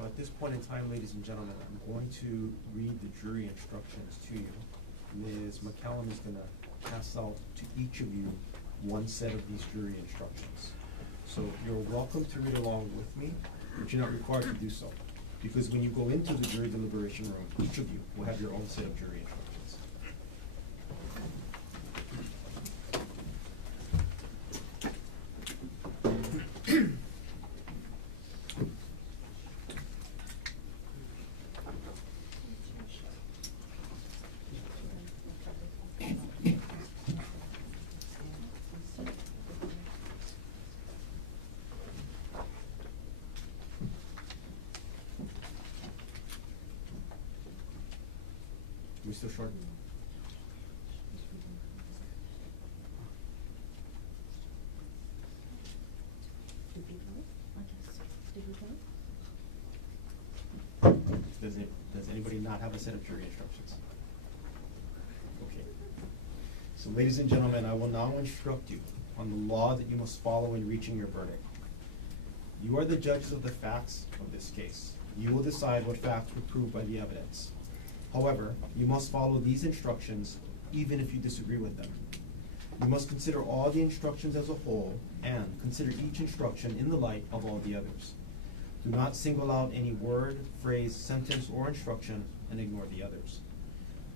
So at this point in time, ladies and gentlemen, I'm going to read the jury instructions to you. Ms. McCallum is going to pass out to each of you one set of these jury instructions. So you're welcome to read along with me, but you're not required to do so. Because when you go into the jury deliberation room, each of you will have your own set of jury instructions. Mr. Short? Does anybody not have a set of jury instructions? Okay. So ladies and gentlemen, I will now instruct you on the law that you must follow in reaching your verdict. You are the judges of the facts of this case. You will decide what facts were proved by the evidence. However, you must follow these instructions even if you disagree with them. You must consider all the instructions as a whole and consider each instruction in the light of all the others. Do not single out any word, phrase, sentence, or instruction and ignore the others.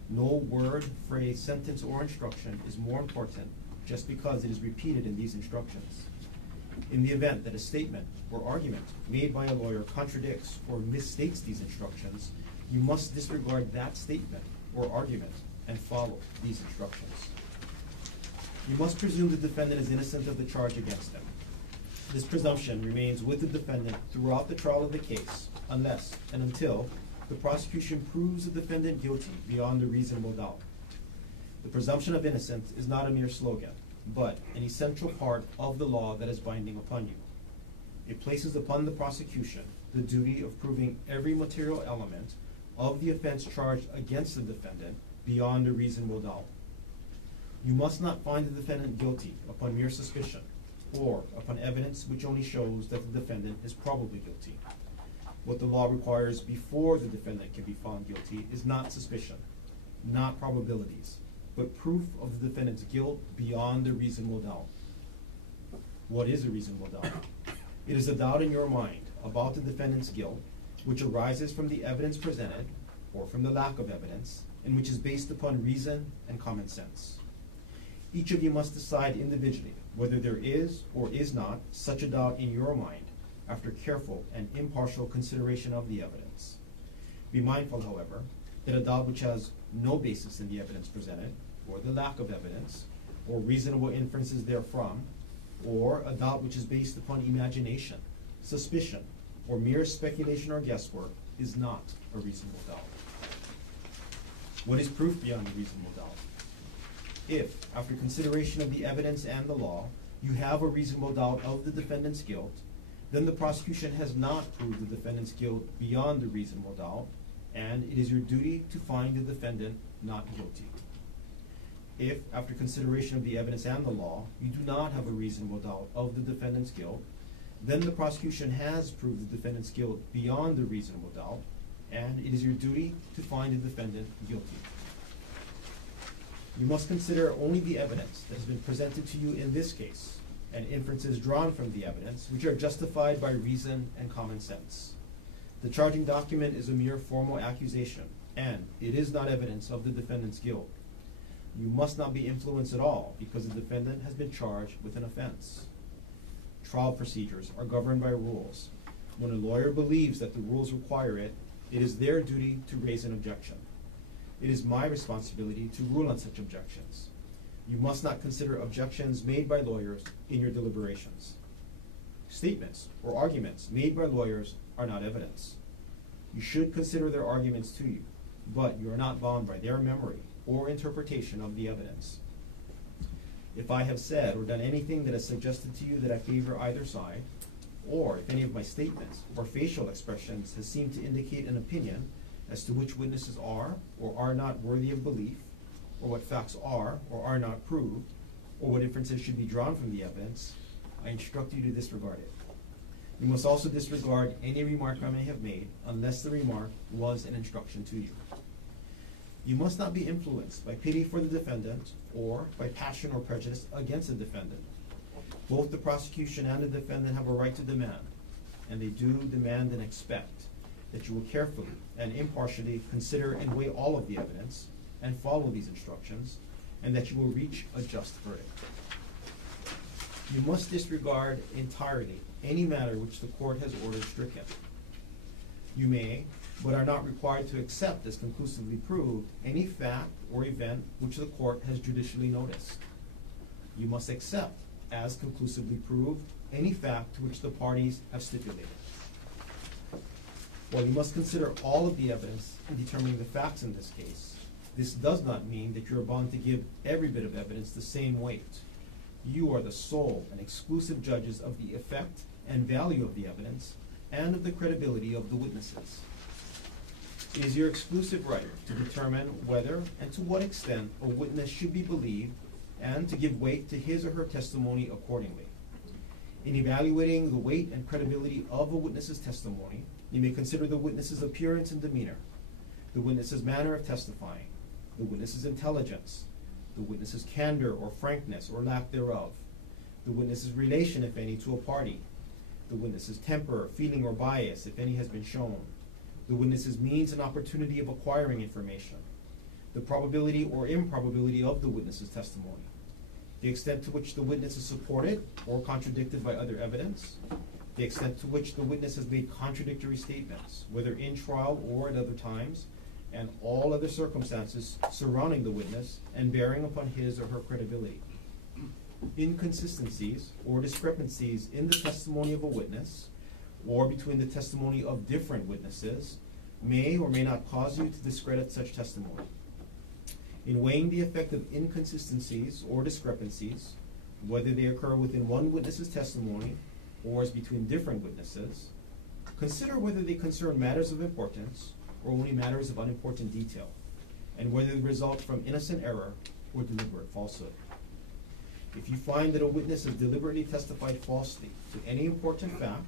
No word, phrase, sentence, or instruction is more important just because it is repeated in these instructions. In the event that a statement or argument made by a lawyer contradicts or misstates these instructions, you must disregard that statement or argument and follow these instructions. You must presume the defendant is innocent of the charge against them. This presumption remains with the defendant throughout the trial of the case, unless and until the prosecution proves the defendant guilty beyond a reasonable doubt. The presumption of innocence is not a mere slogan, but an essential part of the law that is binding upon you. It places upon the prosecution the duty of proving every material element of the offense charged against the defendant beyond a reasonable doubt. You must not find the defendant guilty upon mere suspicion or upon evidence which only shows that the defendant is probably guilty. What the law requires before the defendant can be found guilty is not suspicion, not probabilities, but proof of the defendant's guilt beyond a reasonable doubt. What is a reasonable doubt? It is a doubt in your mind about the defendant's guilt which arises from the evidence presented or from the lack of evidence, and which is based upon reason and common sense. Each of you must decide individually whether there is or is not such a doubt in your mind after careful and impartial consideration of the evidence. Be mindful, however, that a doubt which has no basis in the evidence presented, or the lack of evidence, or reasonable inferences therefrom, or a doubt which is based upon imagination, suspicion, or mere speculation or guesswork is not a reasonable doubt. What is proof beyond a reasonable doubt? If, after consideration of the evidence and the law, you have a reasonable doubt of the defendant's guilt, then the prosecution has not proved the defendant's guilt beyond a reasonable doubt, and it is your duty to find the defendant not guilty. If, after consideration of the evidence and the law, you do not have a reasonable doubt of the defendant's guilt, then the prosecution has proved the defendant's guilt beyond a reasonable doubt, and it is your duty to find the defendant guilty. You must consider only the evidence that has been presented to you in this case, and inferences drawn from the evidence which are justified by reason and common sense. The charging document is a mere formal accusation, and it is not evidence of the defendant's guilt. You must not be influenced at all because the defendant has been charged with an offense. Trial procedures are governed by rules. When a lawyer believes that the rules require it, it is their duty to raise an objection. It is my responsibility to rule on such objections. You must not consider objections made by lawyers in your deliberations. Statements or arguments made by lawyers are not evidence. You should consider their arguments to you, but you are not bound by their memory or interpretation of the evidence. If I have said or done anything that has suggested to you that I favor either side, or if any of my statements or facial expressions has seemed to indicate an opinion as to which witnesses are or are not worthy of belief, or what facts are or are not proved, or what inferences should be drawn from the evidence, I instruct you to disregard it. You must also disregard any remark I may have made unless the remark was an instruction to you. You must not be influenced by pity for the defendant or by passion or prejudice against the defendant. Both the prosecution and the defendant have a right to demand, and they do demand and expect that you will carefully and impartially consider and weigh all of the evidence and follow these instructions, and that you will reach a just verdict. You must disregard entirely any matter which the court has ordered stricken. You may, but are not required to accept as conclusively proved any fact or event which the court has judicially noticed. You must accept as conclusively proved any fact to which the parties have stipulated. While you must consider all of the evidence in determining the facts in this case, this does not mean that you are bound to give every bit of evidence the same weight. You are the sole and exclusive judges of the effect and value of the evidence and of the credibility of the witnesses. It is your exclusive right to determine whether and to what extent a witness should be believed and to give weight to his or her testimony accordingly. In evaluating the weight and credibility of a witness's testimony, you may consider the witness's appearance and demeanor, the witness's manner of testifying, the witness's intelligence, the witness's candor or frankness or lack thereof, the witness's relation, if any, to a party, the witness's temper, feeling, or bias, if any has been shown, the witness's means and opportunity of acquiring information, the probability or improbability of the witness's testimony, the extent to which the witness is supported or contradicted by other evidence, the extent to which the witness has made contradictory statements, whether in trial or at other times, and all other circumstances surrounding the witness and bearing upon his or her credibility. Inconsistencies or discrepancies in the testimony of a witness or between the testimony of different witnesses may or may not cause you to discredit such testimony. In weighing the effect of inconsistencies or discrepancies, whether they occur within one witness's testimony or as between different witnesses, consider whether they concern matters of importance or only matters of unimportant detail, and whether they result from innocent error or deliberate falsehood. If you find that a witness has deliberately testified falsely to any important fact,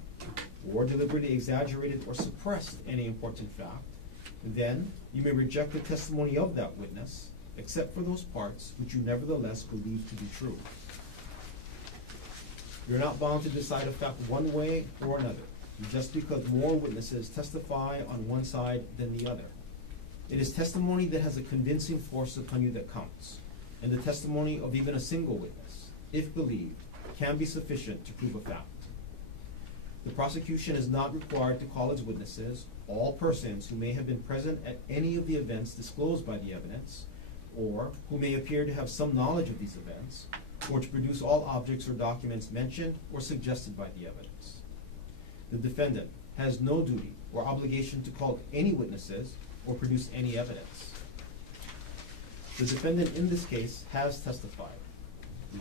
or deliberately exaggerated or suppressed any important fact, then you may reject the testimony of that witness, except for those parts which you nevertheless believe to be true. You're not bound to decide a fact one way or another, just because more witnesses testify on one side than the other. It is testimony that has a convincing force upon you that counts, and the testimony of even a single witness, if believed, can be sufficient to prove a fact. The prosecution is not required to call as witnesses all persons who may have been present at any of the events disclosed by the evidence, or who may appear to have some knowledge of these events, or to produce all objects or documents mentioned or suggested by the evidence. The defendant has no duty or obligation to call any witnesses or produce any evidence. The defendant in this case has testified.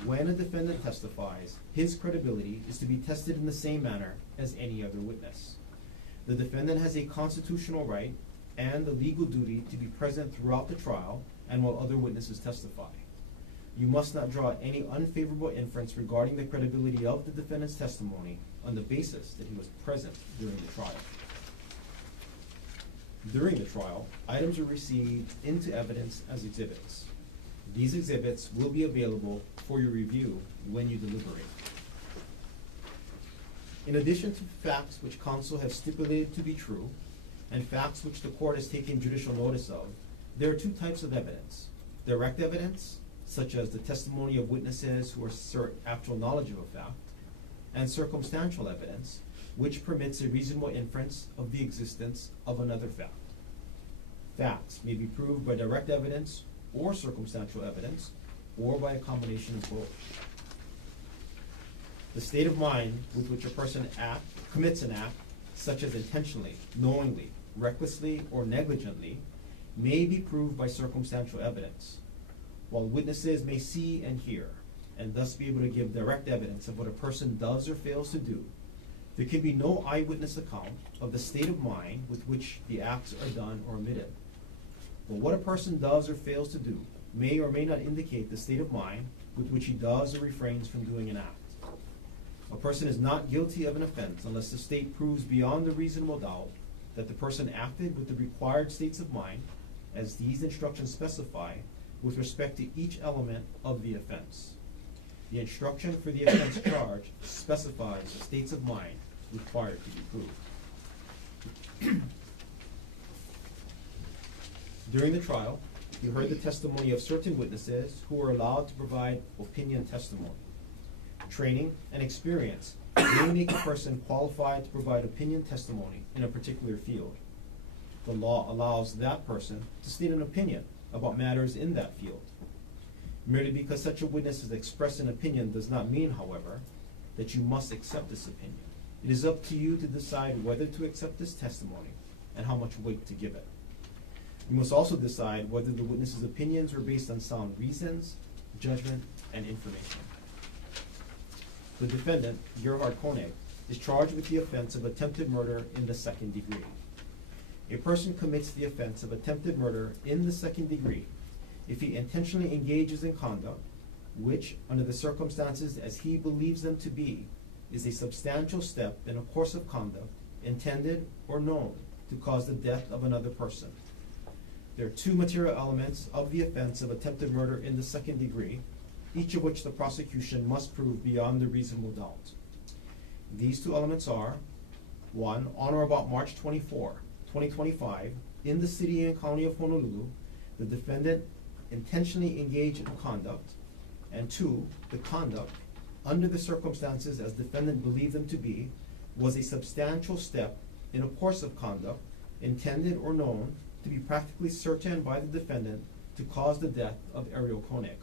When a defendant testifies, his credibility is to be tested in the same manner as any other witness. The defendant has a constitutional right and a legal duty to be present throughout the trial and while other witnesses testify. You must not draw any unfavorable inference regarding the credibility of the defendant's testimony on the basis that he was present during the trial. During the trial, items are received into evidence as exhibits. These exhibits will be available for your review when you deliberate. In addition to facts which counsel have stipulated to be true, and facts which the court has taken judicial notice of, there are two types of evidence: direct evidence, such as the testimony of witnesses who assert actual knowledge of a fact, and circumstantial evidence, which permits a reasonable inference of the existence of another fact. Facts may be proved by direct evidence or circumstantial evidence, or by a combination of both. The state of mind with which a person commits an act, such as intentionally, knowingly, recklessly, or negligently, may be proved by circumstantial evidence, while witnesses may see and hear, and thus be able to give direct evidence of what a person does or fails to do. There can be no eyewitness account of the state of mind with which the acts are done or omitted. But what a person does or fails to do may or may not indicate the state of mind with which he does or refrains from doing an act. A person is not guilty of an offense unless the state proves beyond a reasonable doubt that the person acted with the required states of mind, as these instructions specify, with respect to each element of the offense. The instruction for the offense charge specifies the states of mind required to be proved. During the trial, you heard the testimony of certain witnesses who were allowed to provide opinion testimony. Training and experience may make a person qualified to provide opinion testimony in a particular field. The law allows that person to state an opinion about matters in that field. Merely because such a witness has expressed an opinion does not mean, however, that you must accept this opinion. It is up to you to decide whether to accept this testimony and how much weight to give it. You must also decide whether the witness's opinions were based on sound reasons, judgment, and information. The defendant, Gerhard Konig, is charged with the offense of attempted murder in the second degree. A person commits the offense of attempted murder in the second degree if he intentionally engages in conduct which, under the circumstances as he believes them to be, is a substantial step in a course of conduct intended or known to cause the death of another person. There are two material elements of the offense of attempted murder in the second degree, each of which the prosecution must prove beyond a reasonable doubt. These two elements are: 1, on or about March 24, 2025, in the city and county of Honolulu, the defendant intentionally engaged in conduct, and 2, the conduct, under the circumstances as defendant believed them to be, was a substantial step in a course of conduct intended or known to be practically certain by the defendant to cause the death of Ariel Konig.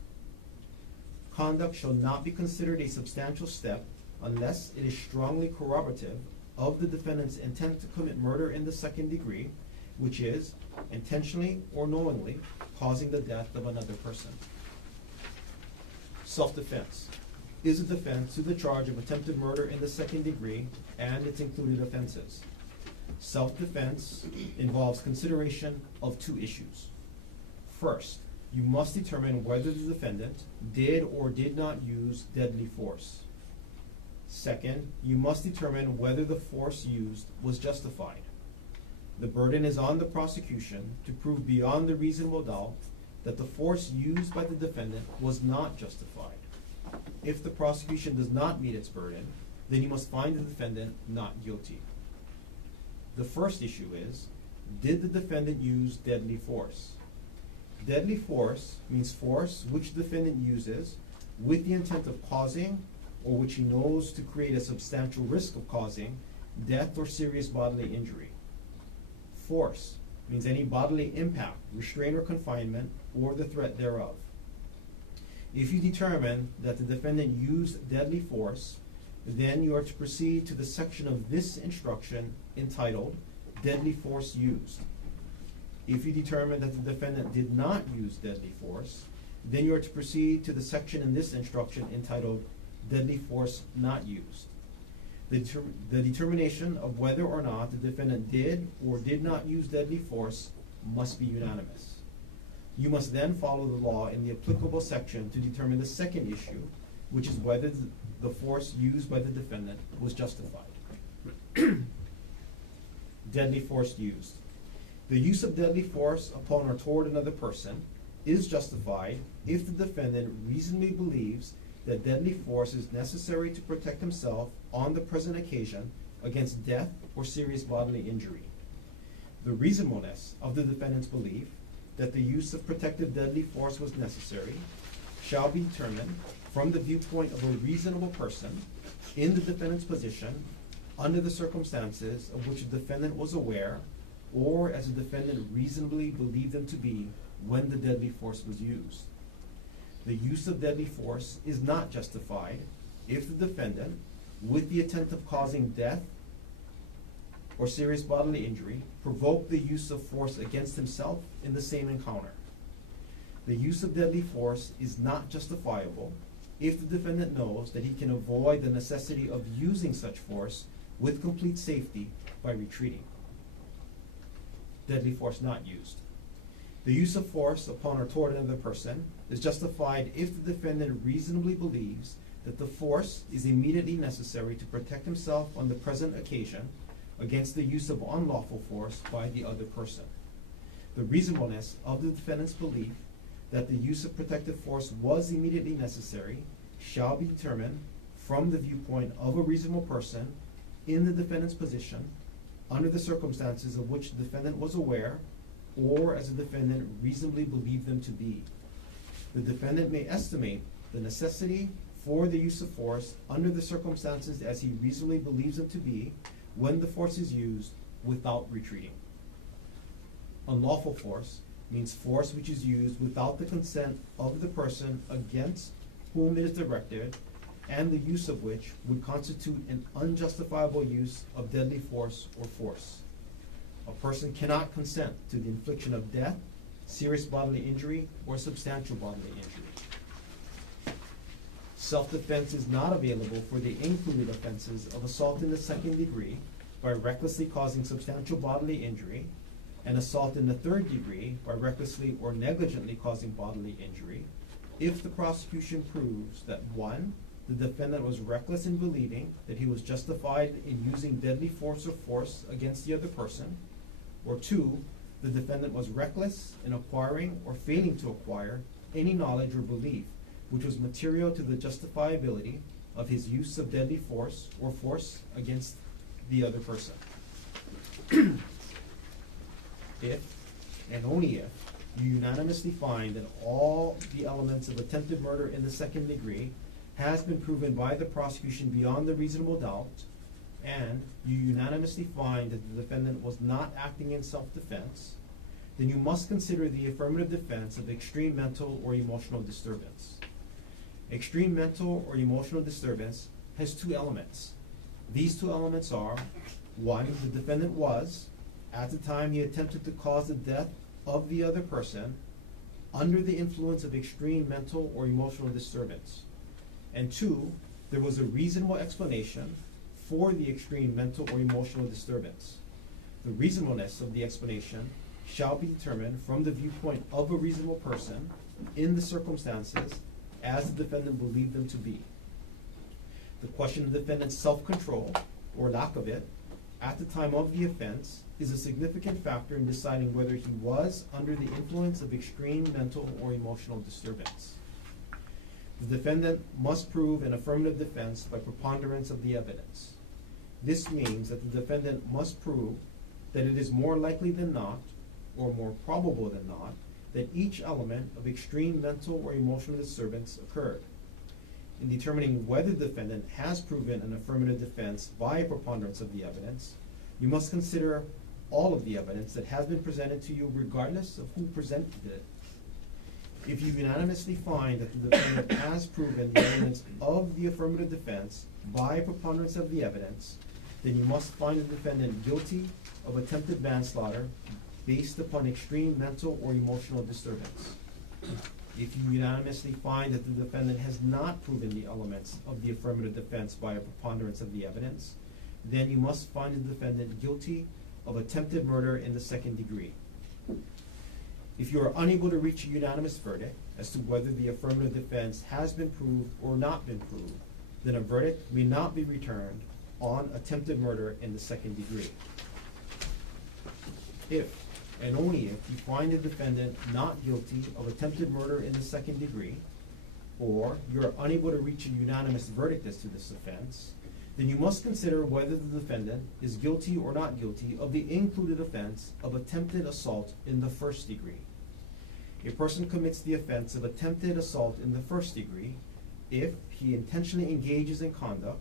Conduct shall not be considered a substantial step unless it is strongly corroborative of the defendant's intent to commit murder in the second degree, which is intentionally or knowingly causing the death of another person. Self-defense is a defense to the charge of attempted murder in the second degree and its included offenses. Self-defense involves consideration of two issues. First, you must determine whether the defendant did or did not use deadly force. Second, you must determine whether the force used was justified. The burden is on the prosecution to prove beyond a reasonable doubt that the force used by the defendant was not justified. If the prosecution does not meet its burden, then you must find the defendant not guilty. The first issue is, did the defendant use deadly force? Deadly force means force which the defendant uses with the intent of causing, or which he knows to create a substantial risk of causing, death or serious bodily injury. Force means any bodily impact, restraint or confinement, or the threat thereof. If you determine that the defendant used deadly force, then you are to proceed to the section of this instruction entitled Deadly Force Used. If you determine that the defendant did not use deadly force, then you are to proceed to the section in this instruction entitled Deadly Force Not Used. The determination of whether or not the defendant did or did not use deadly force must be unanimous. You must then follow the law in the applicable section to determine the second issue, which is whether the force used by the defendant was justified. Deadly force used. The use of deadly force upon or toward another person is justified if the defendant reasonably believes that deadly force is necessary to protect himself on the present occasion against death or serious bodily injury. The reasonableness of the defendant's belief that the use of protective deadly force was necessary shall be determined from the viewpoint of a reasonable person in the defendant's position under the circumstances of which the defendant was aware, or as the defendant reasonably believed them to be when the deadly force was used. The use of deadly force is not justified if the defendant, with the intent of causing death or serious bodily injury, provoked the use of force against himself in the same encounter. The use of deadly force is not justifiable if the defendant knows that he can avoid the necessity of using such force with complete safety by retreating. Deadly force not used. The use of force upon or toward another person is justified if the defendant reasonably believes that the force is immediately necessary to protect himself on the present occasion against the use of unlawful force by the other person. The reasonableness of the defendant's belief that the use of protective force was immediately necessary shall be determined from the viewpoint of a reasonable person in the defendant's position under the circumstances of which the defendant was aware or as the defendant reasonably believed them to be. The defendant may estimate the necessity for the use of force under the circumstances as he reasonably believes them to be when the force is used without retreating. Unlawful force means force which is used without the consent of the person against whom it is directed, and the use of which would constitute an unjustifiable use of deadly force or force. A person cannot consent to the infliction of death, serious bodily injury, or substantial bodily injury. Self-defense is not available for the included offenses of assault in the second degree by recklessly causing substantial bodily injury, and assault in the third degree by recklessly or negligently causing bodily injury, if the prosecution proves that 1, the defendant was reckless in believing that he was justified in using deadly force or force against the other person, or 2, the defendant was reckless in acquiring or failing to acquire any knowledge or belief which was material to the justifiability of his use of deadly force or force against the other person. If, and only if, you unanimously find that all the elements of attempted murder in the second degree has been proven by the prosecution beyond the reasonable doubt, and you unanimously find that the defendant was not acting in self-defense, then you must consider the affirmative defense of extreme mental or emotional disturbance. Extreme mental or emotional disturbance has 2 elements. These 2 elements are, 1, the defendant was, at the time he attempted to cause the death of the other person, under the influence of extreme mental or emotional disturbance. And 2, there was a reasonable explanation for the extreme mental or emotional disturbance. The reasonableness of the explanation shall be determined from the viewpoint of a reasonable person in the circumstances as the defendant believed them to be. The question of the defendant's self-control, or lack of it, at the time of the offense is a significant factor in deciding whether he was under the influence of extreme mental or emotional disturbance. The defendant must prove an affirmative defense by preponderance of the evidence. This means that the defendant must prove that it is more likely than not, or more probable than not, that each element of extreme mental or emotional disturbance occurred. In determining whether the defendant has proven an affirmative defense by a preponderance of the evidence, you must consider all of the evidence that has been presented to you regardless of who presented it. If you unanimously find that the defendant has proven the elements of the affirmative defense by a preponderance of the evidence, then you must find the defendant guilty of attempted manslaughter based upon extreme mental or emotional disturbance. If you unanimously find that the defendant has not proven the elements of the affirmative defense by a preponderance of the evidence, then you must find the defendant guilty of attempted murder in the second degree. If you are unable to reach a unanimous verdict as to whether the affirmative defense has been proved or not been proved, then a verdict may not be returned on attempted murder in the second degree. If, and only if, you find the defendant not guilty of attempted murder in the second degree, or you are unable to reach a unanimous verdict as to this offense, then you must consider whether the defendant is guilty or not guilty of the included offense of attempted assault in the first degree. A person commits the offense of attempted assault in the first degree if he intentionally engages in conduct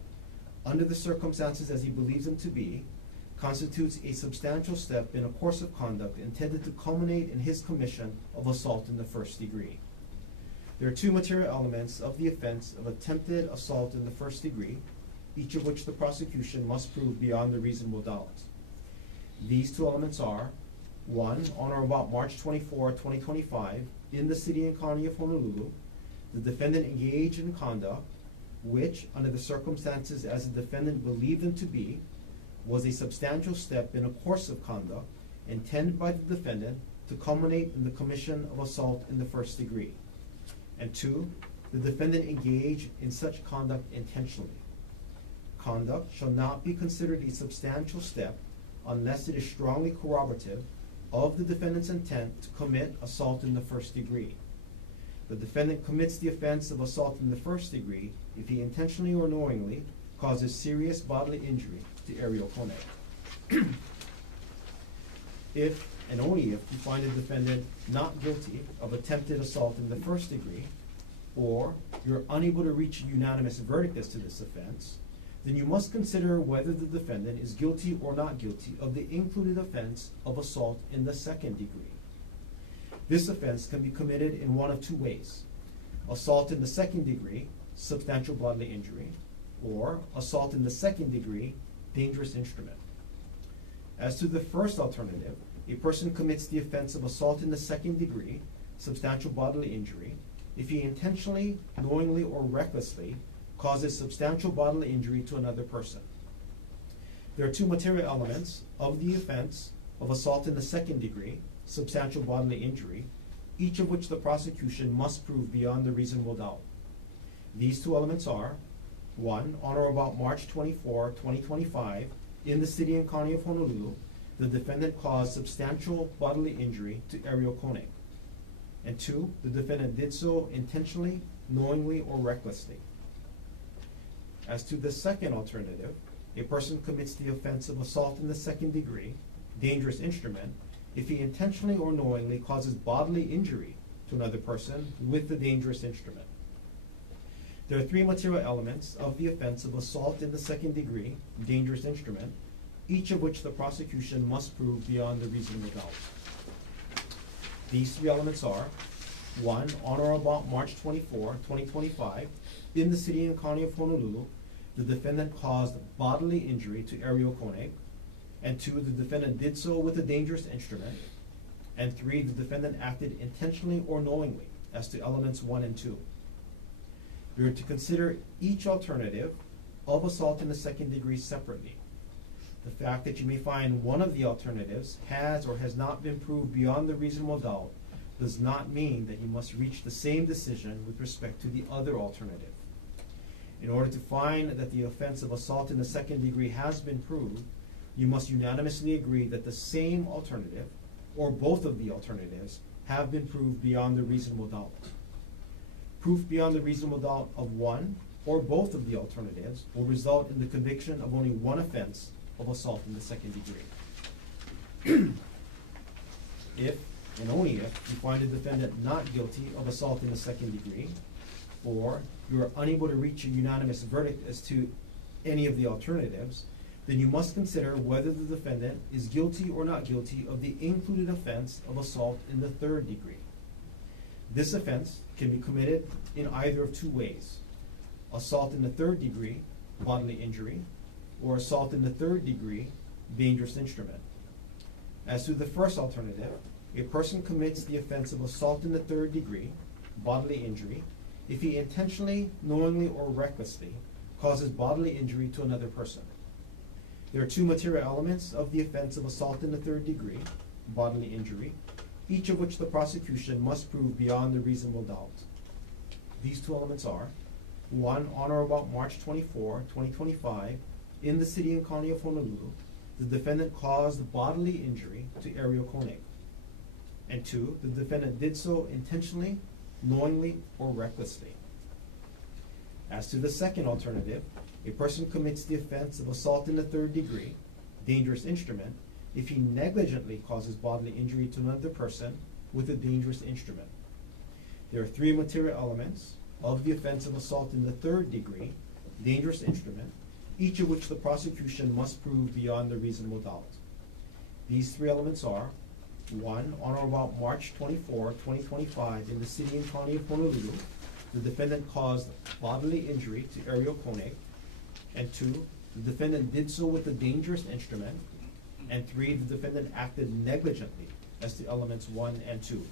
under the circumstances as he believes them to be, constitutes a substantial step in a course of conduct intended to culminate in his commission of assault in the first degree. There are 2 material elements of the offense of attempted assault in the first degree, each of which the prosecution must prove beyond a reasonable doubt. These 2 elements are, 1, on or about March 24, 2025, in the city and county of Honolulu, the defendant engaged in conduct which, under the circumstances as the defendant believed them to be, was a substantial step in a course of conduct intended by the defendant to culminate in the commission of assault in the first degree. And 2, the defendant engaged in such conduct intentionally. Conduct shall not be considered a substantial step unless it is strongly corroborative of the defendant's intent to commit assault in the first degree. The defendant commits the offense of assault in the first degree if he intentionally or knowingly causes serious bodily injury to Ariel Konig. If and only if you find the defendant not guilty of attempted assault in the first degree, or you're unable to reach a unanimous verdict as to this offense, then you must consider whether the defendant is guilty or not guilty of the included offense of assault in the second degree. This offense can be committed in one of two ways: assault in the second degree, substantial bodily injury, or assault in the second degree, dangerous instrument. As to the first alternative, a person commits the offense of assault in the second degree, substantial bodily injury, if he intentionally, knowingly, or recklessly causes substantial bodily injury to another person. There are two material elements of the offense of assault in the second degree, substantial bodily injury, each of which the prosecution must prove beyond a reasonable doubt. These two elements are: 1, on or about March 24, 2025, in the city and county of Honolulu, the defendant caused substantial bodily injury to Ariel Konig. And 2, the defendant did so intentionally, knowingly, or recklessly. As to the second alternative, a person commits the offense of assault in the second degree, dangerous instrument, if he intentionally or knowingly causes bodily injury to another person with the dangerous instrument. There are three material elements of the offense of assault in the second degree, dangerous instrument, each of which the prosecution must prove beyond a reasonable doubt. These three elements are: 1, on or about March 24, 2025, in the city and county of Honolulu, the defendant caused bodily injury to Ariel Konig. And 2, the defendant did so with a dangerous instrument. And 3, the defendant acted intentionally or knowingly, as to elements 1 and 2. We are to consider each alternative of assault in the second degree separately. The fact that you may find one of the alternatives has or has not been proved beyond the reasonable doubt does not mean that you must reach the same decision with respect to the other alternative. In order to find that the offense of assault in the second degree has been proved, you must unanimously agree that the same alternative, or both of the alternatives, have been proved beyond a reasonable doubt. Proof beyond a reasonable doubt of one or both of the alternatives will result in the conviction of only one offense of assault in the second degree. If, and only if, you find the defendant not guilty of assault in the second degree, or you are unable to reach a unanimous verdict as to any of the alternatives, then you must consider whether the defendant is guilty or not guilty of the included offense of assault in the third degree. This offense can be committed in either of two ways: assault in the third degree, bodily injury, or assault in the third degree, dangerous instrument. As to the first alternative, a person commits the offense of assault in the third degree, bodily injury, if he intentionally, knowingly, or recklessly causes bodily injury to another person. There are two material elements of the offense of assault in the third degree, bodily injury, each of which the prosecution must prove beyond a reasonable doubt. These two elements are: 1, on or about March 24, 2025, in the city and county of Honolulu, the defendant caused bodily injury to Ariel Konig. And 2, the defendant did so intentionally, knowingly, or recklessly. As to the second alternative, a person commits the offense of assault in the third degree, dangerous instrument, if he negligently causes bodily injury to another person with a dangerous instrument. There are three material elements of the offense of assault in the third degree, dangerous instrument, each of which the prosecution must prove beyond a reasonable doubt. These three elements are: 1, on or about March 24, 2025, in the city and county of Honolulu, the defendant caused bodily injury to Ariel Konig. And 2, the defendant did so with a dangerous instrument. And 3, the defendant acted negligently, as to elements 1 and 2.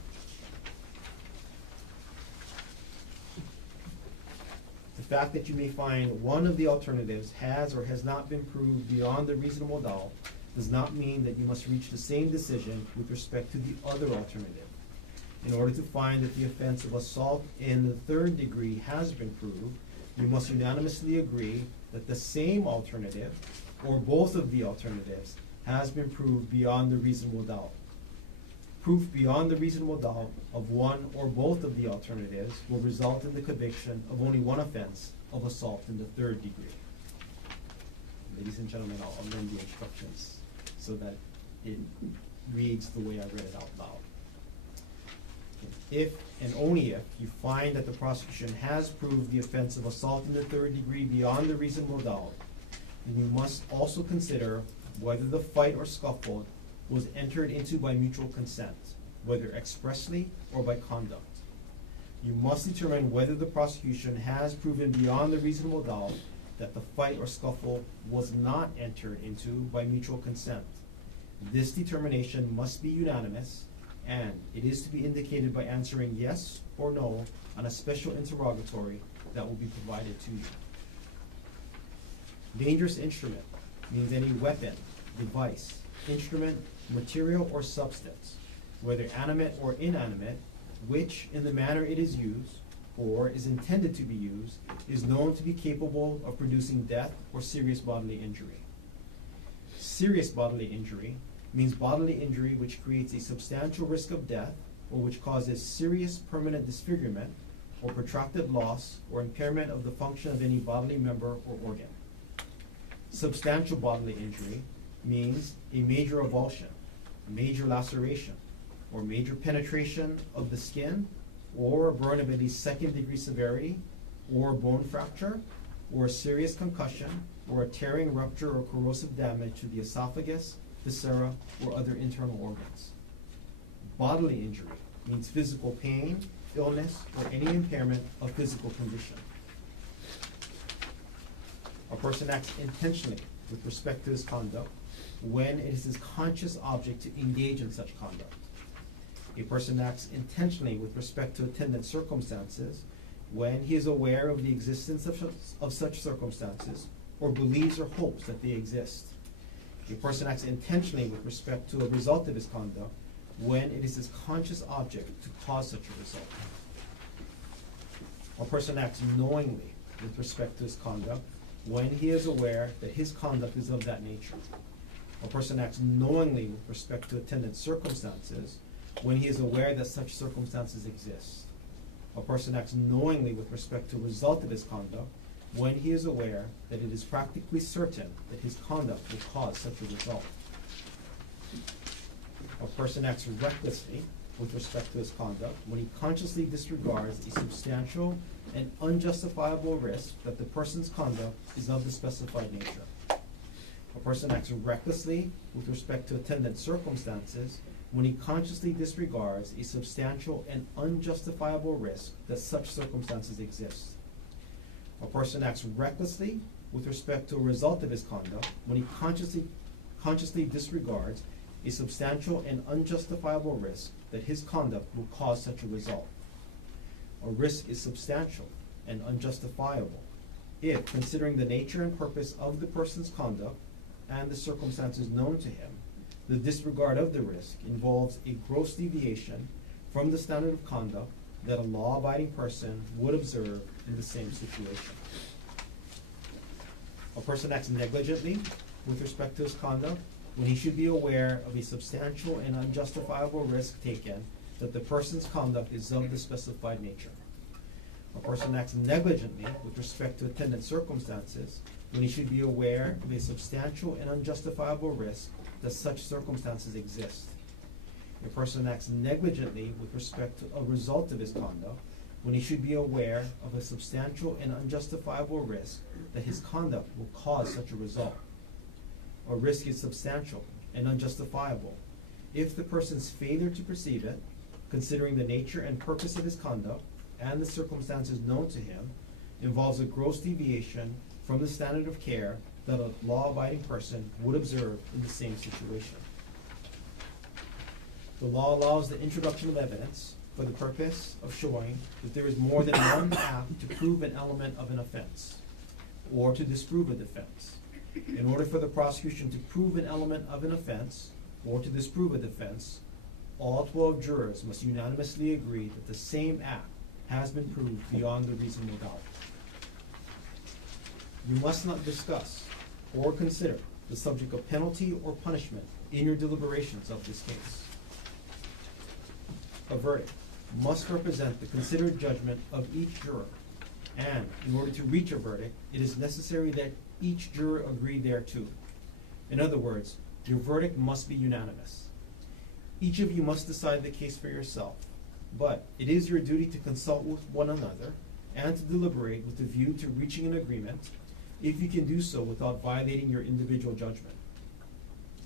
The fact that you may find one of the alternatives has or has not been proved beyond a reasonable doubt does not mean that you must reach the same decision with respect to the other alternative. in order to find that the offense of assault in the third degree has been proved, you must unanimously agree that the same alternative, or both of the alternatives, has been proved beyond the reasonable doubt. Proof beyond the reasonable doubt of one or both of the alternatives will result in the conviction of only one offense of assault in the third degree. Ladies and gentlemen, I'll amend the instructions so that it reads the way I read it out loud. If and only if you find that the prosecution has proved the offense of assault in the third degree beyond the reasonable doubt, then you must also consider whether the fight or scuffle was entered into by mutual consent, whether expressly or by conduct. You must determine whether the prosecution has proven beyond the reasonable doubt that the fight or scuffle was not entered into by mutual consent. This determination must be unanimous, and it is to be indicated by answering yes or no on a special interrogatory that will be provided to you. Dangerous instrument means any weapon, device, instrument, material, or substance, whether animate or inanimate, which, in the manner it is used, or is intended to be used, is known to be capable of producing death or serious bodily injury. Serious bodily injury means bodily injury which creates a substantial risk of death, or which causes serious permanent disfigurement, or protracted loss or impairment of the function of any bodily member or organ. Substantial bodily injury means a major avulsion, major laceration, or major penetration of the skin, or a burn of at least second-degree severity, or bone fracture, or a serious concussion, or a tearing, rupture, or corrosive damage to the esophagus, viscera, or other internal organs. Bodily injury means physical pain, illness, or any impairment of physical condition. A person acts intentionally with respect to his conduct when it is his conscious object to engage in such conduct. A person acts intentionally with respect to attendant circumstances when he is aware of the existence of such circumstances or believes or hopes that they exist. A person acts intentionally with respect to a result of his conduct when it is his conscious object to cause such a result. A person acts knowingly with respect to his conduct when he is aware that his conduct is of that nature. A person acts knowingly with respect to attendant circumstances when he is aware that such circumstances exist. A person acts knowingly with respect to a result of his conduct when he is aware that it is practically certain that his conduct will cause such a result. A person acts recklessly with respect to his conduct when he consciously disregards a substantial and unjustifiable risk that the person's conduct is of the specified nature. A person acts recklessly with respect to attendant circumstances when he consciously disregards a substantial and unjustifiable risk that such circumstances exist. A person acts recklessly with respect to a result of his conduct when he consciously disregards a substantial and unjustifiable risk that his conduct will cause such a result. A risk is substantial and unjustifiable if, considering the nature and purpose of the person's conduct and the circumstances known to him, the disregard of the risk involves a gross deviation from the standard of conduct that a law-abiding person would observe in the same situation. A person acts negligently with respect to his conduct when he should be aware of a substantial and unjustifiable risk taken that the person's conduct is of the specified nature. A person acts negligently with respect to attendant circumstances when he should be aware of a substantial and unjustifiable risk that such circumstances exist. A person acts negligently with respect to a result of his conduct when he should be aware of a substantial and unjustifiable risk that his conduct will cause such a result. A risk is substantial and unjustifiable if the person's failure to perceive it, considering the nature and purpose of his conduct and the circumstances known to him, involves a gross deviation from the standard of care that a law-abiding person would observe in the same situation. The law allows the introduction of evidence for the purpose of showing that there is more than one path to prove an element of an offense or to disprove a defense. In order for the prosecution to prove an element of an offense or to disprove a defense, all 12 jurors must unanimously agree that the same act has been proved beyond a reasonable doubt. You must not discuss or consider the subject of penalty or punishment in your deliberations of this case. A verdict must represent the considered judgment of each juror, and in order to reach a verdict, it is necessary that each juror agree thereto. In other words, your verdict must be unanimous. Each of you must decide the case for yourself, but it is your duty to consult with one another and to deliberate with a view to reaching an agreement, if you can do so without violating your individual judgment.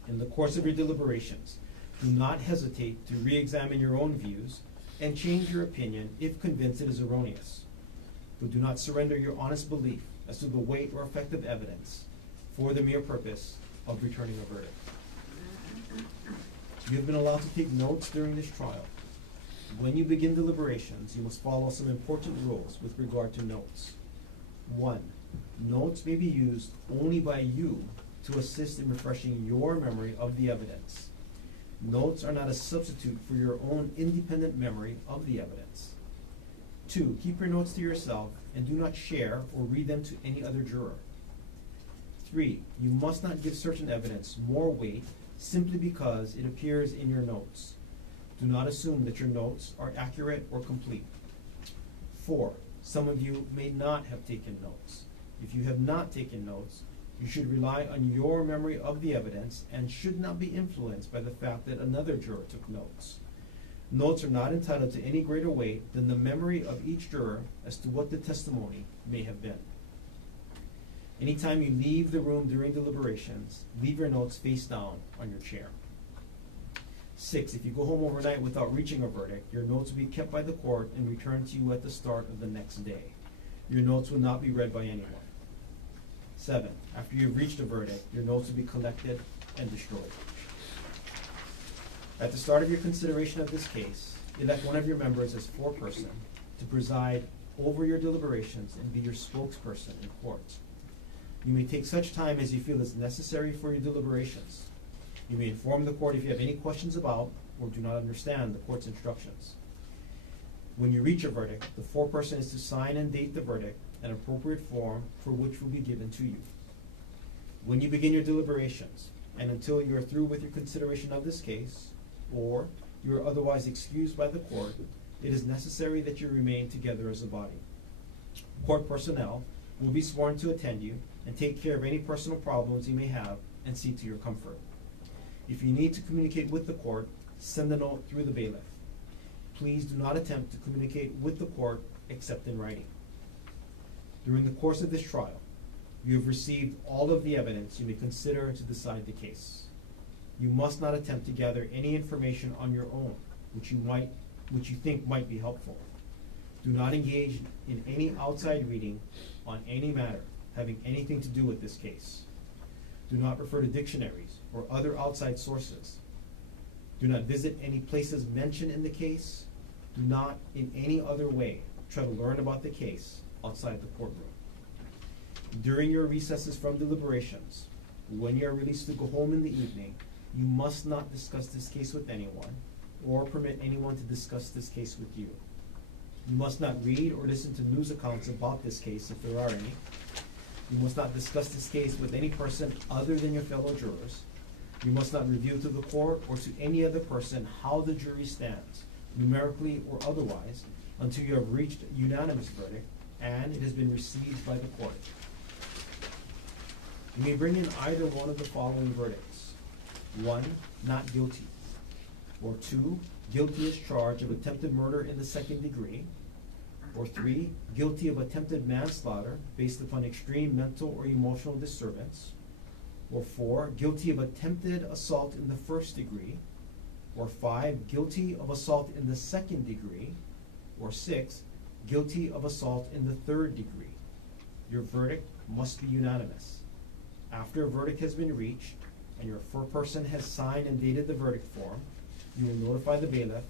In the course of your deliberations, do not hesitate to re-examine your own views and change your opinion if convinced it is erroneous. But do not surrender your honest belief as to the weight or effect of evidence for the mere purpose of returning a verdict. You have been allowed to take notes during this trial. When you begin deliberations, you must follow some important rules with regard to notes. 1. Notes may be used only by you to assist in refreshing your memory of the evidence. Notes are not a substitute for your own independent memory of the evidence. 2. Keep your notes to yourself and do not share or read them to any other juror. 3. You must not give certain evidence more weight simply because it appears in your notes. Do not assume that your notes are accurate or complete. 4. Some of you may not have taken notes. If you have not taken notes, you should rely on your memory of the evidence and should not be influenced by the fact that another juror took notes. Notes are not entitled to any greater weight than the memory of each juror as to what the testimony may have been. Anytime you leave the room during deliberations, leave your notes face down on your chair. 6. If you go home overnight without reaching a verdict, your notes will be kept by the court and returned to you at the start of the next day. Your notes will not be read by anyone. 7. After you've reached a verdict, your notes will be collected and destroyed. At the start of your consideration of this case, elect one of your members as foreperson to preside over your deliberations and be your spokesperson in court. You may take such time as you feel is necessary for your deliberations. You may inform the court if you have any questions about or do not understand the court's instructions. When you reach a verdict, the foreperson is to sign and date the verdict, an appropriate form for which will be given to you. When you begin your deliberations, and until you are through with your consideration of this case, or you are otherwise excused by the court, it is necessary that you remain together as a body. Court personnel will be sworn to attend you and take care of any personal problems you may have and see to your comfort. If you need to communicate with the court, send a note through the bailiff. Please do not attempt to communicate with the court except in writing. During the course of this trial, you have received all of the evidence you may consider to decide the case. You must not attempt to gather any information on your own, which you think might be helpful. Do not engage in any outside reading on any matter having anything to do with this case. Do not refer to dictionaries or other outside sources. Do not visit any places mentioned in the case. Do not in any other way try to learn about the case outside the courtroom. During your recesses from deliberations, when you are released to go home in the evening, you must not discuss this case with anyone or permit anyone to discuss this case with you. You must not read or listen to news accounts about this case if there are any. You must not discuss this case with any person other than your fellow jurors. You must not reveal to the court or to any other person how the jury stands, numerically or otherwise, until you have reached a unanimous verdict and it has been received by the court. You may bring in either one of the following verdicts. 1, not guilty. Or 2, guilty as charged of attempted murder in the second degree. Or 3, guilty of attempted manslaughter based upon extreme mental or emotional disturbance. Or 4, guilty of attempted assault in the first degree. Or 5, guilty of assault in the second degree. Or 6, guilty of assault in the third degree. Your verdict must be unanimous. After a verdict has been reached and your foreperson has signed and dated the verdict form, you will notify the bailiff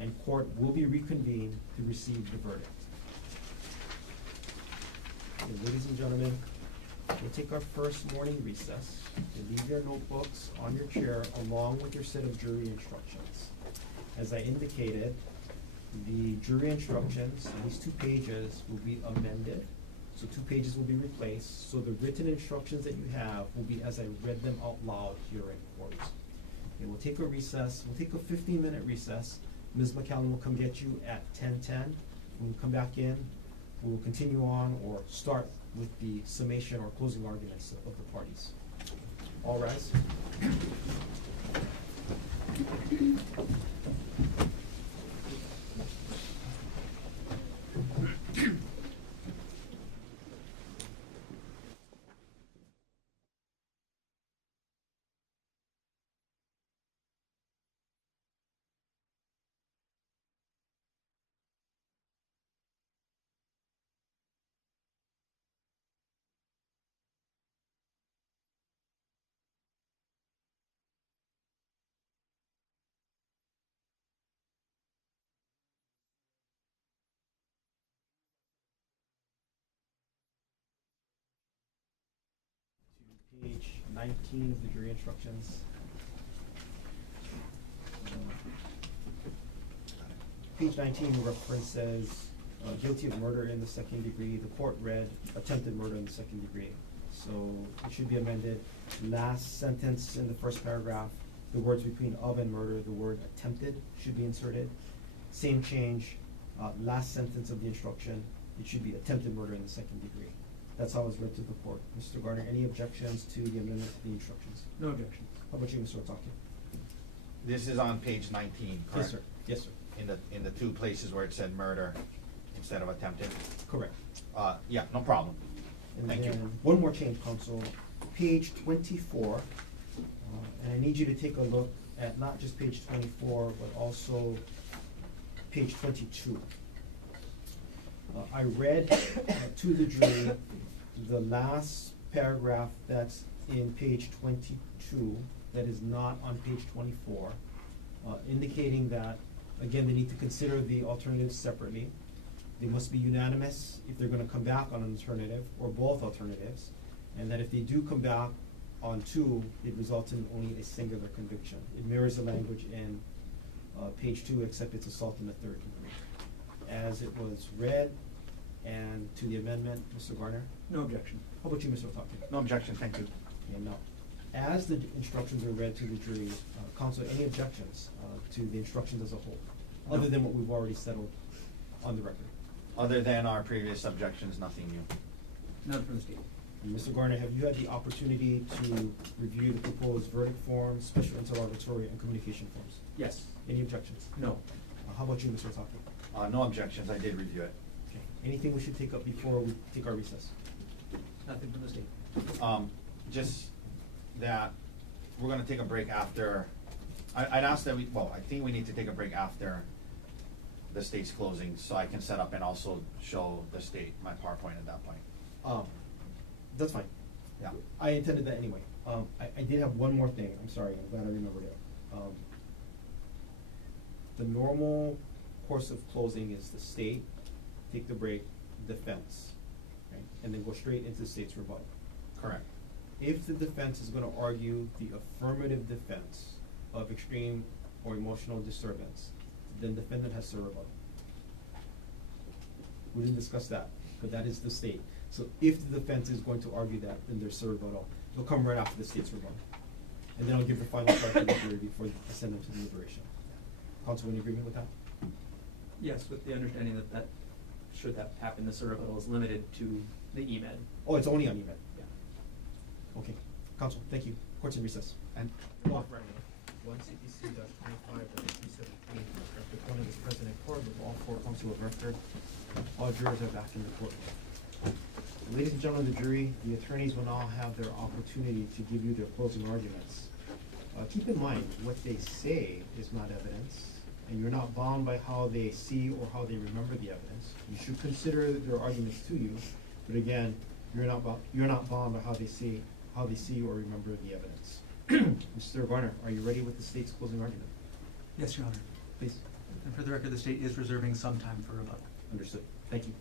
and court will be reconvened to receive the verdict. Okay, ladies and gentlemen, we'll take our first morning recess. You leave your notebooks on your chair along with your set of jury instructions. as I indicated, the jury instructions, these 2 pages will be amended. So 2 pages will be replaced. So the written instructions that you have will be as I read them out loud here in court. Okay, we'll take a recess. We'll take a 15-minute recess. Ms. McCallum will come get you at 10:10. When we come back in, we will continue on or start with the summation or closing arguments of the parties. All rise. To page 19 of the jury instructions. Page 19 references guilty of murder in the 2nd degree. The court read attempted murder in the 2nd degree. So it should be amended. Last sentence in the first paragraph, the words between of and murder, the word attempted should be inserted. Same change, last sentence of the instruction, it should be attempted murder in the 2nd degree. That's how it's read to the court. Mr. Garner, any objections to the amendment to the instructions? No objections. How about you, Mr. Otake? This is on page 19, correct? Yes, sir. Yes, sir. In the 2 places where it said murder instead of attempted? Correct. Yeah, no problem. And Thank you. then one more change, counsel. Page 24, and I need you to take a look at not just page 24, but also page 22. I read to the jury the last paragraph that's in page 22 that is not on page 24, indicating that, again, they need to consider the alternatives separately. They must be unanimous if they're going to come back on an alternative or both alternatives, and that if they do come back on 2, it results in only a singular conviction. It mirrors the language in page 2, except it's assault in the 3rd degree. As it was read, and to the amendment, Mr. Garner? No objection. How about you, Mr. Otake? No objection, thank you. And now, as the instructions are read to the jury, counsel, any objections to the instructions as a whole, other than what we've already settled on the record? Other than our previous objections, nothing new. None from the state. And Mr. Garner, have you had the opportunity to review the proposed verdict forms, special interrogatory, and communication forms? Yes. Any objections? No. How about you, Mr. Otake? No objections, I did review it. Okay. Anything we should take up before we take our recess? Nothing from the state. Just that we're gonna take a break after, I'd ask that I think we need to take a break after the state's closing, so I can set up and also show the state my PowerPoint at that point. That's fine. Yeah. I intended that anyway. I did have one more thing. I'm sorry, I'm glad I remembered it. The normal course of closing is the state, take the break, defense, right? And then go straight into the state's rebuttal. Correct. If the defense is gonna argue the affirmative defense of extreme or emotional disturbance, then defendant has to rebuttal. We didn't discuss that, but that is the state. So if the defense is going to argue that, then there's a rebuttal. It'll come right after the state's rebuttal. And then I'll give the final part to the jury before I send them to deliberation. Counsel, in agreement with that? Yes, with the understanding that should that happen, the rebuttal is limited to the EMED. Oh, it's only on EMED? Yeah. Okay. Counsel, thank you. Court's in recess. And Off. 1 CPC-25-317. Dr. Konig is present in court with all 4 counsel of record. All jurors are back in the courtroom. Ladies and gentlemen of the jury, the attorneys will now have their opportunity to give you their closing arguments. Keep in mind, what they say is not evidence, and you're not bound by how they see or how they remember the evidence. You should consider their arguments to you, but again, you're not bound by how they see or remember the evidence. Mr. Garner, are you ready with the state's closing argument? Yes, Your Honor. Please. And for the record, the state is reserving some time for rebuttal. Understood. Thank you.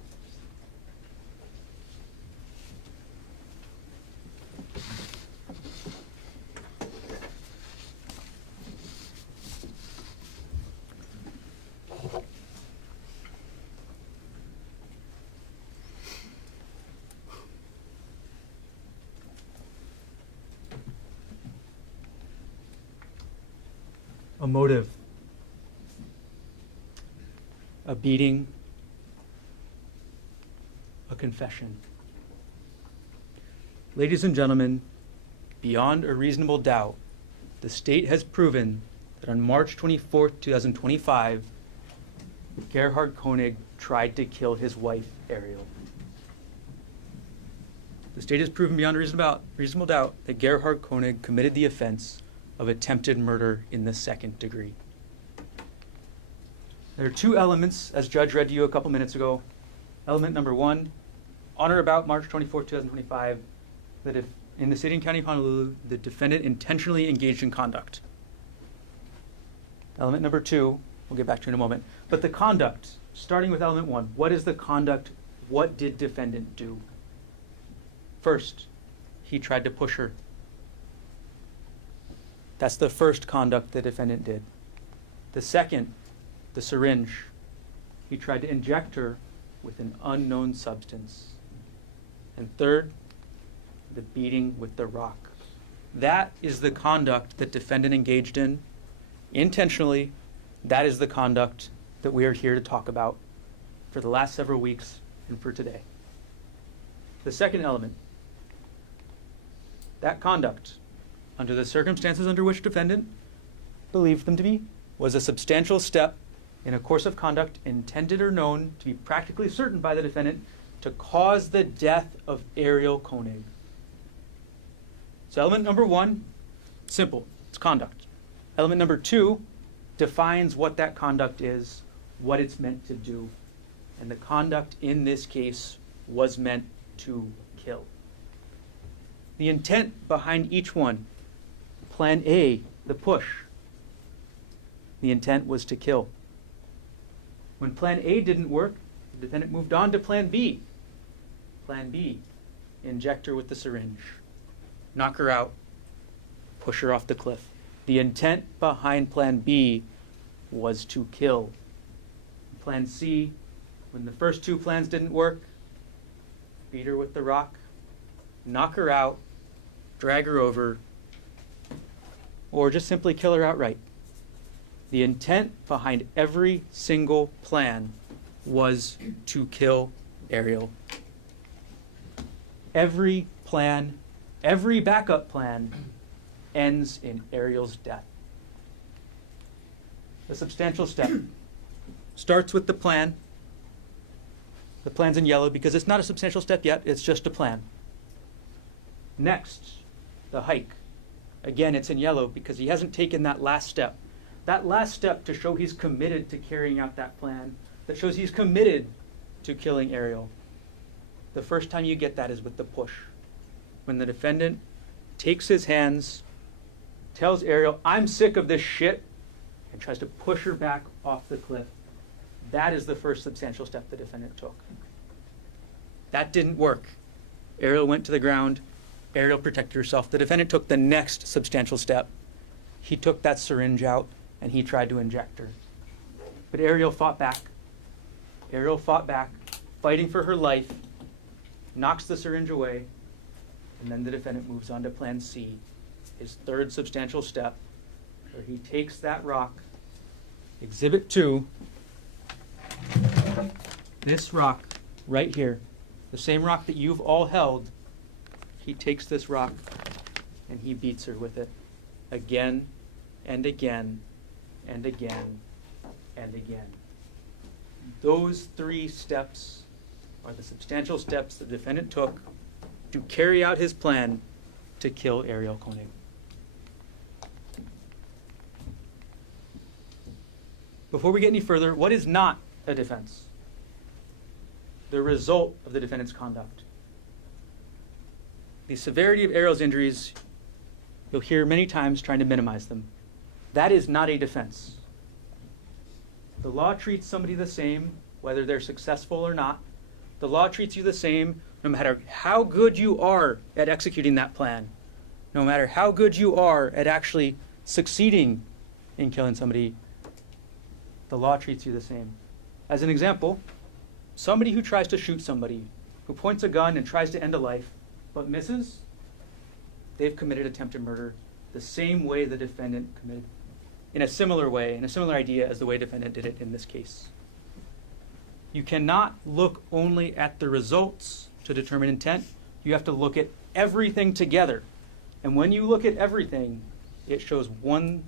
a motive, a beating, a confession. Ladies and gentlemen, beyond a reasonable doubt, the state has proven that on March 24th, 2025, Gerhard Konig tried to kill his wife, Ariel. The state has proven beyond a reasonable doubt that Gerhard Konig committed the offense of attempted murder in the second degree. There are two elements, as Judge read to you a couple minutes ago. Element number one, on or about March 24, 2025, that if in the city and county of Honolulu, the defendant intentionally engaged in conduct. Element number two, we'll get back to in a moment. But the conduct, starting with element one, what is the conduct? What did defendant do? First, he tried to push her. That's the first conduct the defendant did. The second, the syringe. He tried to inject her with an unknown substance. And third, the beating with the rock. That is the conduct that defendant engaged in intentionally. That is the conduct that we are here to talk about for the last several weeks and for today. The second element, that conduct, under the circumstances under which defendant believed them to be, was a substantial step in a course of conduct intended or known to be practically certain by the defendant to cause the death of Ariel Konig. So element number one, simple, it's conduct. Element number two defines what that conduct is, what it's meant to do. And the conduct in this case was meant to kill. The intent behind each one, plan A, the push, the intent was to kill. When plan A didn't work, the defendant moved on to plan B. Plan B, inject her with the syringe, knock her out, push her off the cliff. The intent behind plan B was to kill. Plan C, when the first two plans didn't work, beat her with the rock, knock her out, drag her over, or just simply kill her outright. The intent behind every single plan was to kill Ariel. Every plan, every backup plan ends in Ariel's death. The substantial step starts with the plan. The plan's in yellow because it's not a substantial step yet, it's just a plan. Next, the hike. Again, it's in yellow because he hasn't taken that last step. That last step to show he's committed to carrying out that plan, that shows he's committed to killing Ariel. The first time you get that is with the push. When the defendant takes his hands, tells Ariel, I'm sick of this shit, and tries to push her back off the cliff. That is the first substantial step the defendant took. That didn't work. Ariel went to the ground. Ariel protected herself. The defendant took the next substantial step. He took that syringe out and he tried to inject her. But Ariel fought back. Ariel fought back, fighting for her life, knocks the syringe away, and then the defendant moves on to plan C, his third substantial step, where he takes that rock, Exhibit 2, this rock right here, the same rock that you've all held, he takes this rock and he beats her with it again and again and again and again. Those three steps are the substantial steps the defendant took to carry out his plan to kill Ariel Konig. Before we get any further, what is not a defense? The result of the defendant's conduct. The severity of Ariel's injuries, you'll hear many times trying to minimize them. That is not a defense. The law treats somebody the same, whether they're successful or not. The law treats you the same no matter how good you are at executing that plan, no matter how good you are at actually succeeding in killing somebody. The law treats you the same. As an example, somebody who tries to shoot somebody, who points a gun and tries to end a life, but misses, they've committed attempted murder the same way the defendant committed in a similar way, in a similar idea as the way defendant did it in this case. You cannot look only at the results to determine intent. You have to look at everything together. And when you look at everything, it shows one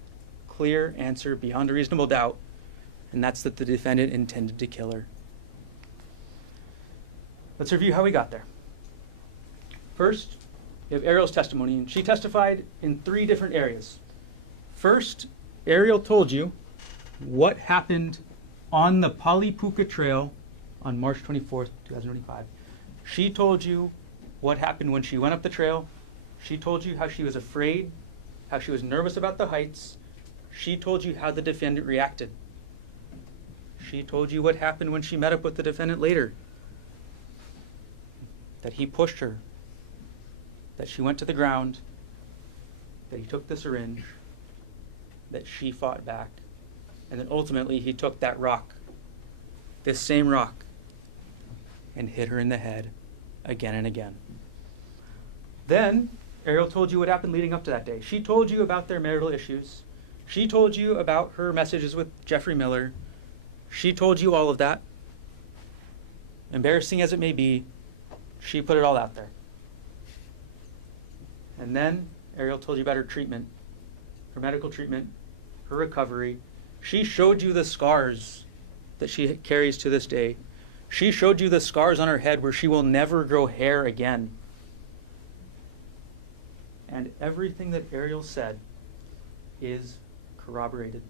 clear answer beyond a reasonable doubt, and that's that the defendant intended to kill her. Let's review how we got there. First, you have Ariel's testimony, and she testified in 3 different areas. First, Ariel told you what happened on the Palipuka Trail on March 24th, 2025. She told you what happened when she went up the trail. She told you how she was afraid, how she was nervous about the heights. She told you how the defendant reacted. She told you what happened when she met up with the defendant later. That he pushed her, that she went to the ground, that he took the syringe, that she fought back, and then ultimately he took that rock, this same rock, and hit her in the head again and again. Then Ariel told you what happened leading up to that day. She told you about their marital issues. She told you about her messages with Jeffrey Miller. She told you all of that. Embarrassing as it may be, she put it all out there. And then Ariel told you about her treatment, her medical treatment, her recovery. She showed you the scars that she carries to this day. She showed you the scars on her head where she will never grow hair again. And everything that Ariel said is corroborated.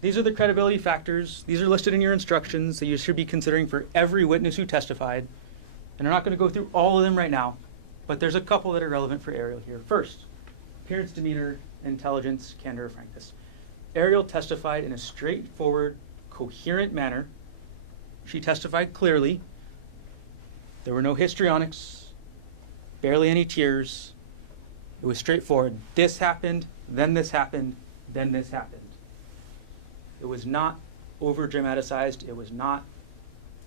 These are the credibility factors. These are listed in your instructions that you should be considering for every witness who testified. And I'm not going to go through all of them right now, but there's a couple that are relevant for Ariel here. First, appearance, demeanor, intelligence, candor, frankness. Ariel testified in a straightforward, coherent manner. She testified clearly. There were no histrionics, barely any tears. It was straightforward. This happened, then this happened, then this happened. It was not over-dramatized. It was not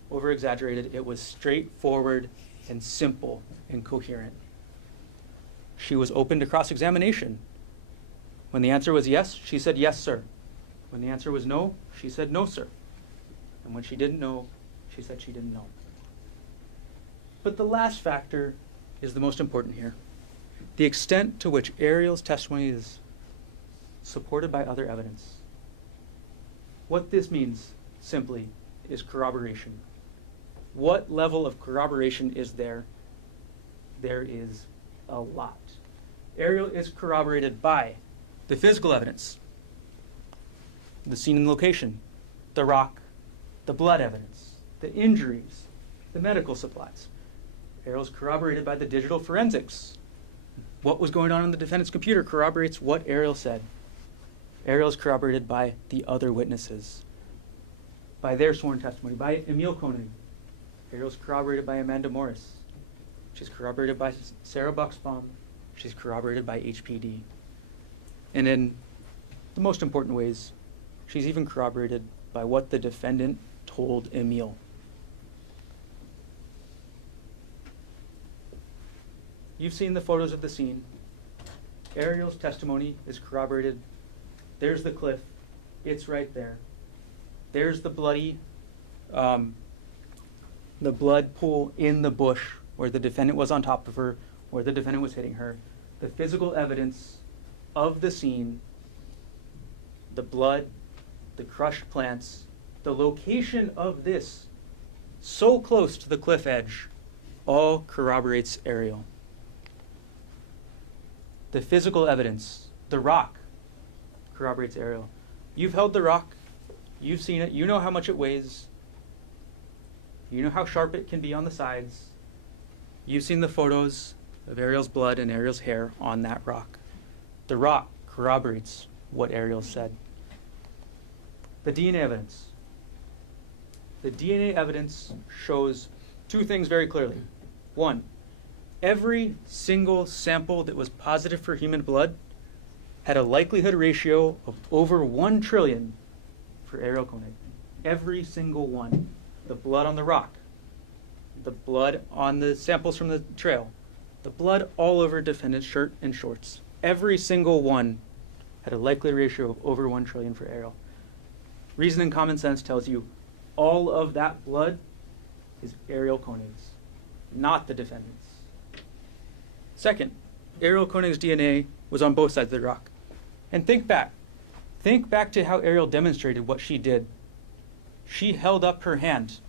over-exaggerated. It was straightforward and simple and coherent. She was open to cross-examination. When the answer was yes, she said, yes, sir. When the answer was no, she said, no, sir. And when she didn't know, she said she didn't know. But the last factor is the most important here. The extent to which Ariel's testimony is supported by other evidence. What this means, simply, is corroboration. What level of corroboration is there? There is a lot. Ariel is corroborated by the physical evidence, the scene and location, the rock, the blood evidence, the injuries, the medical supplies. Ariel is corroborated by the digital forensics. What was going on the defendant's computer corroborates what Ariel said. Ariel is corroborated by the other witnesses, by their sworn testimony, by Emil Konig. Ariel is corroborated by Amanda Morris. She's corroborated by Sarah Buxbaum. She's corroborated by HPD. And in the most important ways, she's even corroborated by what the defendant told Emil. You've seen the photos of the scene. Ariel's testimony is corroborated. There's the cliff. It's right there. There's the bloody, the blood pool in the bush where the defendant was on top of her, where the defendant was hitting her. The physical evidence of the scene, the blood, the crushed plants, the location of this, so close to the cliff edge, all corroborates Ariel. The physical evidence, the rock, corroborates Ariel. You've held the rock. You've seen it. You know how much it weighs. You know how sharp it can be on the sides. You've seen the photos of Ariel's blood and Ariel's hair on that rock. The rock corroborates what Ariel said. The DNA evidence. The DNA evidence shows two things very clearly. One, every single sample that was positive for human blood had a likelihood ratio of over 1 trillion for Ariel Konig. Every single one. The blood on the rock, the blood on the samples from the trail, the blood all over defendant's shirt and shorts. Every single one had a likelihood ratio of over 1 trillion for Ariel. Reason and common sense tells you all of that blood is Ariel Konig's, not the defendant's. Second, Ariel Konig's DNA was on both sides of the rock. And think back. Think back to how Ariel demonstrated what she did. She held up her hand.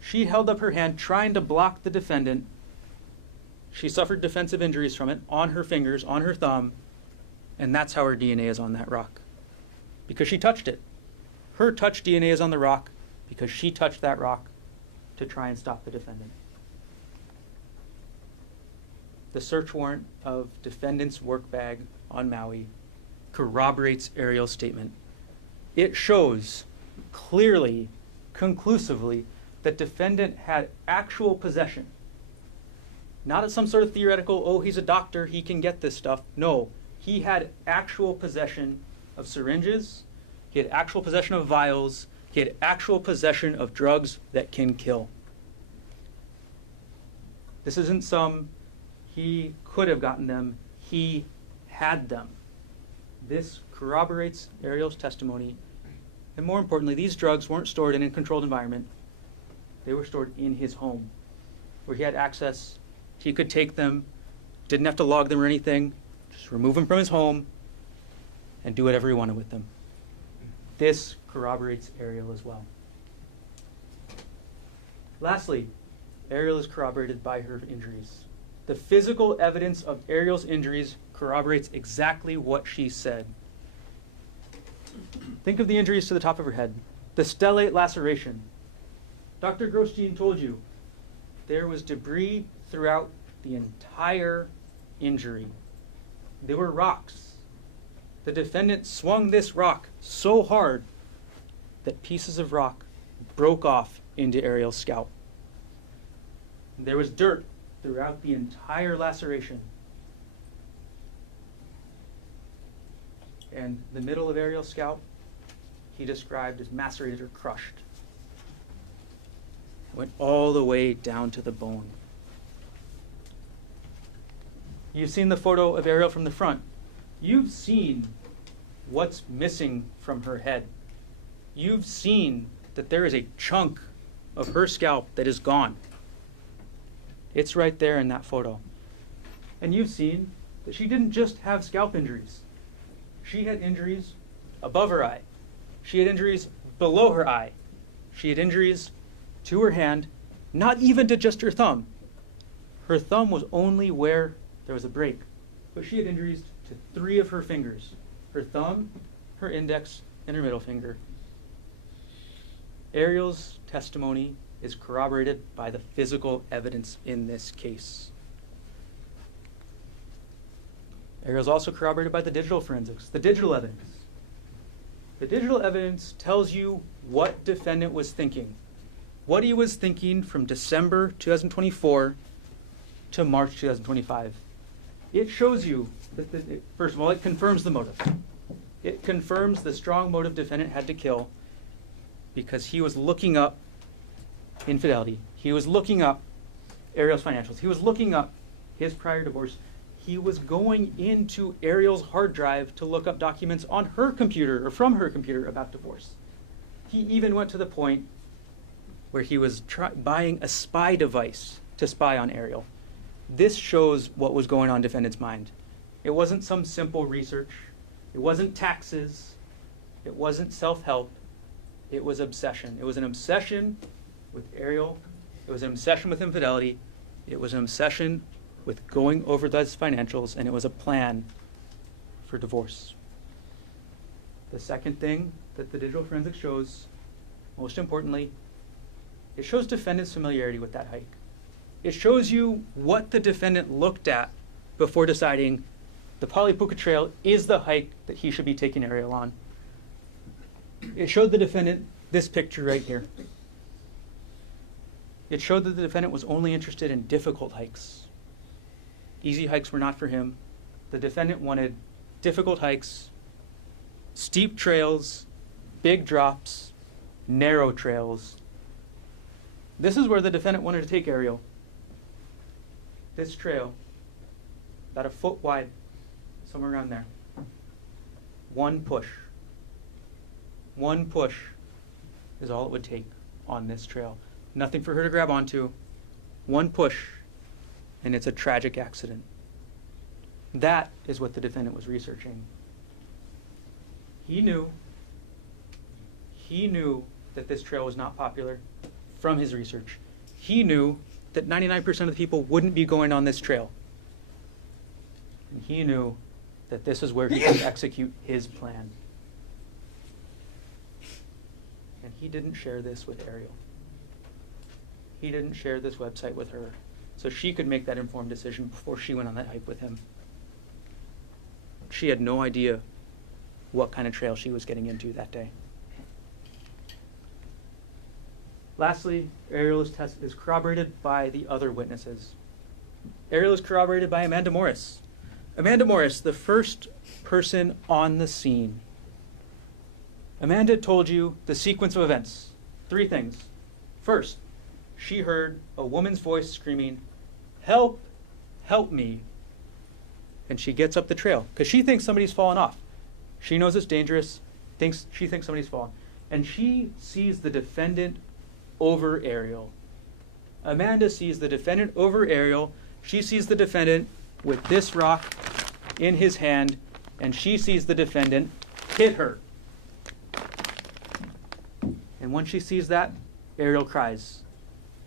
She held up her hand trying to block the defendant. She suffered defensive injuries from it on her fingers, on her thumb, and that's how her DNA is on that rock. Because she touched it. Her touch DNA is on the rock because she touched that rock to try and stop the defendant. The search warrant of defendant's work bag on Maui corroborates Ariel's statement. It shows clearly, conclusively, that defendant had actual possession. Not some sort of theoretical, oh, he's a doctor, he can get this stuff. No, he had actual possession of syringes, he had actual possession of vials, he had actual possession of drugs that can kill. This isn't some, he could have gotten them, he had them. This corroborates Ariel's testimony. And more importantly, these drugs weren't stored in a controlled environment. They were stored in his home, where he had access. He could take them, didn't have to log them or anything, just remove them from his home and do whatever he wanted with them. This corroborates Ariel as well. Lastly, Ariel is corroborated by her injuries. The physical evidence of Ariel's injuries corroborates exactly what she said. Think of the injuries to the top of her head. The stellate laceration. Dr. Grosjean told you there was debris throughout the entire injury. There were rocks. The defendant swung this rock so hard that pieces of rock broke off into Ariel's scalp. There was dirt throughout the entire laceration. And the middle of Ariel's scalp, he described as macerated or crushed. It went all the way down to the bone. You've seen the photo of Ariel from the front. You've seen what's missing from her head. You've seen that there is a chunk of her scalp that is gone. It's right there in that photo. And you've seen that she didn't just have scalp injuries. She had injuries above her eye. She had injuries below her eye. She had injuries to her hand, not even to just her thumb. Her thumb was only where there was a break, but she had injuries to 3 of her fingers: her thumb, her index, and her middle finger. Ariel's testimony is corroborated by the physical evidence in this case. Ariel's also corroborated by the digital forensics, the digital evidence. The digital evidence tells you what defendant was thinking, what he was thinking from December 2024 to March 2025. It shows you that, first of all, it confirms the motive. It confirms the strong motive defendant had to kill because he was looking up infidelity. He was looking up Ariel's financials. He was looking up his prior divorce. He was going into Ariel's hard drive to look up documents on her computer or from her computer about divorce. He even went to the point where he was buying a spy device to spy on Ariel. This shows what was going on in defendant's mind. It wasn't some simple research. It wasn't taxes. It wasn't self-help. It was obsession. It was an obsession with Ariel. It was an obsession with infidelity. It was an obsession with going over those financials, and it was a plan for divorce. The second thing that the digital forensics shows, most importantly, it shows defendant's familiarity with that hike. It shows you what the defendant looked at before deciding the Polipuka Trail is the hike that he should be taking Ariel on. It showed the defendant this picture right here. It showed that the defendant was only interested in difficult hikes. Easy hikes were not for him. The defendant wanted difficult hikes, steep trails, big drops, narrow trails. This is where the defendant wanted to take Ariel. This trail, about a foot wide, somewhere around there. One push. One push is all it would take on this trail. Nothing for her to grab onto. One push, and it's a tragic accident. That is what the defendant was researching. He knew that this trail was not popular from his research. He knew that 99% of the people wouldn't be going on this trail. And he knew that this is where he could execute his plan. And he didn't share this with Ariel. He didn't share this website with her, so she could make that informed decision before she went on that hike with him. She had no idea what kind of trail she was getting into that day. Lastly, Ariel is corroborated by the other witnesses. Ariel is corroborated by Amanda Morris. Amanda Morris, the first person on the scene. Amanda told you the sequence of events. 3 things. First, she heard a woman's voice screaming, "Help! Help me!" And she gets up the trail because she thinks somebody's fallen off. She knows it's dangerous. She thinks somebody's fallen. And she sees the defendant over Ariel. Amanda sees the defendant over Ariel. She sees the defendant with this rock in his hand, and she sees the defendant hit her. And when she sees that, Ariel cries,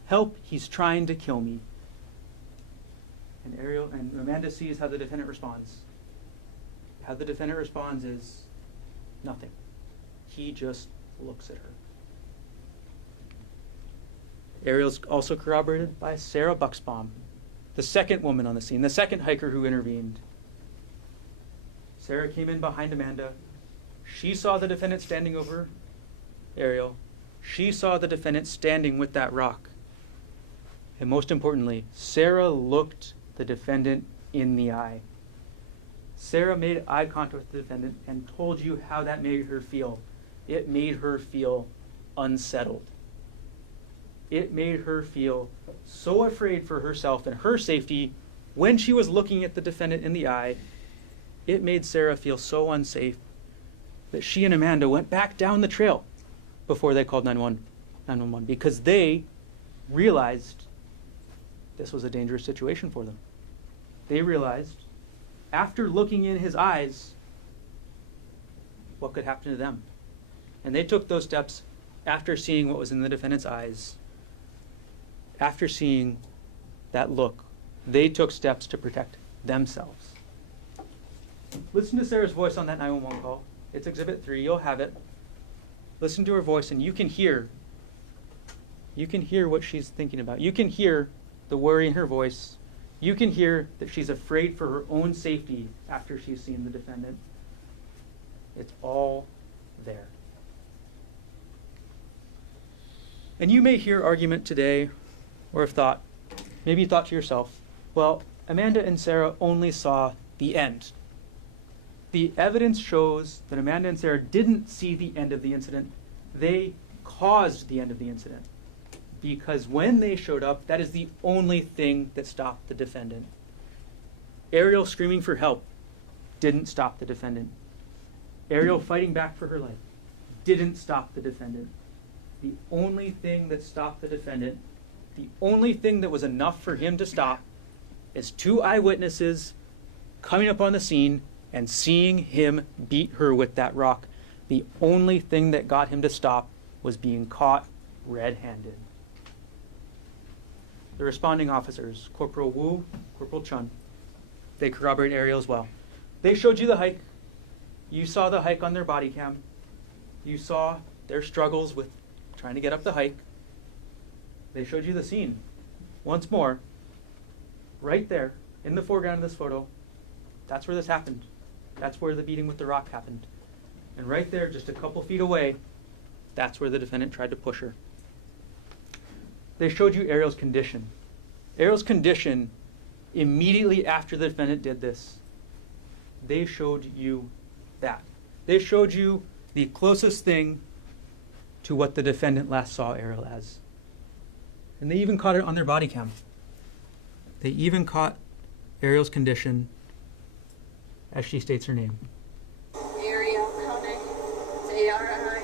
"Help, he's trying to kill me." And Amanda sees how the defendant responds. How the defendant responds is nothing. He just looks at her. Ariel's also corroborated by Sarah Buxbaum, the second woman on the scene, the second hiker who intervened. Sarah came in behind Amanda. She saw the defendant standing over Ariel. She saw the defendant standing with that rock. And most importantly, Sarah looked the defendant in the eye. Sarah made eye contact with the defendant and told you how that made her feel. It made her feel unsettled. It made her feel so afraid for herself and her safety when she was looking at the defendant in the eye. It made Sarah feel so unsafe that she and Amanda went back down the trail before they called 911 because they realized this was a dangerous situation for them. They realized, after looking in his eyes, what could happen to them. And they took those steps after seeing what was in the defendant's eyes. After seeing that look, they took steps to protect themselves. Listen to Sarah's voice on that 911 call. It's Exhibit 3. You'll have it. Listen to her voice, and you can hear what she's thinking about. You can hear the worry in her voice. You can hear that she's afraid for her own safety after she's seen the defendant. It's all there. And you may hear argument today, or have thought, maybe you thought to yourself, well, Amanda and Sarah only saw the end. The evidence shows that Amanda and Sarah didn't see the end of the incident. They caused the end of the incident. Because when they showed up, that is the only thing that stopped the defendant. Ariel screaming for help didn't stop the defendant. Ariel fighting back for her life didn't stop the defendant. The only thing that stopped the defendant, the only thing that was enough for him to stop, is 2 eyewitnesses coming up on the scene and seeing him beat her with that rock. The only thing that got him to stop was being caught red-handed. The responding officers, Corporal Wu, Corporal Chun, they corroborate Ariel as well. They showed you the hike. You saw the hike on their body cam. You saw their struggles with trying to get up the hike. They showed you the scene. Once more, right there in the foreground of this photo, that's where this happened. That's where the beating with the rock happened. And right there, just a couple feet away, that's where the defendant tried to push her. They showed you Ariel's condition. Ariel's condition immediately after the defendant did this. They showed you that. They showed you the closest thing to what the defendant last saw Ariel as. And they even caught it on their body cam. They even caught Ariel's condition as she states her name. Ariel. Gerhardt.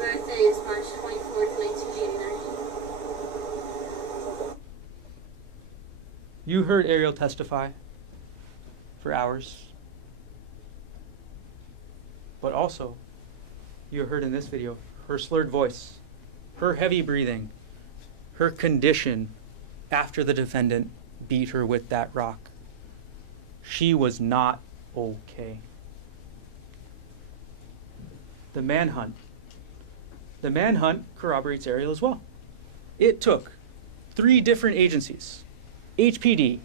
Birthday is March 24th, 1989. You heard Ariel testify for hours. But also, you heard in this video her slurred voice, her heavy breathing, her condition after the defendant beat her with that rock. She was not okay. The manhunt. The manhunt corroborates Ariel as well. It took 3 different agencies, HPD,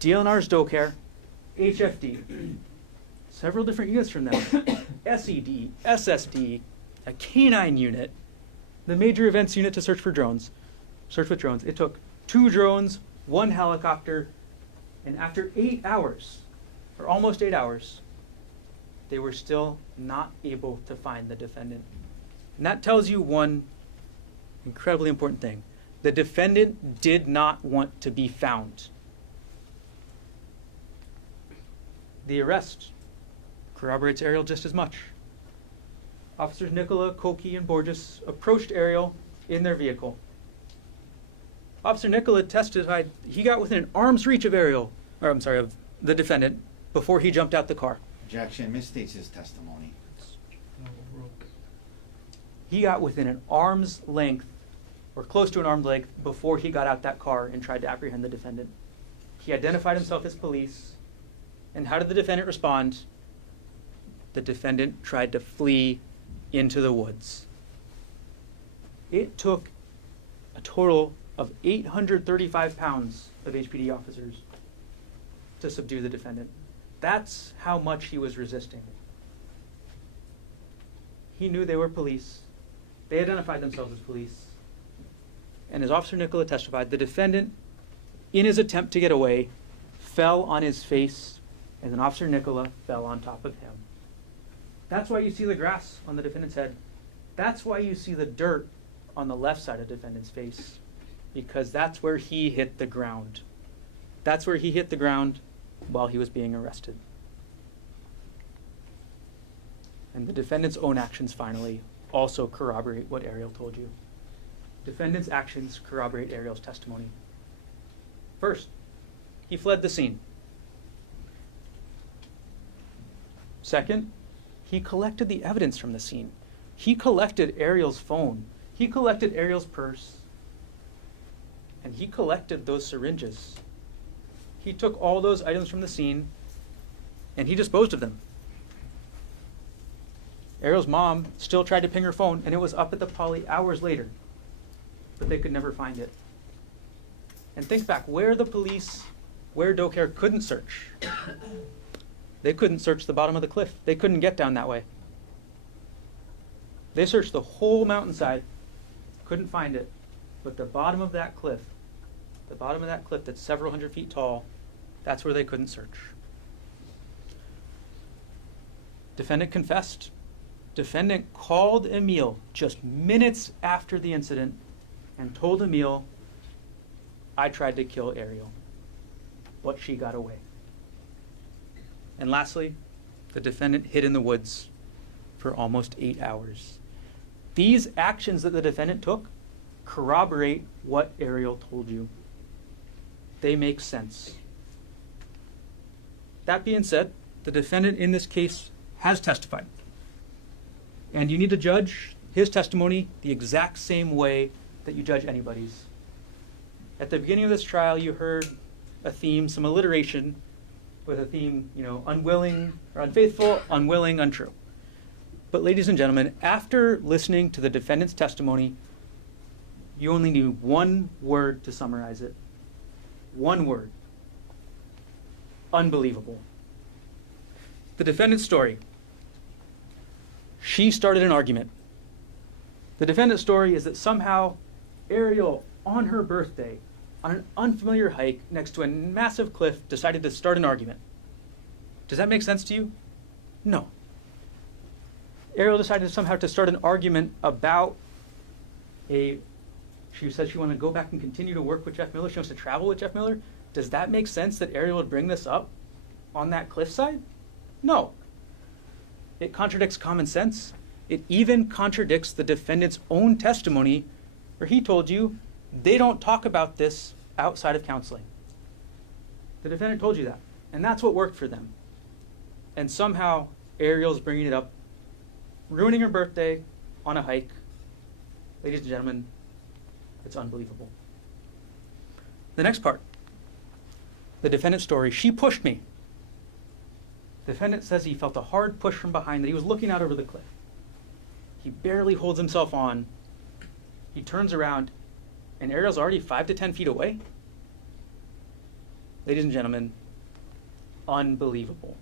DLNR's DoCare, HFD, several different units from them, SED, SSD, a K9 unit, the major events unit to search with drones. It took 2 drones, 1 helicopter, and after 8 hours, or almost 8 hours, they were still not able to find the defendant. And that tells you one incredibly important thing. The defendant did not want to be found. The arrest corroborates Ariel just as much. Officers Nicola, Koki, and Borges approached Ariel in their vehicle. Officer Nicola testified he got within an arm's reach of of the defendant before he jumped out the car. Objection, misstates his testimony. He got within an arm's length, or close to an arm's length, before he got out that car and tried to apprehend the defendant. He identified himself as police. And how did the defendant respond? The defendant tried to flee into the woods. It took a total of 835 pounds of HPD officers to subdue the defendant. That's how much he was resisting. He knew they were police. They identified themselves as police. And as Officer Nicola testified, the defendant, in his attempt to get away, fell on his face, and then Officer Nicola fell on top of him. That's why you see the grass on the defendant's head. That's why you see the dirt on the left side of the defendant's face, because that's where he hit the ground. That's where he hit the ground while he was being arrested. And the defendant's own actions, finally, also corroborate what Ariel told you. Defendant's actions corroborate Ariel's testimony. First, he fled the scene. Second, he collected the evidence from the scene. He collected Ariel's phone. He collected Ariel's purse. And he collected those syringes. He took all those items from the scene and he disposed of them. Ariel's mom still tried to ping her phone, and it was up at the poly hours later, but they could never find it. And think back, where the police, where DoCare couldn't search. They couldn't search the bottom of the cliff. They couldn't get down that way. They searched the whole mountainside, couldn't find it, but the bottom of that cliff that's several hundred feet tall, that's where they couldn't search. Defendant confessed. Defendant called Emil just minutes after the incident and told Emil, "I tried to kill Ariel, but she got away." And lastly, the defendant hid in the woods for almost 8 hours. These actions that the defendant took corroborate what Ariel told you. They make sense. That being said, the defendant in this case has testified. And you need to judge his testimony the exact same way that you judge anybody's. At the beginning of this trial, you heard a theme, some alliteration with a theme, unwilling or unfaithful, unwilling, untrue. But ladies and gentlemen, after listening to the defendant's testimony, you only need one word to summarize it. One word. Unbelievable. The defendant's story. She started an argument. The defendant's story is that somehow Ariel, on her birthday, on an unfamiliar hike next to a massive cliff, decided to start an argument. Does that make sense to you? No. Ariel decided somehow to start an argument about she said she wanted to go back and continue to work with Jeff Miller. She wants to travel with Jeff Miller. Does that make sense that Ariel would bring this up on that cliffside? No. It contradicts common sense. It even contradicts the defendant's own testimony where he told you they don't talk about this outside of counseling. The defendant told you that, and that's what worked for them. And somehow Ariel's bringing it up, ruining her birthday on a hike. Ladies and gentlemen, it's unbelievable. The next part, the defendant's story, she pushed me. The defendant says he felt a hard push from behind, that he was looking out over the cliff. He barely holds himself on. He turns around, and Ariel's already 5 to 10 feet away. Ladies and gentlemen, unbelievable.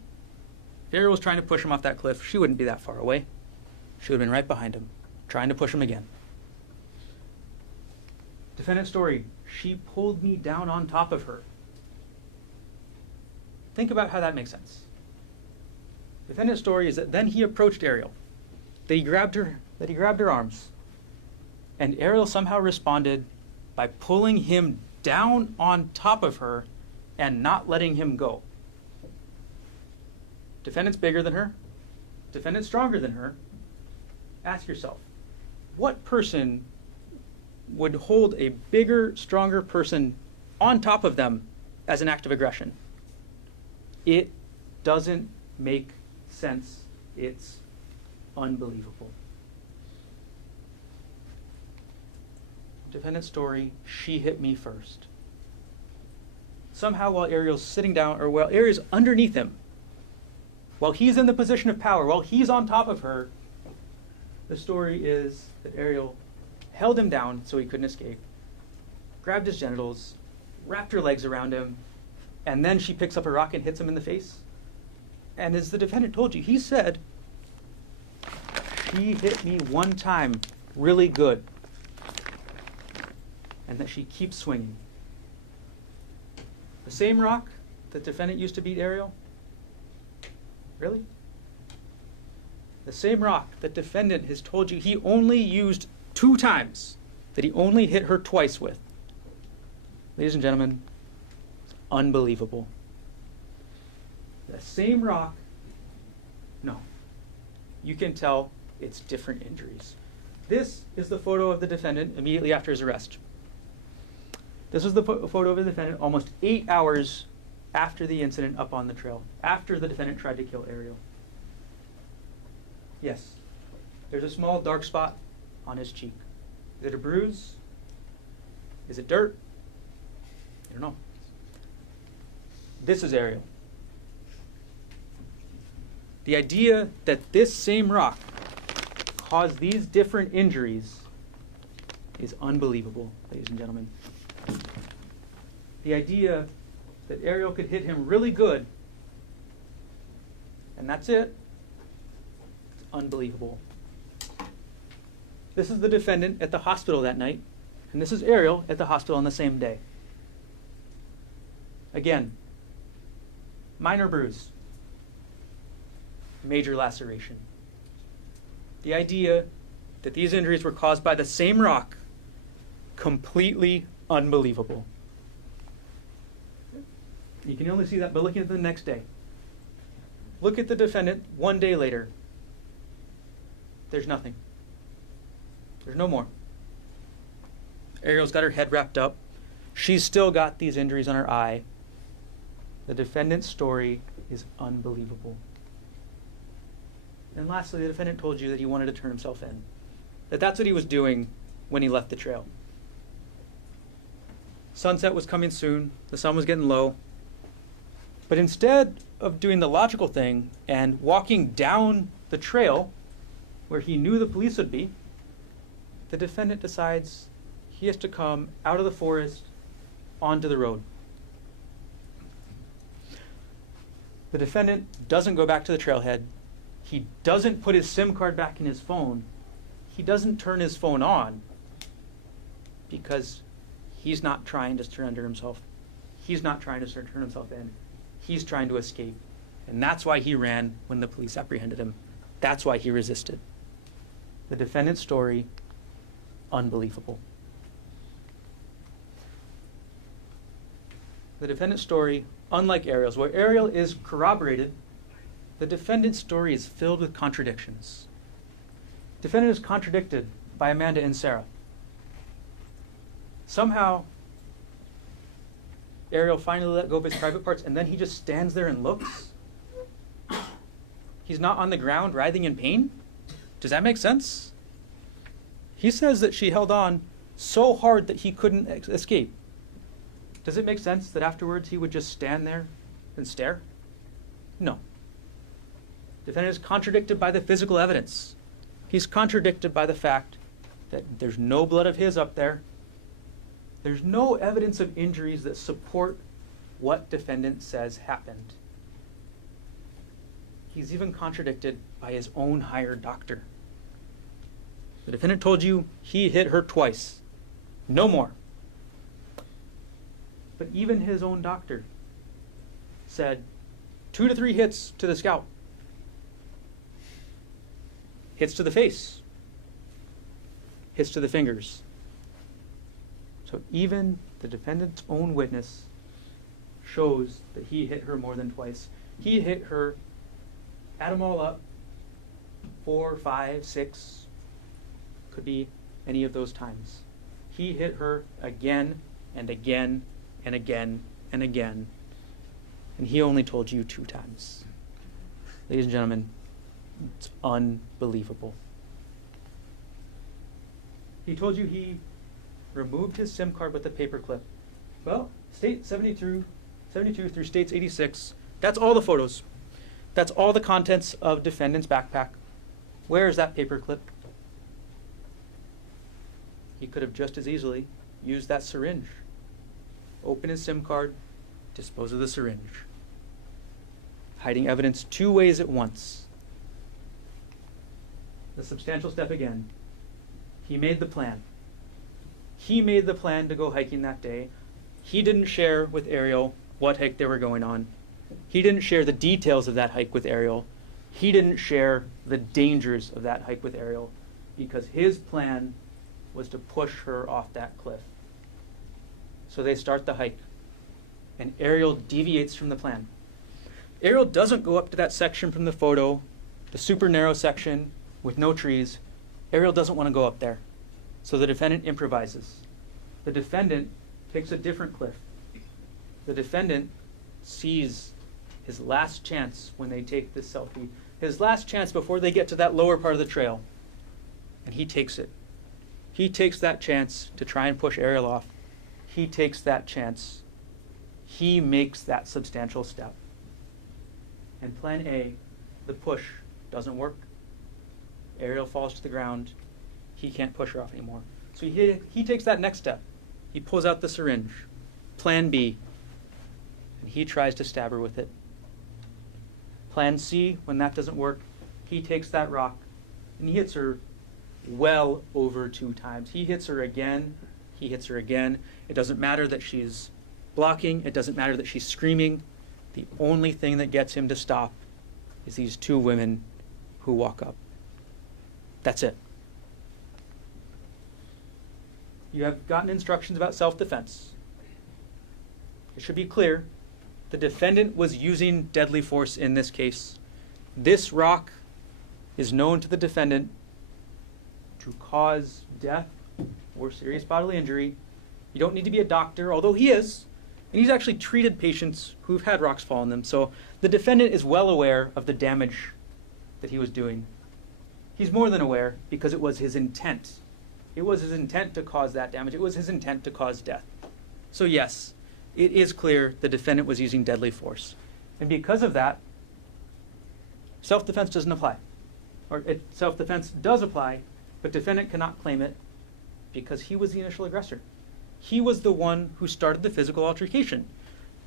If Ariel was trying to push him off that cliff, she wouldn't be that far away. She would have been right behind him, trying to push him again. Defendant's story, she pulled me down on top of her. Think about how that makes sense. Defendant's story is that then he approached Ariel, that he grabbed her arms, and Ariel somehow responded by pulling him down on top of her and not letting him go. Defendant's bigger than her. Defendant's stronger than her. Ask yourself, what person would hold a bigger, stronger person on top of them as an act of aggression? It doesn't make sense. It's unbelievable. Defendant's story, she hit me first. Somehow while Ariel's sitting down, or while Ariel's underneath him, while he's in the position of power, while he's on top of her, the story is that Ariel held him down so he couldn't escape, grabbed his genitals, wrapped her legs around him, and then she picks up a rock and hits him in the face. And as the defendant told you, he said, she hit me one time really good, and that she keeps swinging. The same rock that the defendant used to beat Ariel? Really? The same rock that defendant has told you he only used 2 times, that he only hit her twice with. Ladies and gentlemen, it's unbelievable. The same rock, no. You can tell it's different injuries. This is the photo of the defendant immediately after his arrest. This was the photo of the defendant almost 8 hours after the incident up on the trail, after the defendant tried to kill Ariel. Yes, there's a small dark spot on his cheek. Is it a bruise? Is it dirt? I don't know. This is Ariel. The idea that this same rock caused these different injuries is unbelievable, ladies and gentlemen. The idea that Ariel could hit him really good, and that's it, it's unbelievable. This is the defendant at the hospital that night, and this is Ariel at the hospital on the same day. Again, minor bruise, major laceration. The idea that these injuries were caused by the same rock, completely unbelievable. You can only see that by looking at the next day. Look at the defendant 1 day later. There's nothing. There's no more. Ariel's got her head wrapped up. She's still got these injuries on her eye. The defendant's story is unbelievable. And lastly, the defendant told you that he wanted to turn himself in. That's what he was doing when he left the trail. Sunset was coming soon. The sun was getting low. But instead of doing the logical thing and walking down the trail where he knew the police would be, the defendant decides he has to come out of the forest onto the road. The defendant doesn't go back to the trailhead. He doesn't put his SIM card back in his phone. He doesn't turn his phone on because he's not trying to surrender himself. He's not trying to turn himself in. He's trying to escape. And that's why he ran when the police apprehended him. That's why he resisted. The defendant's story, unbelievable. The defendant's story, unlike Ariel's, where Ariel is corroborated, the defendant's story is filled with contradictions. Defendant is contradicted by Amanda and Sarah. Somehow, Ariel finally let go of his private parts, and then he just stands there and looks. He's not on the ground writhing in pain? Does that make sense? He says that she held on so hard that he couldn't escape. Does it make sense that afterwards he would just stand there and stare? No. Defendant is contradicted by the physical evidence. He's contradicted by the fact that there's no blood of his up there. There's no evidence of injuries that support what defendant says happened. He's even contradicted by his own hired doctor. The defendant told you he hit her twice. No more. But even his own doctor said 2 to 3 hits to the scalp. Hits to the face. Hits to the fingers. So even the defendant's own witness shows that he hit her more than twice. He hit her, add them all up, 4, 5, 6, could be any of those times. He hit her again and again and again and again, and he only told you 2 times. Ladies and gentlemen, it's unbelievable. He told you he removed his SIM card with a paper clip. Well, State 72 through States 86, that's all the photos. That's all the contents of defendant's backpack. Where is that paper clip? He could have just as easily used that syringe. Open his SIM card, dispose of the syringe. Hiding evidence 2 ways at once. The substantial step again. He made the plan. He made the plan to go hiking that day. He didn't share with Ariel what hike they were going on. He didn't share the details of that hike with Ariel. He didn't share the dangers of that hike with Ariel because his plan was to push her off that cliff. So they start the hike, and Ariel deviates from the plan. Ariel doesn't go up to that section from the photo, the super narrow section with no trees. Ariel doesn't want to go up there. So the defendant improvises. The defendant takes a different cliff. The defendant sees his last chance when they take this selfie, his last chance before they get to that lower part of the trail, and he takes it. He takes that chance to try and push Ariel off. He takes that chance. He makes that substantial step. And plan A, the push, doesn't work. Ariel falls to the ground. He can't push her off anymore. So he takes that next step. He pulls out the syringe. Plan B. And he tries to stab her with it. Plan C, when that doesn't work, he takes that rock and he hits her well over 2 times. He hits her again. He hits her again. It doesn't matter that she's blocking. It doesn't matter that she's screaming. The only thing that gets him to stop is these 2 women who walk up. That's it. You have gotten instructions about self-defense. It should be clear. The defendant was using deadly force in this case. This rock is known to the defendant to cause death or serious bodily injury. You don't need to be a doctor, although he is. And he's actually treated patients who've had rocks fall on them. So the defendant is well aware of the damage that he was doing. He's more than aware because it was his intent. It was his intent to cause that damage. It was his intent to cause death. So yes, it is clear the defendant was using deadly force. And because of that, self-defense doesn't apply. Or self-defense does apply, but defendant cannot claim it because he was the initial aggressor. He was the one who started the physical altercation.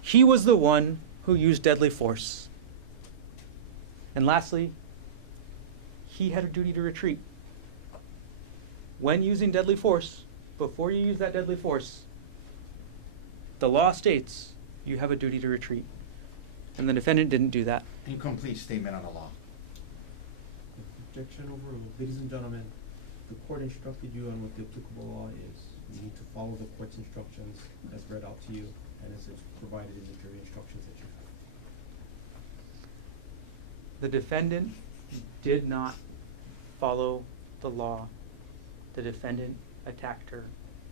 He was the one who used deadly force. And lastly, he had a duty to retreat. When using deadly force, before you use that deadly force, the law states you have a duty to retreat. And the defendant didn't do that. Incomplete statement on the law. Objection overruled. Ladies and gentlemen, the court instructed you on what the applicable law is. You need to follow the court's instructions as read out to you and as it's provided in the jury instructions that you have. The defendant did not follow the law. The defendant attacked her.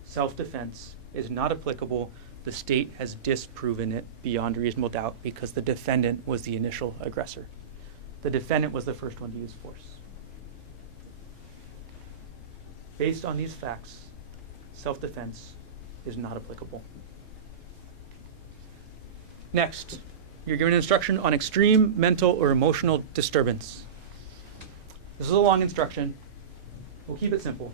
Self-defense is not applicable. The state has disproven it beyond reasonable doubt because the defendant was the initial aggressor. The defendant was the first one to use force. Based on these facts, self-defense is not applicable. Next, you're given instruction on extreme mental or emotional disturbance. This is a long instruction. We'll keep it simple.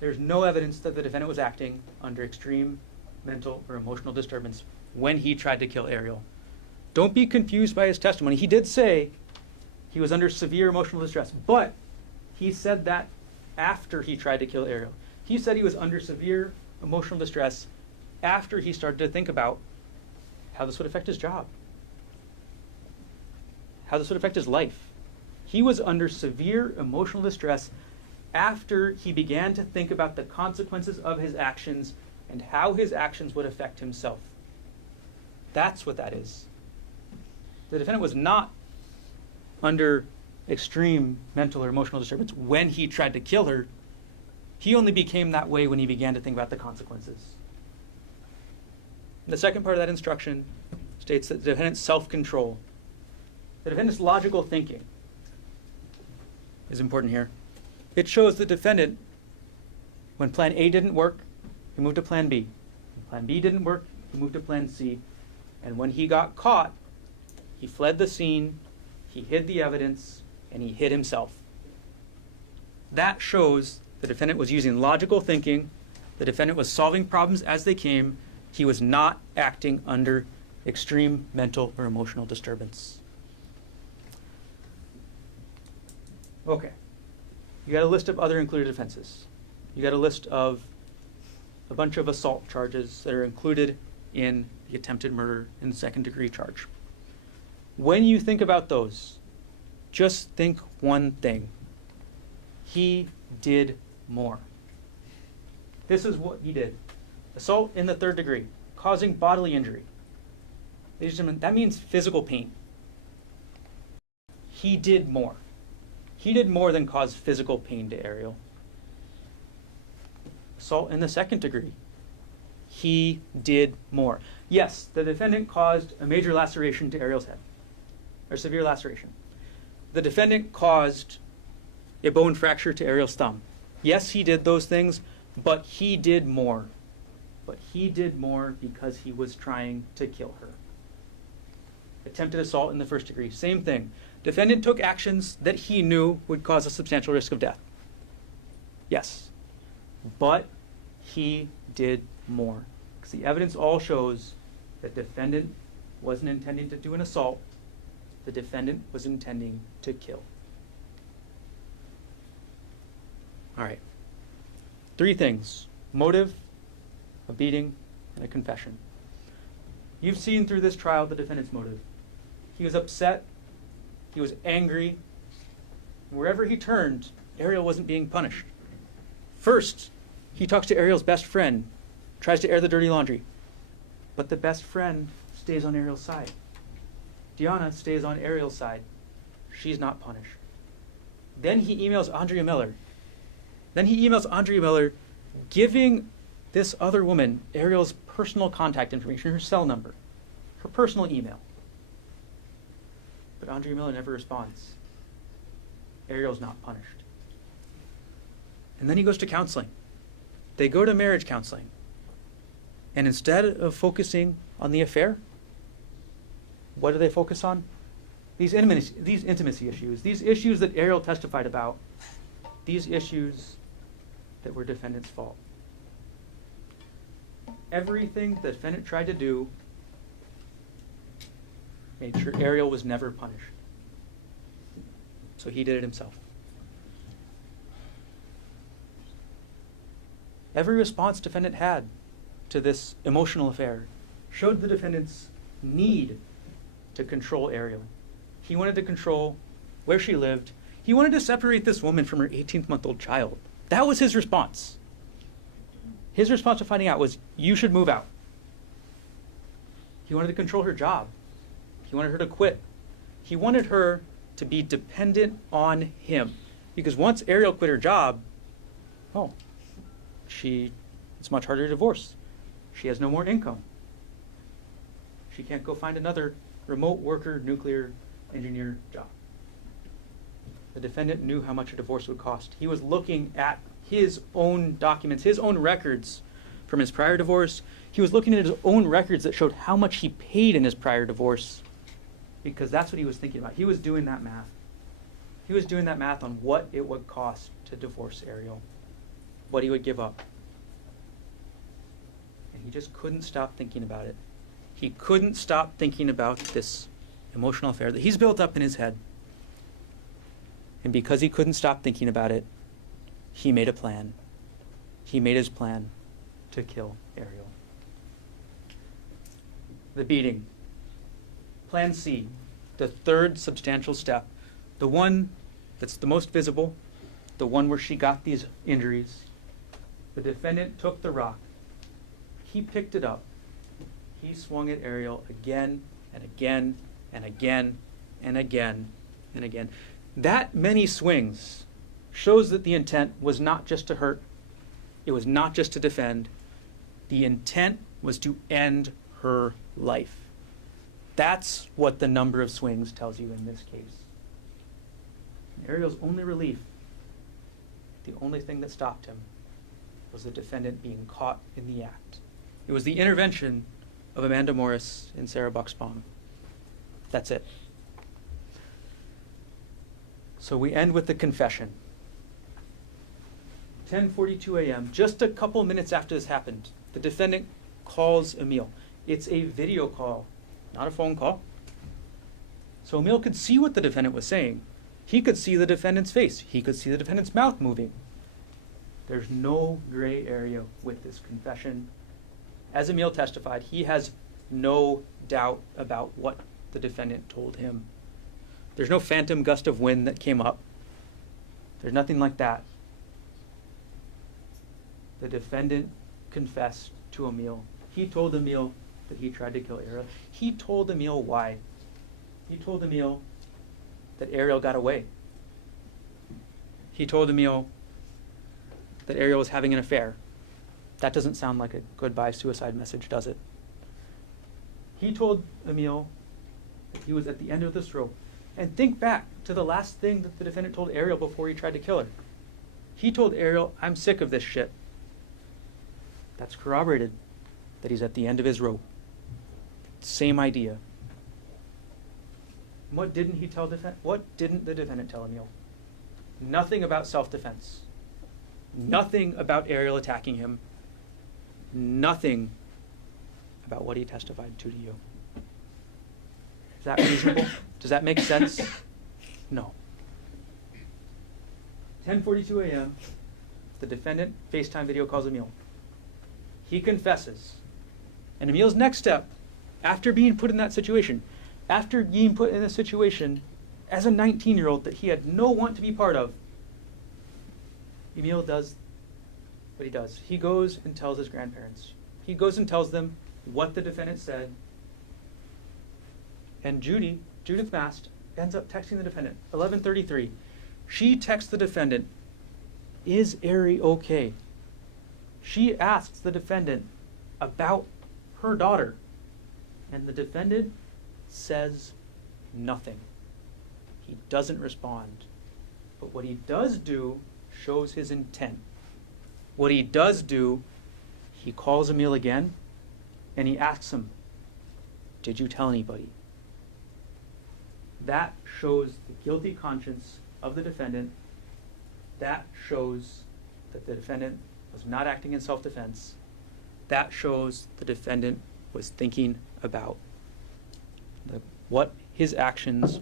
There's no evidence that the defendant was acting under extreme mental or emotional disturbance when he tried to kill Ariel. Don't be confused by his testimony. He did say he was under severe emotional distress, but he said that after he tried to kill Ariel. He said he was under severe emotional distress after he started to think about how this would affect his job, how this would affect his life. He was under severe emotional distress after he began to think about the consequences of his actions and how his actions would affect himself. That's what that is. The defendant was not under extreme mental or emotional disturbance when he tried to kill her. He only became that way when he began to think about the consequences. The second part of that instruction states that the defendant's self-control, the defendant's logical thinking is important here. It shows the defendant, when plan A didn't work, he moved to plan B. When plan B didn't work, he moved to plan C. And when he got caught, he fled the scene, he hid the evidence, and he hid himself. That shows the defendant was using logical thinking. The defendant was solving problems as they came. He was not acting under extreme mental or emotional disturbance. Okay. You got a list of other included offenses. You got a list of a bunch of assault charges that are included in the attempted murder and second-degree charge. When you think about those, just think one thing. He did more. This is what he did. Assault in the third degree, causing bodily injury. Ladies and gentlemen, that means physical pain. He did more. He did more than cause physical pain to Ariel. Assault in the second degree. He did more. Yes, the defendant caused a major laceration to Ariel's head, or severe laceration. The defendant caused a bone fracture to Ariel's thumb. Yes, he did those things, but he did more. But he did more because he was trying to kill her. Attempted assault in the first degree, same thing. Defendant took actions that he knew would cause a substantial risk of death. Yes, but he did more. Because the evidence all shows that defendant wasn't intending to do an assault. The defendant was intending to kill. All right. 3 things: motive, a beating, and a confession. You've seen through this trial the defendant's motive. He was upset. He was angry. Wherever he turned, Ariel wasn't being punished. First, he talks to Ariel's best friend, tries to air the dirty laundry. But the best friend stays on Ariel's side. Deanna stays on Ariel's side. She's not punished. Then he emails Andrea Miller. Giving this other woman Ariel's personal contact information, her cell number, her personal email. But Andrea Miller never responds. Ariel's not punished. And then he goes to counseling. They go to marriage counseling. And instead of focusing on the affair, what do they focus on? These intimacy issues, these issues that Ariel testified about, these issues that were defendant's fault. Everything the defendant tried to do made sure Ariel was never punished. So he did it himself. Every response defendant had to this emotional affair showed the defendant's need to control Ariel. He wanted to control where she lived. He wanted to separate this woman from her 18-month-old child. That was his response. His response to finding out was, you should move out. He wanted to control her job. He wanted her to quit. He wanted her to be dependent on him. Because once Ariel quit her job, it's much harder to divorce. She has no more income. She can't go find another remote worker, nuclear engineer job. The defendant knew how much a divorce would cost. He was looking at his own documents, his own records from his prior divorce. He was looking at his own records that showed how much he paid in his prior divorce, because that's what he was thinking about. He was doing that math. He was doing that math on what it would cost to divorce Ariel, what he would give up. And he just couldn't stop thinking about it. He couldn't stop thinking about this emotional affair that he's built up in his head. And because he couldn't stop thinking about it, he made a plan. He made his plan to kill Ariel. The beating. Plan C, the third substantial step, the one that's the most visible, the one where she got these injuries. The defendant took the rock. He picked it up. He swung at Ariel again and again and again and again and again. That many swings shows that the intent was not just to hurt. It was not just to defend. The intent was to end her life. That's what the number of swings tells you in this case. Ariel's only relief, the only thing that stopped him, was the defendant being caught in the act. It was the intervention of Amanda Morris and Sarah Bucksbaum. That's it. So we end with the confession. 10:42 a.m., just a couple minutes after this happened, the defendant calls Emil. It's a video call, not a phone call. So Emil could see what the defendant was saying. He could see the defendant's face. He could see the defendant's mouth moving. There's no gray area with this confession. As Emil testified, he has no doubt about what the defendant told him. There's no phantom gust of wind that came up. There's nothing like that. The defendant confessed to Emil. He told Emil that he tried to kill Ariel. He told Emil why. He told Emil that Ariel got away. He told Emil that Ariel was having an affair. That doesn't sound like a goodbye suicide message, does it? He told Emil that he was at the end of this rope. And think back to the last thing that the defendant told Ariel before he tried to kill her. He told Ariel, "I'm sick of this shit." That's corroborated that he's at the end of his rope. Same idea. What didn't he tell What didn't the defendant tell Emil? Nothing about self-defense. Nothing about Ariel attacking him. Nothing about what he testified to you. Is that reasonable? Does that make sense? No. 10:42 a.m., the defendant FaceTime video calls Emil. He confesses. And Emil's next step, after being put in that situation, after being put in a situation as a 19-year-old that he had no want to be part of, Emil does what he does. He goes and tells his grandparents. He goes and tells them what the defendant said. And Judith Mast, ends up texting the defendant, 11:33. She texts the defendant, "Is Ari okay?" She asks the defendant about her daughter. And the defendant says nothing. He doesn't respond. But what he does do shows his intent. What he does do, he calls Emil again, and he asks him, "Did you tell anybody?" That shows the guilty conscience of the defendant. That shows that the defendant was not acting in self-defense. That shows the defendant was thinking about what his actions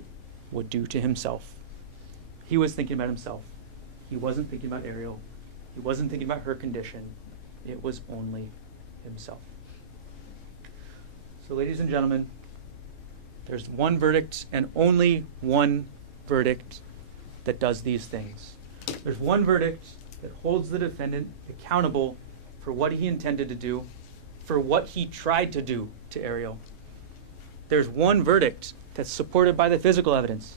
would do to himself. He was thinking about himself. He wasn't thinking about Ariel. He wasn't thinking about her condition. It was only himself. So, ladies and gentlemen, there's one verdict and only one verdict that does these things. There's one verdict that holds the defendant accountable for what he intended to do, for what he tried to do to Ariel. There's one verdict that's supported by the physical evidence,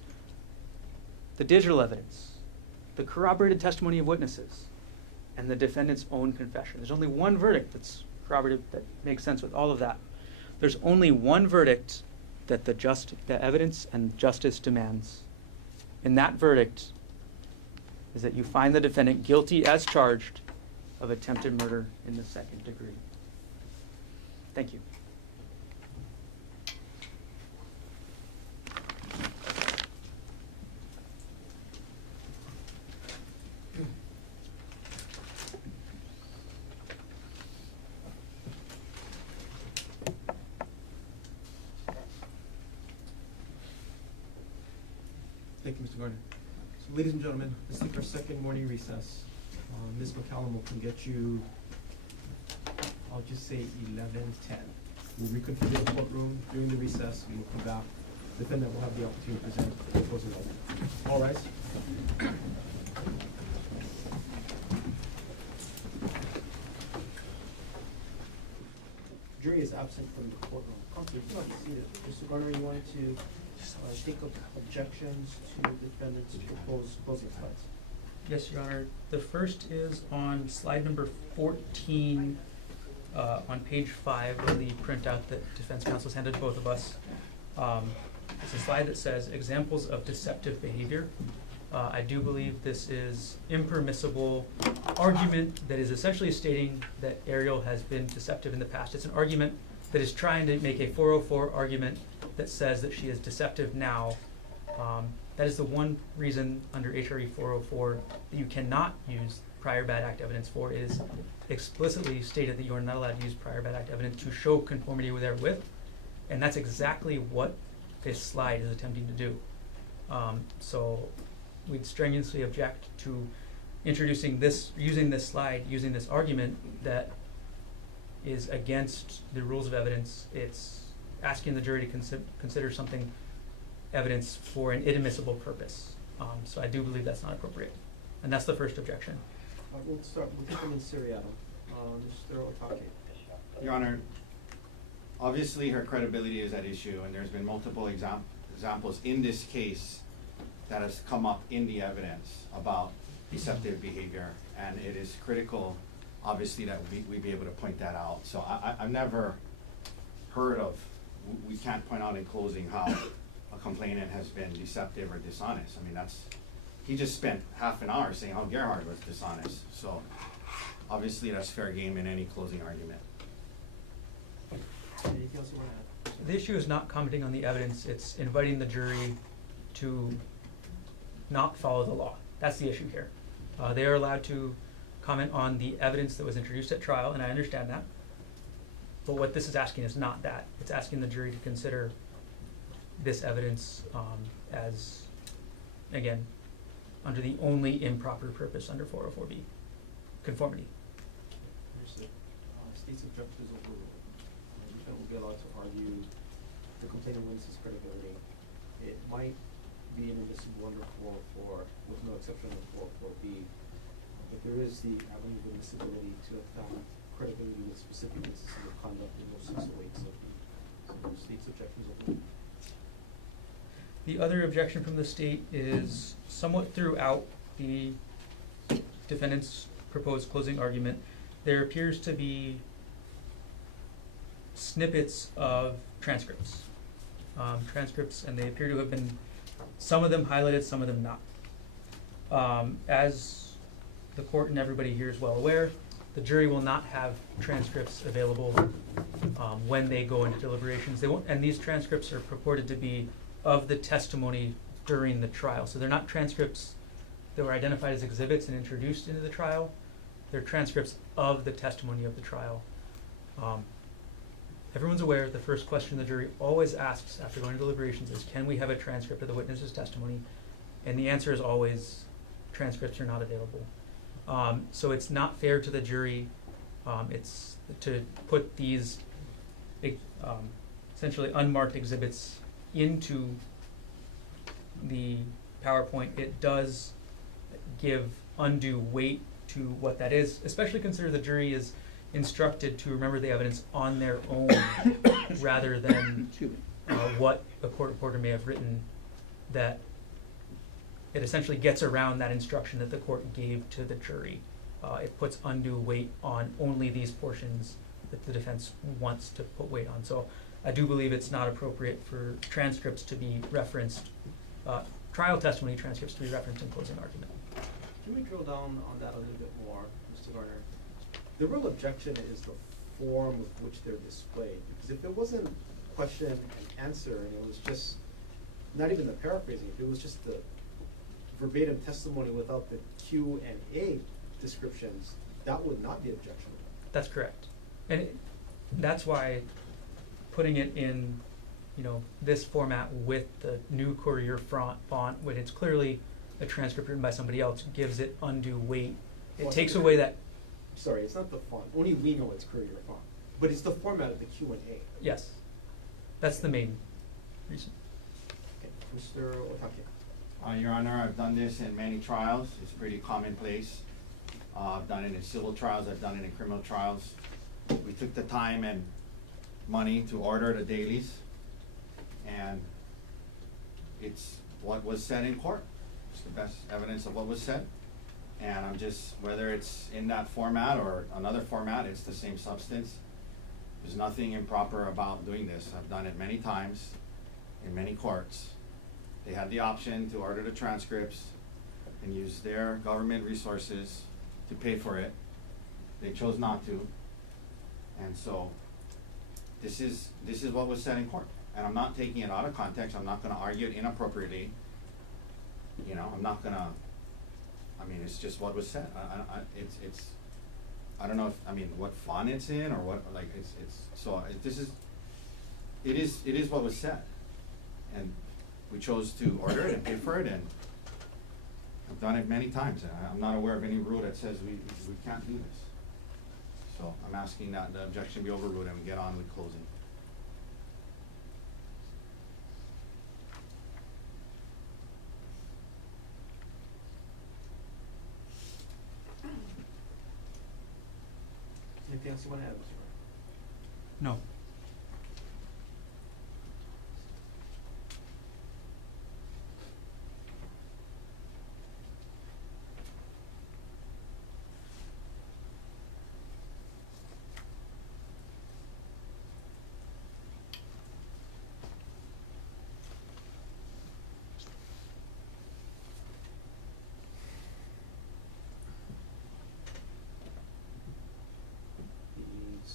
the digital evidence, the corroborated testimony of witnesses, and the defendant's own confession. There's only one verdict that's corroborated that makes sense with all of that. There's only one verdict that the evidence and justice demands. And that verdict is that you find the defendant guilty as charged of attempted murder in the second degree. Thank you. Thank you, Mr. Gardner. So, ladies and gentlemen, let's take our second morning recess. Ms. McCallum will come get you, I'll just say 11:10. We'll reconfigure the courtroom during the recess, and we'll come back. The defendant will have the opportunity to present the closing argument. All rise. Jury is absent from the courtroom. Counselor, you cannot be seated. Mr. Gardner, you wanted to take up objections to the defendant's proposed closing slides. Yes, Your Honor. The first is on slide number 14, on page 5 of the printout that defense counsel's handed both of us. It's a slide that says examples of deceptive behavior. I do believe this is impermissible argument that is essentially stating that Ariel has been deceptive in the past. It's an argument that is trying to make a 404 argument that says that she is deceptive now. That is the one reason under HRE 404 that you cannot use prior bad act evidence for. It is explicitly stated that you are not allowed to use prior bad act evidence to show conformity therewith, and that's exactly what this slide is attempting to do. So we'd strenuously object to introducing this, using this slide, using this argument that is against the rules of evidence. It's asking the jury to consider something evidence for an inadmissible purpose. So I do believe that's not appropriate. And that's the first objection. We'll take them in seriatim. Mr. Otake. Your Honor, obviously her credibility is at issue, and there's been multiple examples in this case that has come up in the evidence about deceptive behavior, and it is critical, obviously, that we be able to point that out. So I've never heard of, we can't point out in closing how a complainant has been deceptive or dishonest. I mean, he just spent half an hour saying how Gerhard was dishonest. So obviously that's fair game in any closing argument. Anything else you want to add? The issue is not commenting on the evidence, it's inviting the jury to not follow the law. That's the issue here. They are allowed to comment on the evidence that was introduced at trial, and I understand that. But what this is asking is not that. It's asking the jury to consider this evidence as, again, under the only improper purpose under 404B, conformity. Understood. State's objection is overruled. The defendant will be allowed to argue the complainant witness's credibility. It might be inadmissible under 404 with no exception under 404B, but there is the avenue of admissibility to found credibility with specific instances of conduct in those 608. So the state's objection is overruled. The other objection from the state is somewhat throughout the defendant's proposed closing argument. There appears to be snippets of transcripts. And they appear to have been, some of them highlighted, some of them not. As the court and everybody here is well aware, the jury will not have transcripts available when they go into deliberations. They won't, and these transcripts are purported to be of the testimony during the trial. So they're not transcripts that were identified as exhibits and introduced into the trial. They're transcripts of the testimony of the trial. Everyone's aware the first question the jury always asks after going to deliberations is, can we have a transcript of the witness's testimony? And the answer is always, transcripts are not available. So it's not fair to the jury. It's to put these essentially unmarked exhibits into the PowerPoint. It does give undue weight to what that is, especially consider the jury is instructed to remember the evidence on their own rather than what a court reporter may have written, that it essentially gets around that instruction that the court gave to the jury. It puts undue weight on only these portions that the defense wants to put weight on. So I do believe it's not appropriate for transcripts to be referenced, trial testimony transcripts to be referenced in closing argument. Can we drill down on that a little bit more, Mr. Garner? The real objection is the form with which they're displayed. Because if it wasn't question and answer, and it was just, not even the paraphrasing, if it was just the verbatim testimony without the Q and A descriptions, that would not be objectionable. That's correct. And that's why putting it in, this format with the new Courier font, when it's clearly a transcript written by somebody else, gives it undue weight. It Well, takes away that, Sorry, it's not the font. Only we know it's Courier font. But it's the format of the Q and A. yes, that's the main reason. Okay, Mr. Otake. Your Honor, I've done this in many trials. It's pretty commonplace. I've done it in civil trials. I've done it in criminal trials. We took the time and money to order the dailies, and it's what was said in court. It's the best evidence of what was said. And I'm just, whether it's in that format or another format, it's the same substance. There's nothing improper about doing this. I've done it many times in many courts. They had the option to order the transcripts and use their government resources to pay for it. They chose not to. And so this is what was said in court. And I'm not taking it out of context. I'm not gonna argue it inappropriately. I'm not gonna, it's just what was said. I don't know what font it's in or what, it is what was said. And we chose to order it and pay for it, and I've done it many times. And I'm not aware of any rule that says we can't do this. So I'm asking that the objection be overruled and we get on with closing. Anything else you want to add, Mr. Garner? No.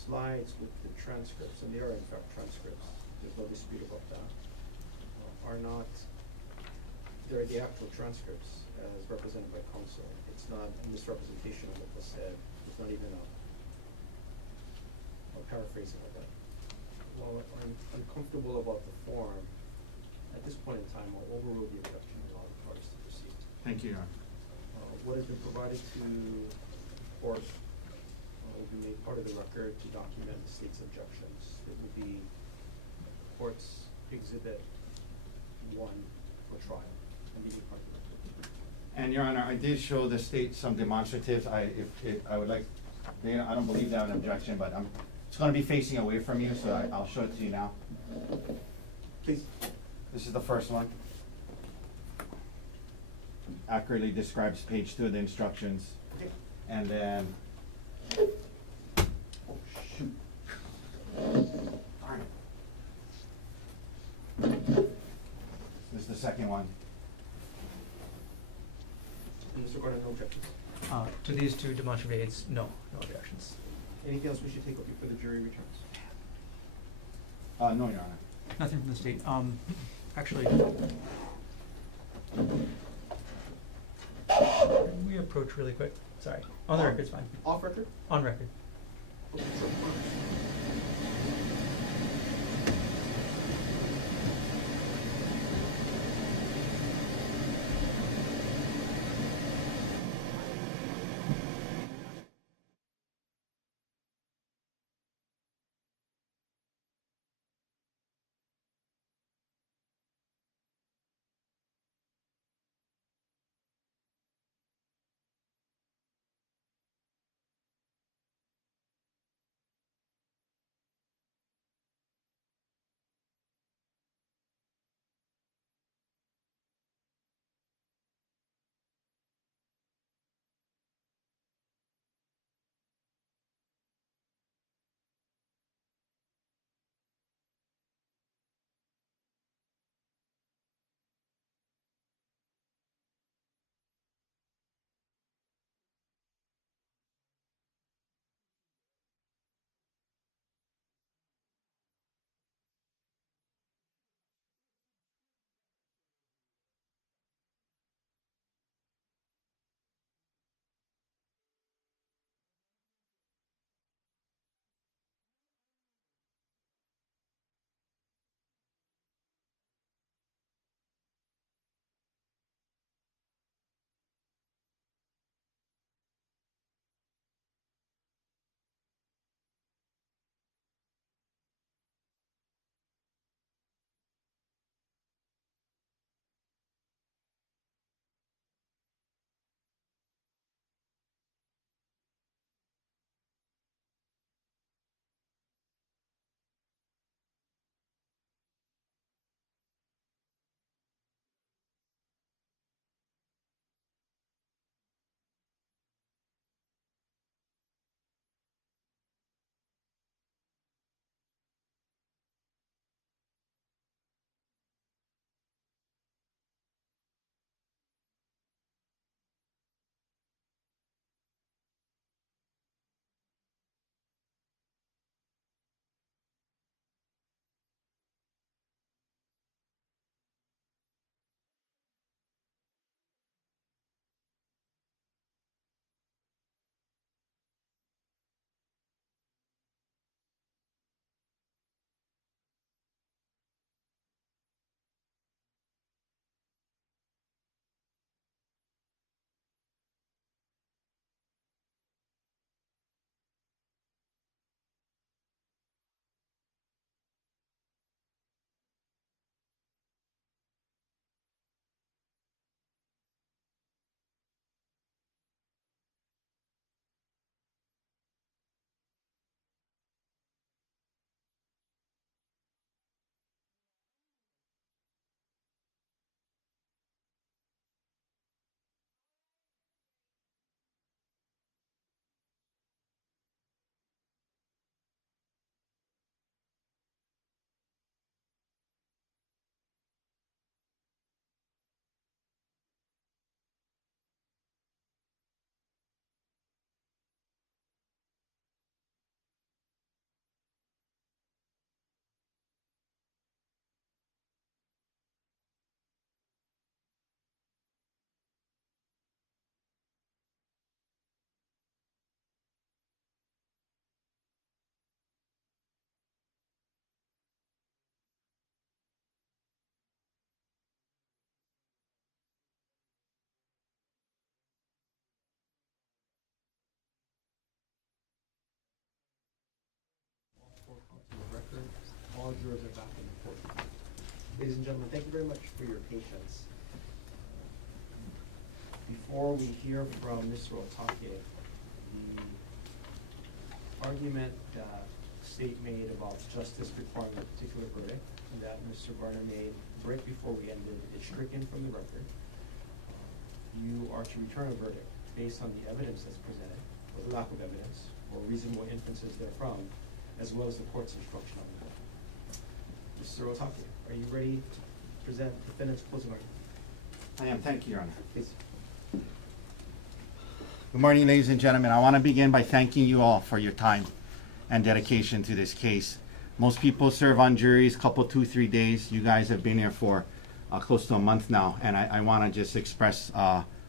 Slides with the transcripts, and they are in fact transcripts, there's no dispute about that, they're the actual transcripts as represented by counsel. It's not a misrepresentation of what was said, it's not even a paraphrasing of it. While I'm uncomfortable about the form, at this point in time, I'll overrule the objection and allow the parties to proceed. Thank you, Your Honor. What has been provided to court will be made part of the record to document the state's objections. It will be court's exhibit 1 for trial and be made part of the record. And Your Honor, I did show the state some demonstratives. I would like, I don't believe they have an objection, but it's gonna be facing away from you, so I'll show it to you now. Please. This is the first one. Accurately describes page 2 of the instructions. Okay. And then, oh shoot. Darn it. This is the second one. And Mr. Gordon, no objections. To these two demonstrative aids, no objections. Anything else we should take up before the jury returns? No, Your Honor. Nothing from the state. Actually, can we approach really quick? Sorry. On the record's fine. Off record? On record. Okay, sure. all jurors are back in the court. Ladies and gentlemen, thank you very much for your patience. Before we hear from Mr. Otake, the argument that state made about justice requiring a particular verdict that Mr. Garner made right before we ended is stricken from the record. You are to return a verdict based on the evidence that's presented, or the lack of evidence, or reasonable inferences therefrom, as well as the court's instruction on the matter. Mr. Otake, are you ready to present defendant's closing argument? I am, thank you, Your Honor. Please. Good morning, ladies and gentlemen. I want to begin by thanking you all for your time and dedication to this case. Most people serve on juries, couple, 2-3 days. You guys have been here for close to a month now, and I want to just express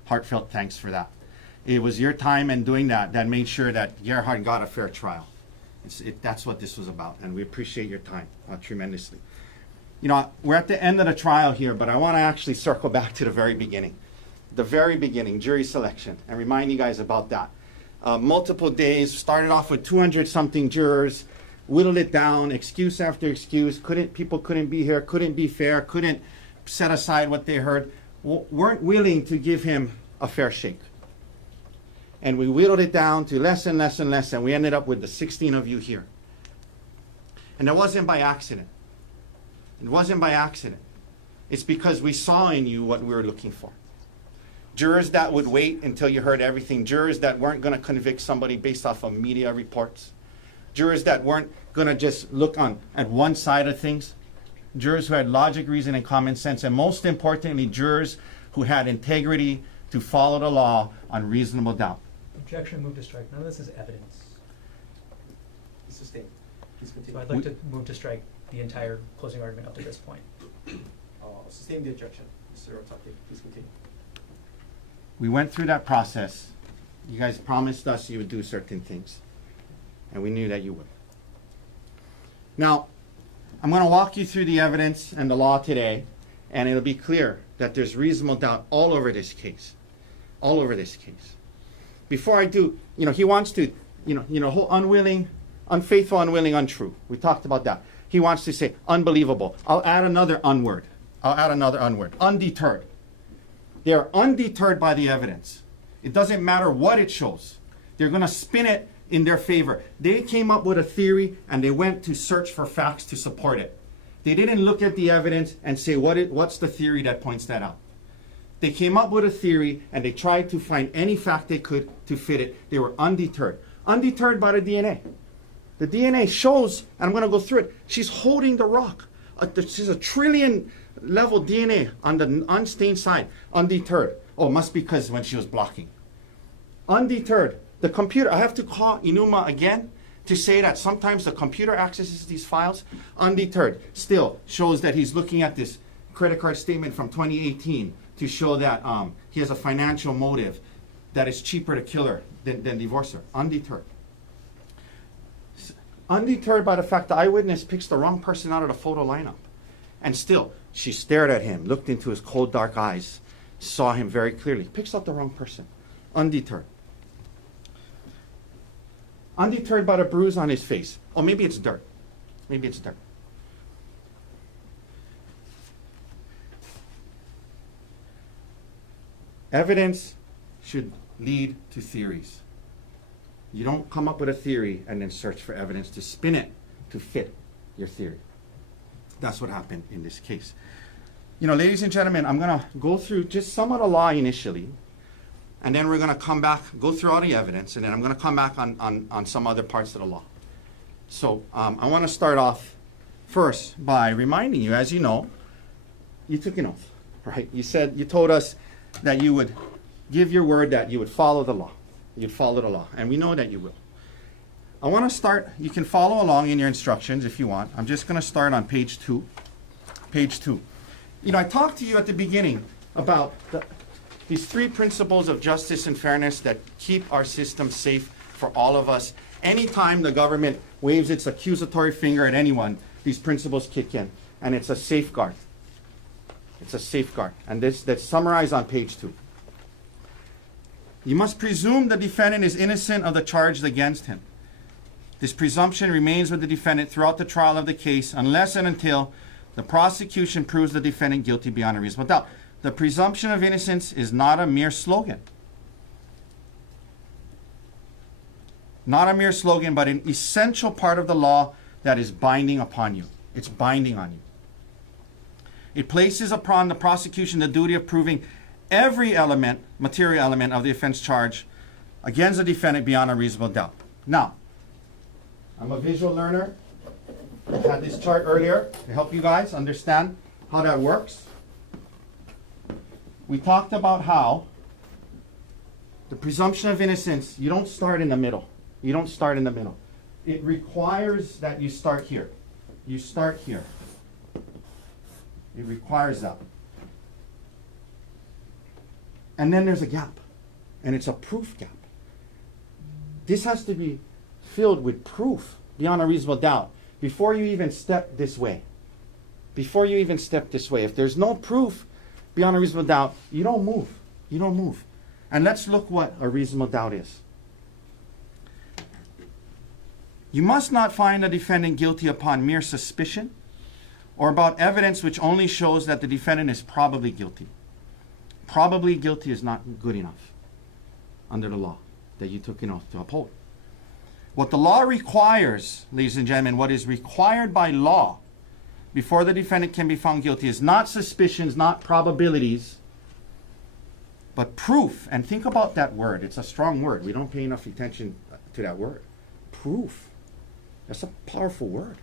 heartfelt thanks for that. It was your time and doing that that made sure that Gerhard got a fair trial. That's what this was about, and we appreciate your time tremendously. You know, we're at the end of the trial here, but I want to actually circle back to the very beginning. The very beginning, jury selection, and remind you guys about that. Multiple days, started off with 200-something jurors, whittled it down, excuse after excuse, people couldn't be here, couldn't be fair, couldn't set aside what they heard, weren't willing to give him a fair shake. And we whittled it down to less and less and less, and we ended up with the 16 of you here. And that wasn't by accident. It wasn't by accident. It's because we saw in you what we were looking for. Jurors that would wait until you heard everything. Jurors that weren't going to convict somebody based off of media reports. Jurors that weren't going to just look at one side of things. Jurors who had logic, reason, and common sense. And most importantly, jurors who had integrity to follow the law on reasonable doubt. Objection, move to strike. None of this is evidence. Sustained. Please So continue. I'd like to move to strike the entire closing argument up to this point. Sustain the objection. Mr. Otake, please continue. We went through that process. You guys promised us you would do certain things. And we knew that you would. Now, I'm going to walk you through the evidence and the law today, and it'll be clear that there's reasonable doubt all over this case. All over this case. Before I do, he wants to, whole unwilling, unfaithful, unwilling, untrue. We talked about that. He wants to say unbelievable. I'll add another unword. Undeterred. They are undeterred by the evidence. It doesn't matter what it shows. They're going to spin it in their favor. They came up with a theory and they went to search for facts to support it. They didn't look at the evidence and say, what's the theory that points that out? They came up with a theory and they tried to find any fact they could to fit it. They were undeterred. Undeterred by the DNA. The DNA shows, and I'm going to go through it, she's holding the rock. There's a trillion level DNA on the unstained side. Undeterred. Oh, must be because when she was blocking. Undeterred. The computer, I have to call Inuma again to say that sometimes the computer accesses these files. Undeterred. Still shows that he's looking at this credit card statement from 2018 to show that he has a financial motive, that it's cheaper to kill her than divorce her. Undeterred. Undeterred by the fact the eyewitness picks the wrong person out of the photo lineup. And still, she stared at him, looked into his cold, dark eyes, saw him very clearly. Picks out the wrong person. Undeterred. Undeterred by the bruise on his face. Oh, maybe it's dirt. Maybe it's dirt. Evidence should lead to theories. You don't come up with a theory and then search for evidence to spin it to fit your theory. That's what happened in this case. Ladies and gentlemen, I'm going to go through just some of the law initially, and then we're going to come back, go through all the evidence, and then I'm going to come back on some other parts of the law. So I want to start off first by reminding you, as you know, you took an oath, right? You told us that you would give your word that you would follow the law. You'd follow the law, and we know that you will. I want to start, you can follow along in your instructions if you want. I'm just going to start on page 2. Page 2. I talked to you at the beginning about these 3 principles of justice and fairness that keep our system safe for all of us. Anytime the government waves its accusatory finger at anyone, these principles kick in, and it's a safeguard. It's a safeguard, and that's summarized on page 2. You must presume the defendant is innocent of the charge against him. This presumption remains with the defendant throughout the trial of the case unless and until the prosecution proves the defendant guilty beyond a reasonable doubt. The presumption of innocence is not a mere slogan. Not a mere slogan, but an essential part of the law that is binding upon you. It's binding on you. It places upon the prosecution the duty of proving every element, material element of the offense charge against the defendant beyond a reasonable doubt. Now, I'm a visual learner. I had this chart earlier to help you guys understand how that works. We talked about how the presumption of innocence, you don't start in the middle. You don't start in the middle. It requires that you start here. You start here. It requires that. And then there's a gap. And it's a proof gap. This has to be filled with proof beyond a reasonable doubt before you even step this way. Before you even step this way. If there's no proof beyond a reasonable doubt, you don't move. You don't move. And let's look what a reasonable doubt is. You must not find a defendant guilty upon mere suspicion or about evidence which only shows that the defendant is probably guilty. Probably guilty is not good enough under the law that you took an oath to uphold. What the law requires, ladies and gentlemen, what is required by law before the defendant can be found guilty is not suspicions, not probabilities, but proof. And think about that word. It's a strong word. We don't pay enough attention to that word. Proof. That's a powerful word.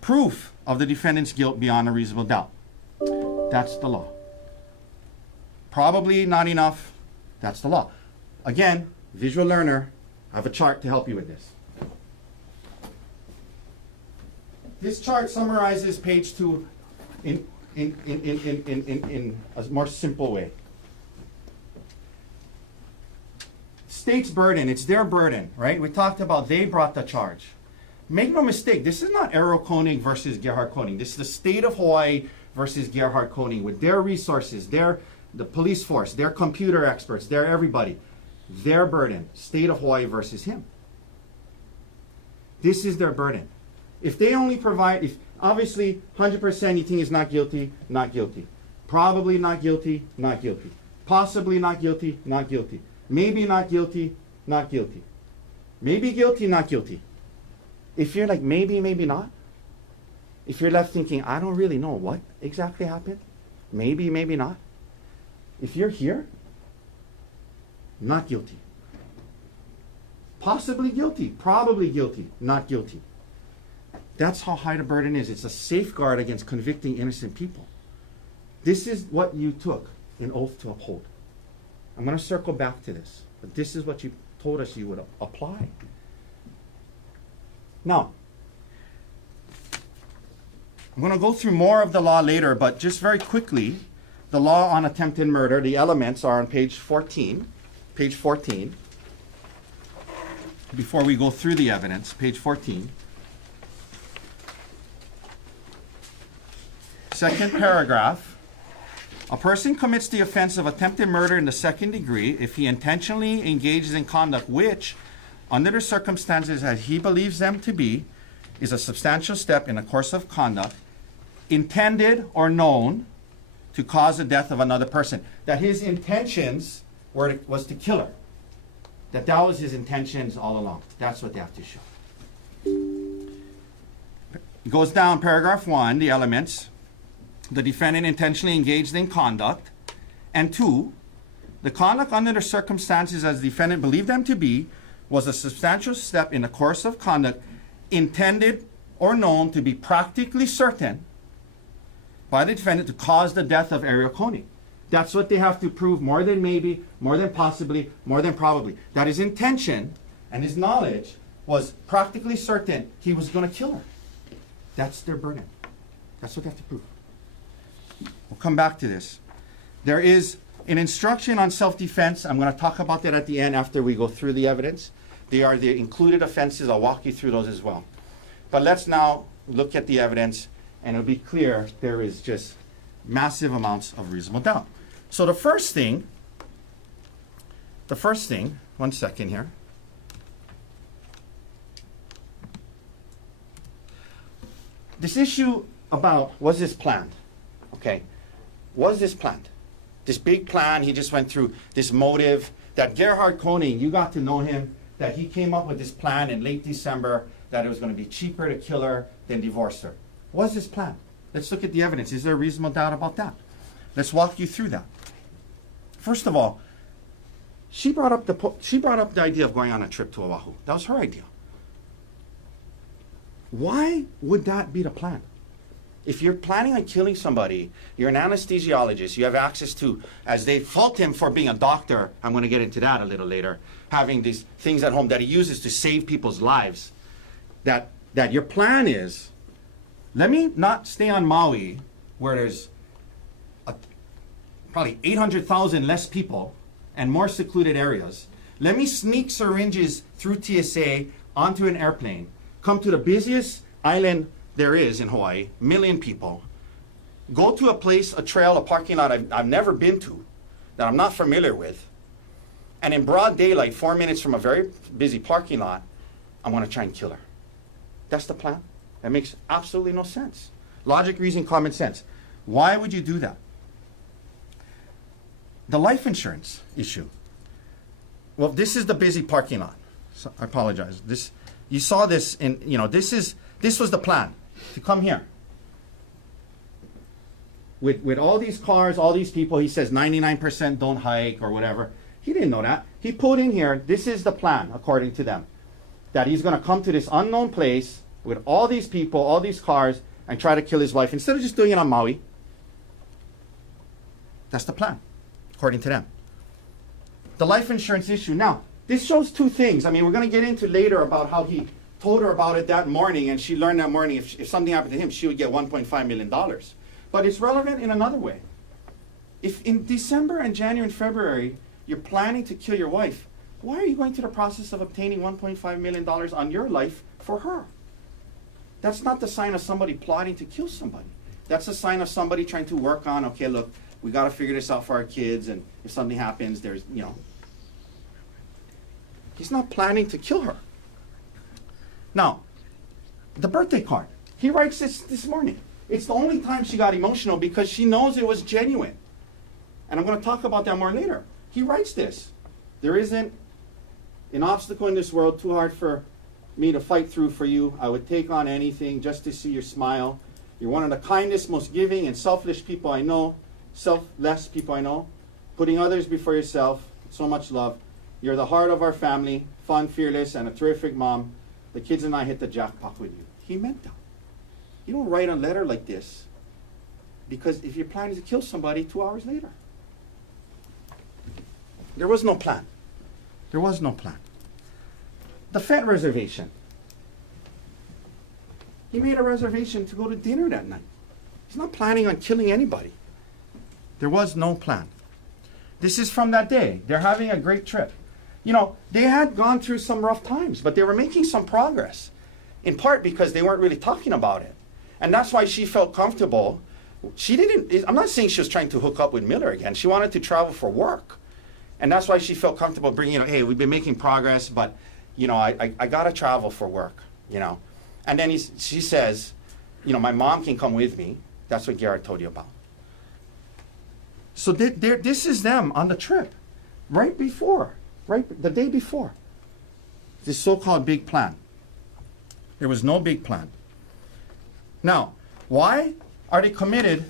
Proof of the defendant's guilt beyond a reasonable doubt. That's the law. Probably not enough. That's the law. Again, visual learner, I have a chart to help you with this. This chart summarizes page 2 in a more simple way. State's burden, it's their burden, right? We talked about they brought the charge. Make no mistake, this is not Konig versus Gerhard Konig. This is the state of Hawaii versus Gerhard Konig with their resources, the police force, their computer experts, their everybody. Their burden, state of Hawaii versus him. This is their burden. If they only provide, if obviously 100% you think is not guilty, not guilty. Probably not guilty, not guilty. Possibly not guilty, not guilty. Maybe not guilty, not guilty. Maybe guilty, not guilty. If you're like maybe, maybe not, if you're left thinking, I don't really know what exactly happened, maybe, maybe not. If you're here, not guilty. Possibly guilty, probably guilty, not guilty. That's how high the burden is. It's a safeguard against convicting innocent people. This is what you took an oath to uphold. I'm going to circle back to this, but this is what you told us you would apply. Now, I'm going to go through more of the law later, but just very quickly, the law on attempted murder, the elements are on page 14. Page 14. Before we go through the evidence, page 14. Second paragraph. A person commits the offense of attempted murder in the second degree if he intentionally engages in conduct which, under the circumstances as he believes them to be, is a substantial step in a course of conduct intended or known to cause the death of another person. That his intentions was to kill her. That was his intentions all along. That's what they have to show. It goes down, paragraph 1, the elements. The defendant intentionally engaged in conduct. And 2, the conduct under the circumstances as the defendant believed them to be was a substantial step in the course of conduct intended or known to be practically certain by the defendant to cause the death of Gerhard Konig. That's what they have to prove, more than maybe, more than possibly, more than probably. That his intention and his knowledge was practically certain he was going to kill her. That's their burden. That's what they have to prove. We'll come back to this. There is an instruction on self-defense. I'm going to talk about that at the end after we go through the evidence. They are the included offenses. I'll walk you through those as well. But let's now look at the evidence, and it'll be clear there is just massive amounts of reasonable doubt. So the first thing, one second here. this issue about, was this planned? Okay, was this planned? This big plan, he just went through this motive, that Gerhard Konig, you got to know him, that he came up with this plan in late December, that it was going to be cheaper to kill her than divorce her. Was this planned? Let's look at the evidence. Is there a reasonable doubt about that? Let's walk you through that. First of all, she brought up the idea of going on a trip to Oahu. That was her idea. Why would that be the plan? If you're planning on killing somebody, you're an anesthesiologist, you have access to, as they fault him for being a doctor, I'm going to get into that a little later, having these things at home that he uses to save people's lives, that your plan is, let me not stay on Maui, where there's probably 800,000 less people and more secluded areas. Let me sneak syringes through TSA onto an airplane, come to the busiest island there is in Hawaii, 1 million people, go to a place, a trail, a parking lot I've never been to, that I'm not familiar with, and in broad daylight, 4 minutes from a very busy parking lot, I want to try and kill her. That's the plan? That makes absolutely no sense. Logic, reason, common sense. Why would you do that? The life insurance issue. Well, this is the busy parking lot. So I apologize. You saw this in, this was the plan, to come here. With all these cars, all these people, he says 99% don't hike or whatever. He didn't know that. He put in here, this is the plan, according to them, that he's going to come to this unknown place with all these people, all these cars, and try to kill his wife, instead of just doing it on Maui. That's the plan, according to them. The life insurance issue. Now, this shows two things. I mean, we're going to get into later about how he told her about it that morning, and she learned that morning if something happened to him, she would get $1.5 million. But it's relevant in another way. If in December and January and February, you're planning to kill your wife, why are you going through the process of obtaining $1.5 million on your life for her? That's not the sign of somebody plotting to kill somebody. That's a sign of somebody trying to work on, okay, look, we got to figure this out for our kids, and if something happens, there's, He's not planning to kill her. Now, the birthday card. He writes this morning. It's the only time she got emotional because she knows it was genuine. And I'm going to talk about that more later. He writes this. There isn't an obstacle in this world too hard for me to fight through for you. I would take on anything just to see your smile. You're one of the kindest, most giving, and selfless people I know. Selfless people I know. Putting others before yourself. So much love. You're the heart of our family. Fun, fearless, and a terrific mom. The kids and I hit the jackpot with you. He meant that. You don't write a letter like this because if you're planning to kill somebody 2 hours later. There was no plan. There was no plan. The Fed reservation. He made a reservation to go to dinner that night. He's not planning on killing anybody. There was no plan. This is from that day. They're having a great trip. They had gone through some rough times, but they were making some progress, in part because they weren't really talking about it. And that's why she felt comfortable. I'm not saying she was trying to hook up with Miller again. She wanted to travel for work. And that's why she felt comfortable bringing, hey, we've been making progress, but, I got to travel for work, And then she says, my mom can come with me. That's what Gerhard told you about. So this is them on the trip, the day before. This so-called big plan. There was no big plan. Now, why are they committed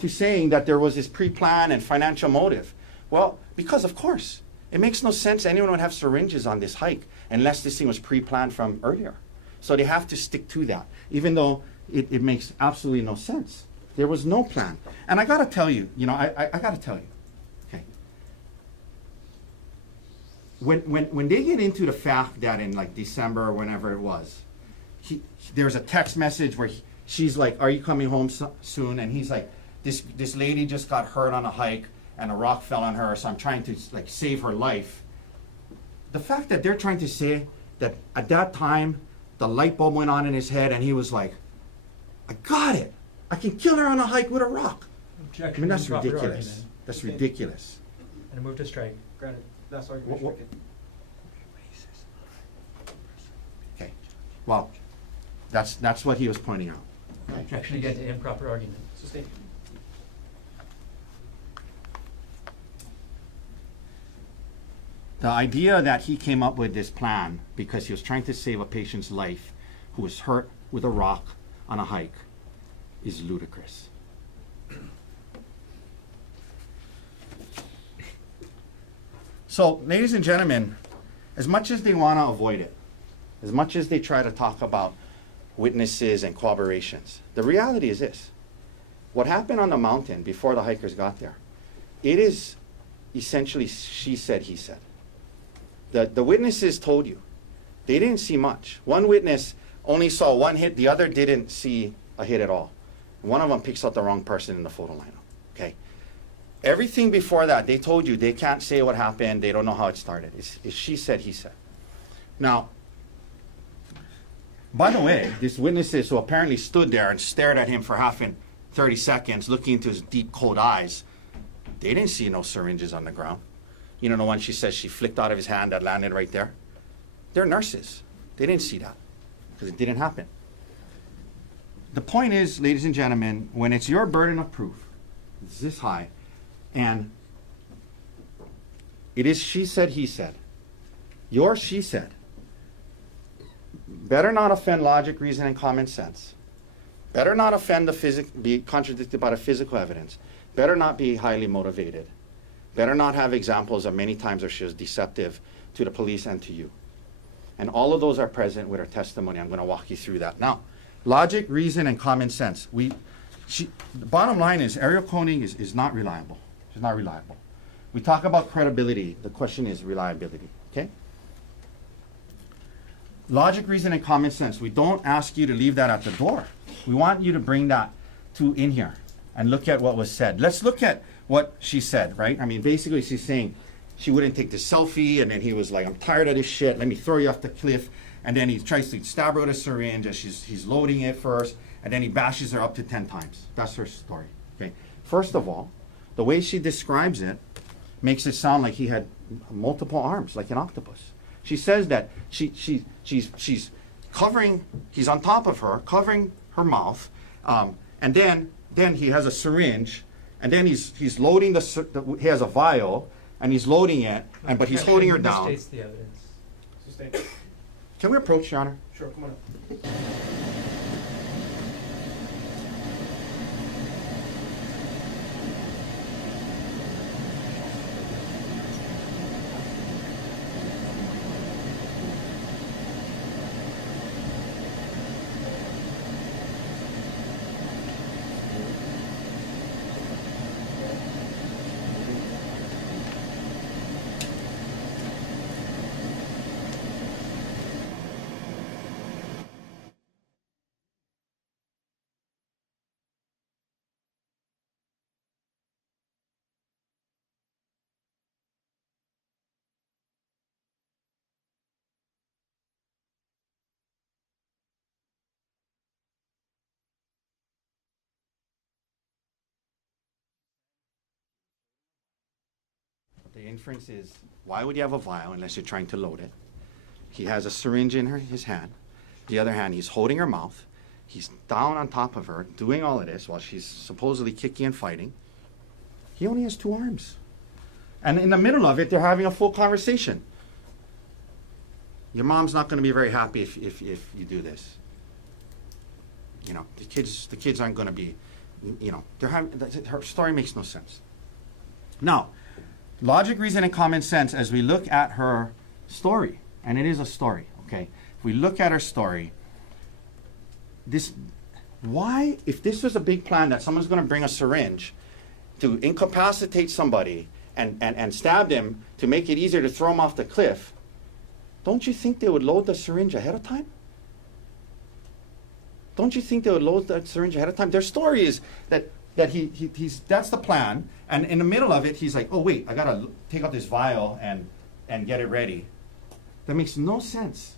to saying that there was this pre-plan and financial motive? Well, because of course. It makes no sense anyone would have syringes on this hike unless this thing was pre-planned from earlier. So they have to stick to that, even though it makes absolutely no sense. There was no plan. And I got to tell you, I got to tell you, okay. When they get into the fact that in like December or whenever it was, there's a text message where she's like, are you coming home soon? And he's like, this lady just got hurt on a hike and a rock fell on her, so I'm trying to save her life. The fact that they're trying to say that at that time, the light bulb went on in his head and he was like, I got it. I can kill her on a hike with a rock. Objection. I mean, that's Proper ridiculous. argument. That's ridiculous. And a move to strike. Granted, that's argument stricken. Okay. Well, that's what he was pointing out. Objection again to improper argument. Sustained. The idea that he came up with this plan because he was trying to save a patient's life who was hurt with a rock on a hike is ludicrous. So, ladies and gentlemen, as much as they want to avoid it, as much as they try to talk about witnesses and corroborations, the reality is this. What happened on the mountain before the hikers got there, it is essentially she said, he said. The witnesses told you. They didn't see much. One witness only saw one hit, the other didn't see a hit at all. One of them picks out the wrong person in the photo lineup, okay? Everything before that, they told you they can't say what happened, they don't know how it started. It's she said, he said. Now, by the way, these witnesses who apparently stood there and stared at him for 30 seconds, looking into his deep, cold eyes, they didn't see no syringes on the ground. You know the one she says she flicked out of his hand that landed right there? They're nurses. They didn't see that because it didn't happen. The point is, ladies and gentlemen, when it's your burden of proof, it's this high, and it is she said, he said. Your she said. Better not offend logic, reason, and common sense. Better not offend be contradicted by the physical evidence. Better not be highly motivated. Better not have examples of many times where she was deceptive to the police and to you. And all of those are present with her testimony. I'm going to walk you through that. Now, logic, reason, and common sense. The bottom line is Ariel Konig is not reliable. She's not reliable. We talk about credibility. The question is reliability. Okay? Logic, reason, and common sense. We don't ask you to leave that at the door. We want you to bring that in here and look at what was said. Let's look at what she said, right? I mean, basically she's saying she wouldn't take the selfie, and then he was like, I'm tired of this shit, let me throw you off the cliff. And then he tries to stab her with a syringe as he's loading it first, and then he bashes her up to 10 times. That's her story, okay? First of all, the way she describes it makes it sound like he had multiple arms, like an octopus. She says that she's covering, he's on top of her, covering her mouth, and then he has a syringe, and then he's loading he has a vial, and he's loading it, but he's holding her down. Misstates the evidence. Sustained. Can we approach, Your Honor? Sure, come on up. The inference is, why would you have a vial unless you're trying to load it? He has a syringe in his hand. The other hand, he's holding her mouth. He's down on top of her, doing all of this while she's supposedly kicking and fighting. He only has 2 arms. And in the middle of it, they're having a full conversation. Your mom's not going to be very happy if you do this. You know, the kids aren't going to be, you know, her story makes no sense. Now, logic, reason, and common sense as we look at her story, and it is a story, okay? If we look at her story, if this was a big plan that someone's going to bring a syringe to incapacitate somebody and stab them to make it easier to throw him off the cliff, don't you think they would load the syringe ahead of time? Don't you think they would load the syringe ahead of time? Their story is that that's the plan, and in the middle of it, he's like, oh wait, I gotta take out this vial and get it ready. That makes no sense.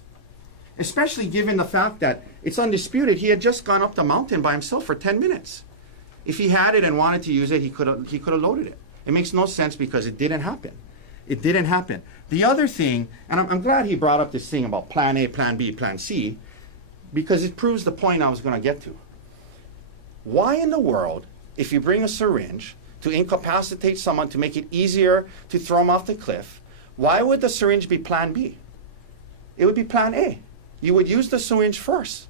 Especially given the fact that it's undisputed, he had just gone up the mountain by himself for 10 minutes. If he had it and wanted to use it, he could have loaded it. It makes no sense because it didn't happen. It didn't happen. The other thing, and I'm glad he brought up this thing about plan A, plan B, plan C, because it proves the point I was going to get to. why in the world, if you bring a syringe to incapacitate someone to make it easier to throw them off the cliff, why would the syringe be plan B? It would be plan A. You would use the syringe first,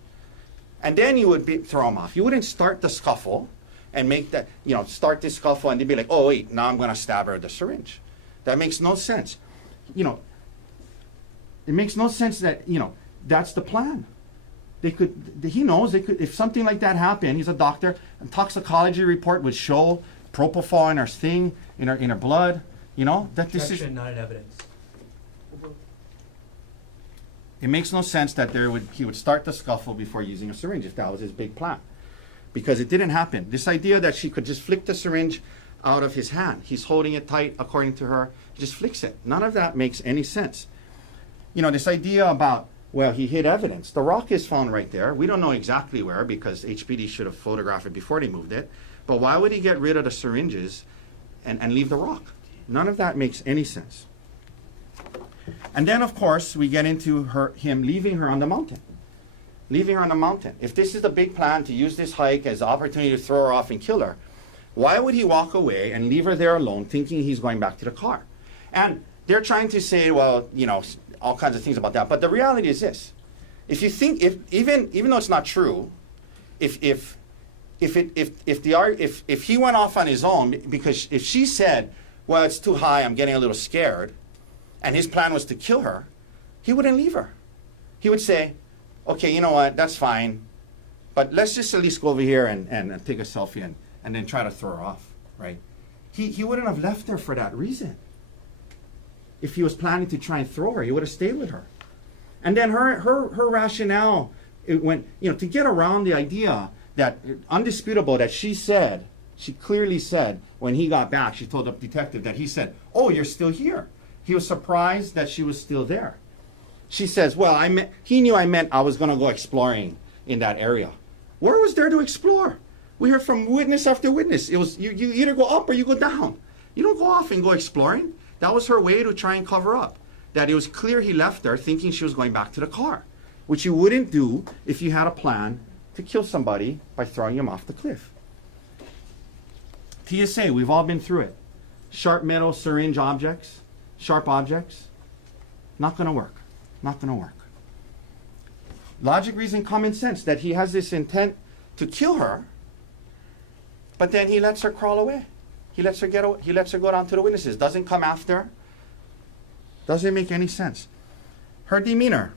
and then you would throw them off. You wouldn't start the scuffle and make that, start this scuffle and they'd be like, oh wait, now I'm gonna stab her with the syringe. That makes no sense. It makes no sense that, that's the plan. He knows if something like that happened, he's a doctor, a toxicology report would show propofol in her thing, in her blood, that this is. Objection, not in evidence. It makes no sense that he would start the scuffle before using a syringe if that was his big plan. Because it didn't happen. This idea that she could just flick the syringe out of his hand. He's holding it tight, according to her. He just flicks it. None of that makes any sense. This idea about, well, he hid evidence. The rock is found right there. We don't know exactly where because HPD should have photographed it before they moved it. But why would he get rid of the syringes and leave the rock? None of that makes any sense. And then, of course, we get into him leaving her on the mountain. Leaving her on the mountain. If this is the big plan to use this hike as an opportunity to throw her off and kill her, why would he walk away and leave her there alone thinking he's going back to the car? And they're trying to say, well, all kinds of things about that. But the reality is this. If you think, even though it's not true, if he went off on his own, because if she said, well, it's too high, I'm getting a little scared, and his plan was to kill her, he wouldn't leave her. He would say, okay, you know what, that's fine, but let's just at least go over here and take a selfie and then try to throw her off, right? He wouldn't have left her for that reason. If he was planning to try and throw her, he would have stayed with her. And then her rationale, to get around the idea that, undisputable, that she clearly said, when he got back, she told the detective that he said, oh, you're still here. He was surprised that she was still there. She says, well, he knew I meant I was going to go exploring in that area. Where was there to explore? We heard from witness after witness. It was you either go up or you go down. You don't go off and go exploring. That was her way to try and cover up. That it was clear he left her thinking she was going back to the car, which you wouldn't do if you had a plan to kill somebody by throwing him off the cliff. TSA, we've all been through it. Sharp metal syringe objects, sharp objects, not going to work. Not going to work. Logic, reason, common sense, that he has this intent to kill her, but then he lets her crawl away. He lets her go down to the witnesses. Doesn't come after. Doesn't make any sense. Her demeanor.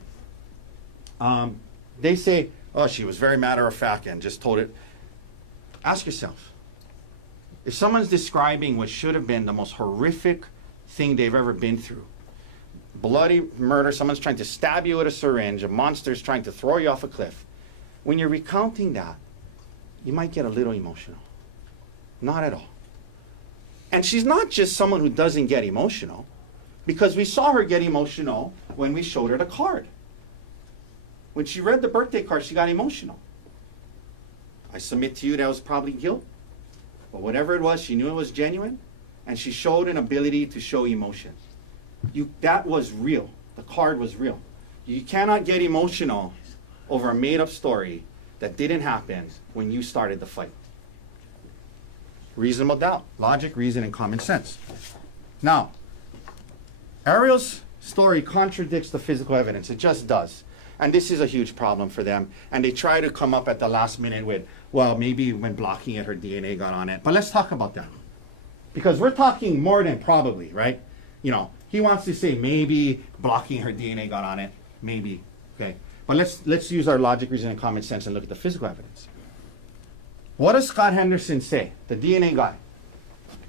They say, oh, she was very matter of fact and just told it. Ask yourself, if someone's describing what should have been the most horrific thing they've ever been through, bloody murder, someone's trying to stab you with a syringe, a monster's trying to throw you off a cliff, when you're recounting that, you might get a little emotional. Not at all. And she's not just someone who doesn't get emotional, because we saw her get emotional when we showed her the card. When she read the birthday card, she got emotional. I submit to you that was probably guilt, but whatever it was, she knew it was genuine, and she showed an ability to show emotion. That was real. The card was real. You cannot get emotional over a made-up story that didn't happen when you started the fight. Reasonable doubt. Logic, reason, and common sense. Now, Ariel's story contradicts the physical evidence. It just does. And this is a huge problem for them. And they try to come up at the last minute with, well, maybe when blocking it, her DNA got on it. But let's talk about that. Because we're talking more than probably, right? He wants to say maybe blocking her DNA got on it. Maybe. Okay. But let's use our logic, reason, and common sense and look at the physical evidence. What does Scott Henderson say, the DNA guy?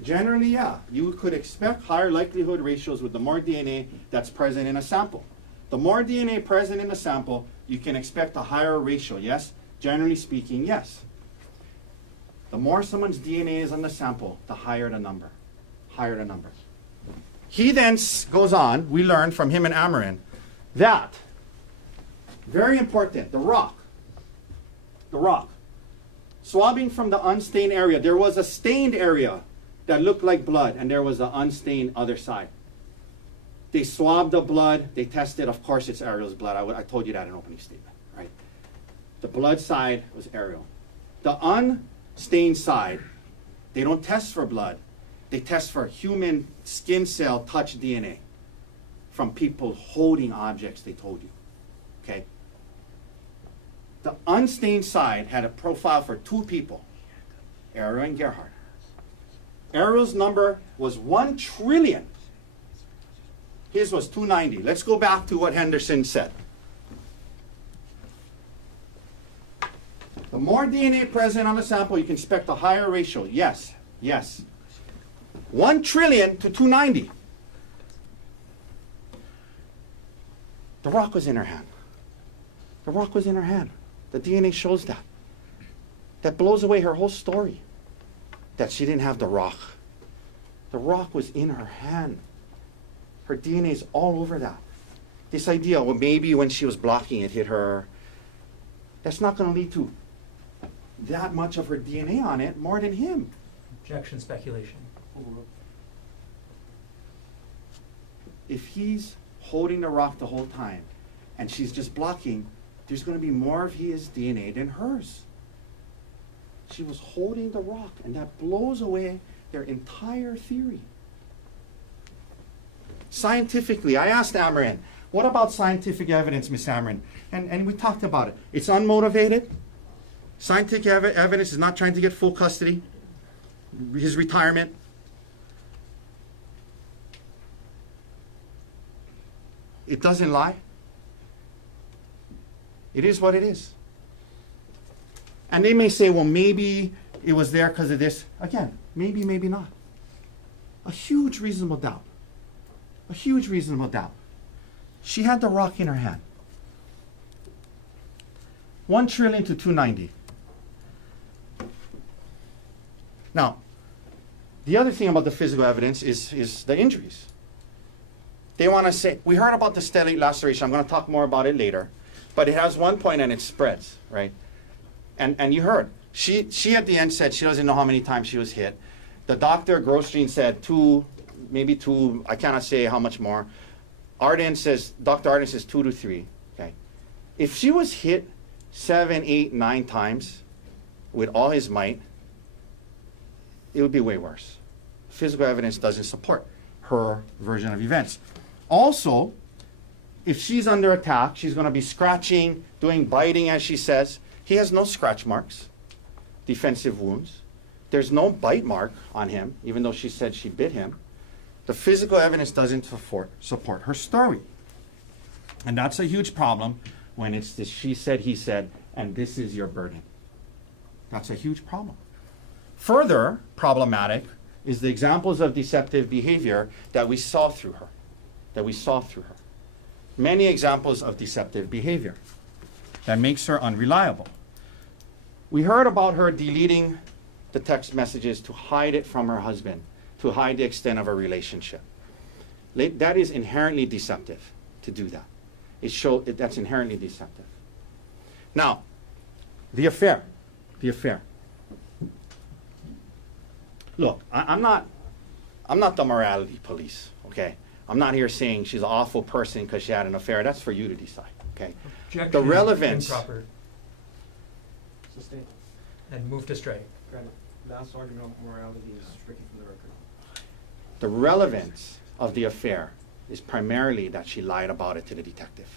Generally, yeah, you could expect higher likelihood ratios with the more DNA that's present in a sample. The more DNA present in the sample, you can expect a higher ratio, yes? Generally speaking, yes. The more someone's DNA is on the sample, the higher the number. Higher the number. He then goes on, we learn from him and Amarin, that, very important, the rock. Swabbing from the unstained area. There was a stained area that looked like blood, and there was an unstained other side. They swabbed the blood, they tested, of course it's Ariel's blood. I told you that in opening statement, right? The blood side was Ariel. The unstained side, they don't test for blood. They test for human skin cell touch DNA from people holding objects they told you. Okay? The unstained side had a profile for 2 people, Ariel and Gerhard. Ariel's number was 1 trillion. His was 290. Let's go back to what Henderson said. The more DNA present on the sample, you can expect a higher ratio. Yes, yes. 1 trillion to 290. The rock was in her hand. The rock was in her hand. The DNA shows that. That blows away her whole story. That she didn't have the rock. The rock was in her hand. Her DNA is all over that. This idea, well, maybe when she was blocking it hit her, that's not going to lead to that much of her DNA on it, more than him. Objection, speculation. If he's holding the rock the whole time and she's just blocking, there's going to be more of his DNA than hers. She was holding the rock, and that blows away their entire theory. Scientifically, I asked Amarin, what about scientific evidence, Miss Amarin? And we talked about it. It's unmotivated. Scientific evidence is not trying to get full custody. His retirement. It doesn't lie. It is what it is. And they may say, well, maybe it was there because of this. Again, maybe, maybe not. A huge reasonable doubt. A huge reasonable doubt. She had the rock in her hand. 1 trillion to 290. Now, the other thing about the physical evidence is the injuries. They want to say, we heard about the stellate laceration. I'm going to talk more about it later. But it has one point and it spreads, right? And you heard, she at the end said she doesn't know how many times she was hit. The doctor, Grosjean, said 2, maybe 2, I cannot say how much more. Dr. Arden says 2 to 3, okay? If she was hit 7, 8, 9 times with all his might, it would be way worse. Physical evidence doesn't support her version of events. Also, if she's under attack, she's going to be scratching, doing biting, as she says. He has no scratch marks, defensive wounds. There's no bite mark on him, even though she said she bit him. The physical evidence doesn't support her story. And that's a huge problem when it's this she said, he said, and this is your burden. That's a huge problem. Further problematic is the examples of deceptive behavior that we saw through her. Many examples of deceptive behavior that makes her unreliable. We heard about her deleting the text messages to hide it from her husband, to hide the extent of a relationship. That is inherently deceptive to do that. That's inherently deceptive. Now, the affair. Look, I'm not the morality police, okay? I'm not here saying she's an awful person because she had an affair. That's for you to decide, okay? Objection, The relevance. improper, Sustained. and move to strike. Granted, last argument on morality is stricken from the record. The relevance of the affair is primarily that she lied about it to the detective.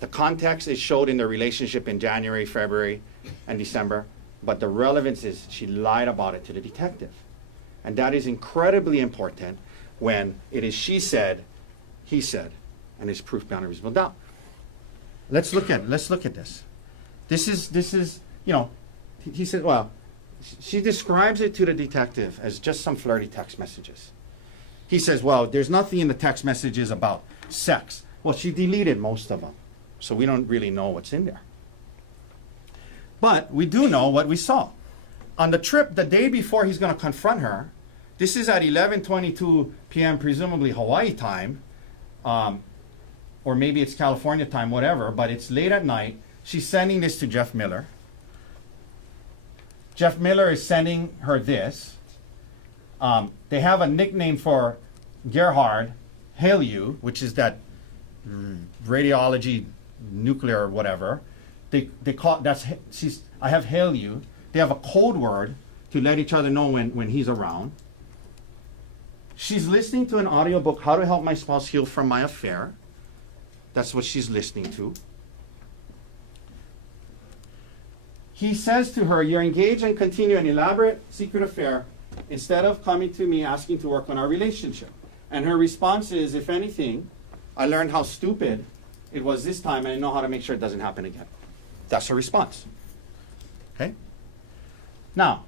The context is showed in the relationship in January, February, and December, but the relevance is she lied about it to the detective. And that is incredibly important when it is she said, he said, and is proof beyond a reasonable doubt. Let's look at this. This is, he said, well, she describes it to the detective as just some flirty text messages. He says, well, there's nothing in the text messages about sex. Well, she deleted most of them, so we don't really know what's in there. But we do know what we saw. On the trip, the day before he's going to confront her, this is at 11:22 p.m., presumably Hawaii time, or maybe it's California time, whatever, but it's late at night. She's sending this to Jeff Miller. Jeff Miller is sending her this. They have a nickname for Gerhard, Helu, which is that radiology nuclear whatever. They call I have Helu. They have a code word to let each other know when he's around. She's listening to an audiobook, How to Help My Spouse Heal from My Affair. That's what she's listening to. He says to her, you're engaged and continue an elaborate secret affair instead of coming to me asking to work on our relationship. And her response is, if anything, I learned how stupid it was this time and I know how to make sure it doesn't happen again. That's her response. Okay? Now,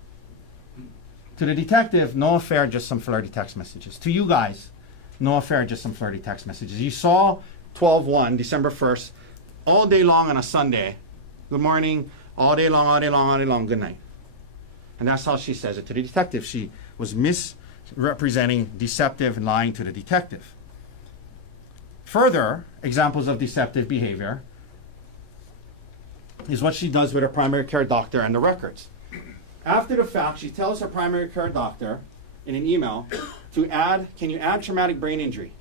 to the detective, no affair, just some flirty text messages. To you guys, no affair, just some flirty text messages. You saw 12/1, December 1st, all day long on a Sunday. Good morning, all day long, all day long, all day long, good night. And that's how she says it to the detective. She was misrepresenting, deceptive, and lying to the detective. Further examples of deceptive behavior is what she does with her primary care doctor and the records. After the fact, she tells her primary care doctor in an email to add, can you add traumatic brain injury?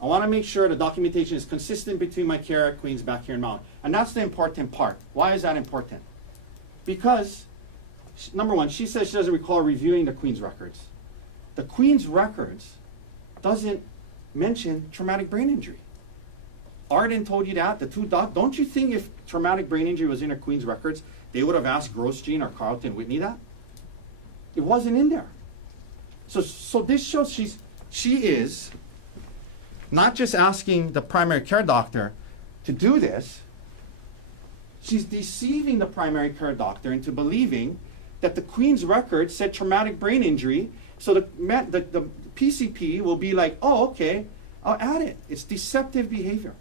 I want to make sure the documentation is consistent between my care at Queens back here in Mount. And that's the important part. Why is that important? Because, number one, she says she doesn't recall reviewing the Queens records. The Queens records doesn't mention traumatic brain injury. Arden told you that, the two don't you think if traumatic brain injury was in her Queens records, they would have asked Grosjean or Carlton Whitney that? It wasn't in there. So this shows she is not just asking the primary care doctor to do this, she's deceiving the primary care doctor into believing that the Queens record said traumatic brain injury, so the PCP will be like, oh, okay, I'll add it. It's deceptive behavior.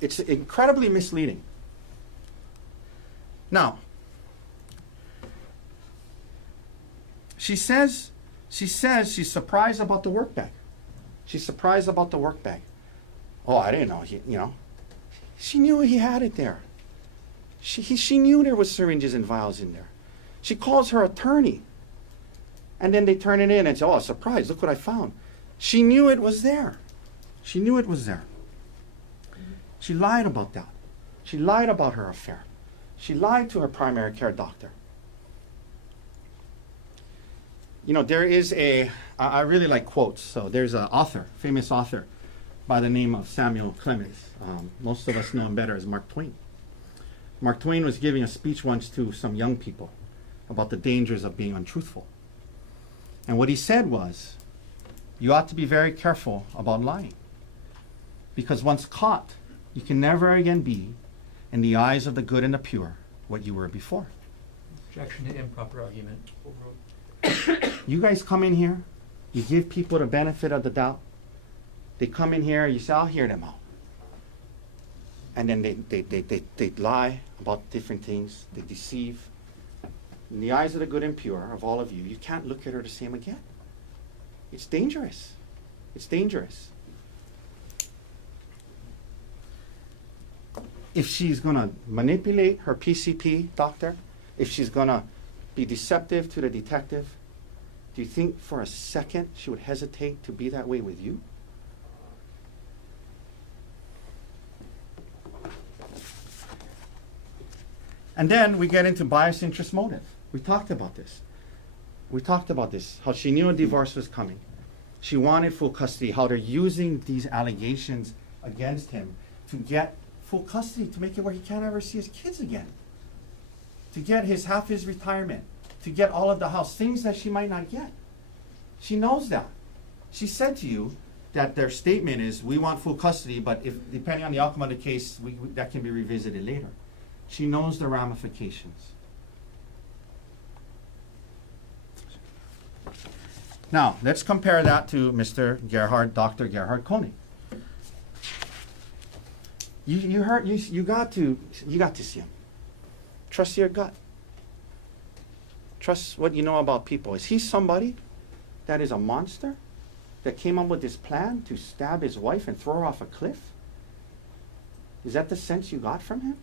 It's incredibly misleading. Now, she says she's surprised about the work bag. She's surprised about the work bag. Oh, I didn't know. She knew he had it there. She knew there was syringes and vials in there. She calls her attorney. And then they turn it in and say, oh, surprise, look what I found. She knew it was there. She knew it was there. She lied about that. She lied about her affair. She lied to her primary care doctor. You know, there is I really like quotes. So there's an author, famous author, by the name of Samuel Clemens. Most of us know him better as Mark Twain. Mark Twain was giving a speech once to some young people about the dangers of being untruthful. And what he said was, you ought to be very careful about lying. Because once caught, you can never again be, in the eyes of the good and the pure, what you were before. Objection to improper argument. You guys come in here, you give people the benefit of the doubt. They come in here, you say, I'll hear them out. And then they lie about different things, they deceive. In the eyes of the good and pure of all of you, you can't look at her the same again. It's dangerous. It's dangerous. If she's going to manipulate her PCP doctor, if she's going to be deceptive to the detective, do you think for a second she would hesitate to be that way with you? And then we get into bias interest motive. We talked about this. How she knew a divorce was coming. She wanted full custody, how they're using these allegations against him to get full custody, to make it where he can't ever see his kids again, to get half his retirement, to get all of the house, things that she might not get. She knows that. She said to you that their statement is, we want full custody, but if depending on the outcome of the case, that can be revisited later. She knows the ramifications. Now, let's compare that to Mr. Gerhard, Dr. Gerhard Konig. You got to see him. Trust your gut. Trust what you know about people. Is he somebody that is a monster that came up with this plan to stab his wife and throw her off a cliff? Is that the sense you got from him?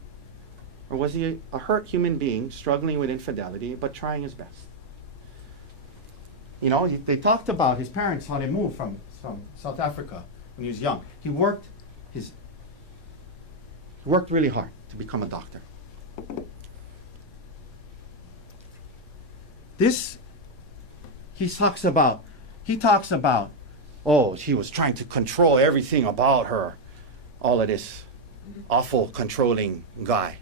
Or was he a hurt human being struggling with infidelity but trying his best? You know, they talked about his parents, how they moved from South Africa when he was young. He worked really hard to become a doctor. he talks about, oh, he was trying to control everything about her. All of this awful controlling guy.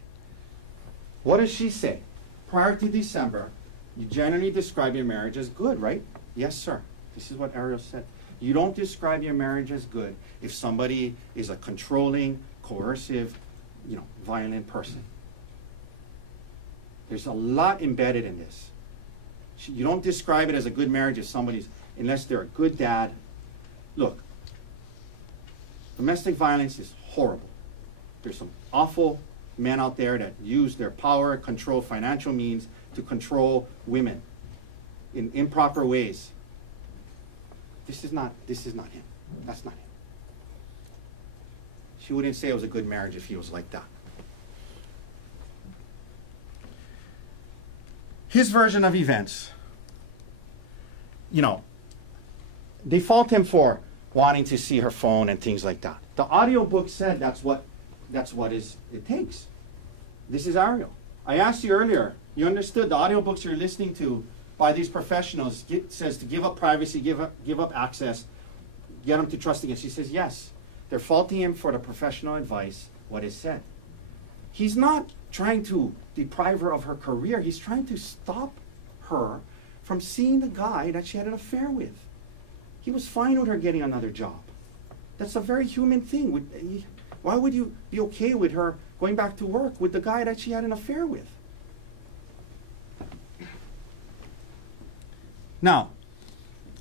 What does she say? Prior to December, you generally describe your marriage as good, right? Yes, sir. This is what Ariel said. You don't describe your marriage as good if somebody is a controlling, coercive, violent person. There's a lot embedded in this. You don't describe it as a good marriage if unless they're a good dad. Look, domestic violence is horrible. There's some awful men out there that use their power, control, financial means to control women in improper ways. This is not him. That's not him. She wouldn't say it was a good marriage if he was like that. His version of events, they fault him for wanting to see her phone and things like that. The audiobook said that's what it takes. This is Ariel. I asked you earlier, you understood the audiobooks you're listening to by these professionals says to give up privacy, give up access, get them to trust again. She says yes. They're faulting him for the professional advice, what is said. He's not trying to deprive her of her career. He's trying to stop her from seeing the guy that she had an affair with. He was fine with her getting another job. That's a very human thing. Why would you be okay with her going back to work with the guy that she had an affair with? Now,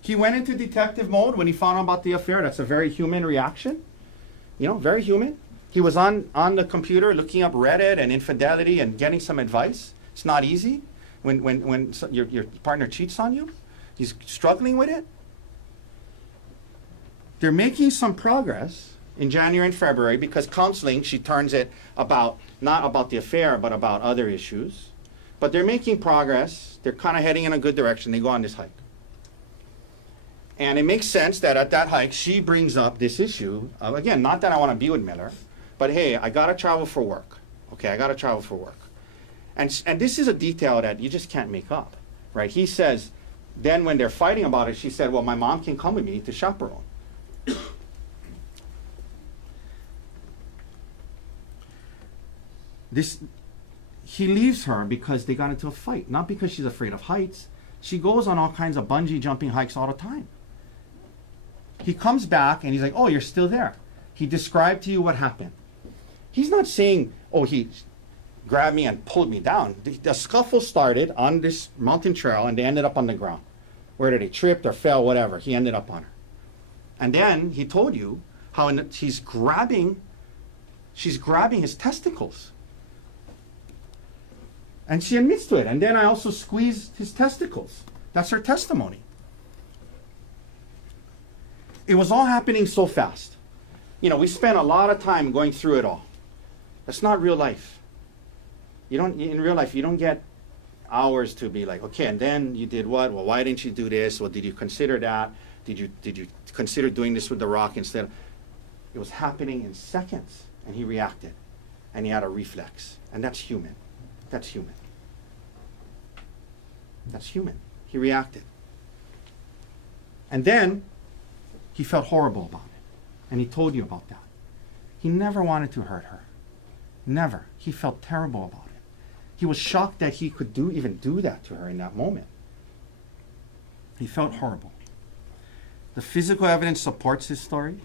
he went into detective mode when he found out about the affair. That's a very human reaction. Very human. He was on the computer looking up Reddit and infidelity and getting some advice. It's not easy when your partner cheats on you. He's struggling with it. They're making some progress in January and February because counseling, she turns it not about the affair, but about other issues. But they're making progress. They're kind of heading in a good direction. They go on this hike. And it makes sense that at that hike, she brings up this issue of, again, not that I want to be with Miller, but hey, I got to travel for work. Okay, I got to travel for work. And this is a detail that you just can't make up, right? He says, then when they're fighting about it, she said, well, my mom can come with me to chaperone. He leaves her because they got into a fight, not because she's afraid of heights. She goes on all kinds of bungee jumping hikes all the time. He comes back and he's like, oh, you're still there. He described to you what happened. He's not saying, oh, he grabbed me and pulled me down. The scuffle started on this mountain trail and they ended up on the ground. Whether they tripped or fell, whatever, he ended up on her. And then he told you how she's grabbing his testicles. And she admits to it. And then I also squeezed his testicles. That's her testimony. It was all happening so fast. We spent a lot of time going through it all. That's not real life. In real life, you don't get hours to be like, okay, and then you did what? Well, why didn't you do this? Well, did you consider that? Did you consider doing this with the rock instead? It was happening in seconds, and he reacted, and he had a reflex, and that's human. That's human. That's human. He reacted. And then he felt horrible about it. And he told you about that. He never wanted to hurt her. Never. He felt terrible about it. He was shocked that he could even do that to her in that moment. He felt horrible. The physical evidence supports his story.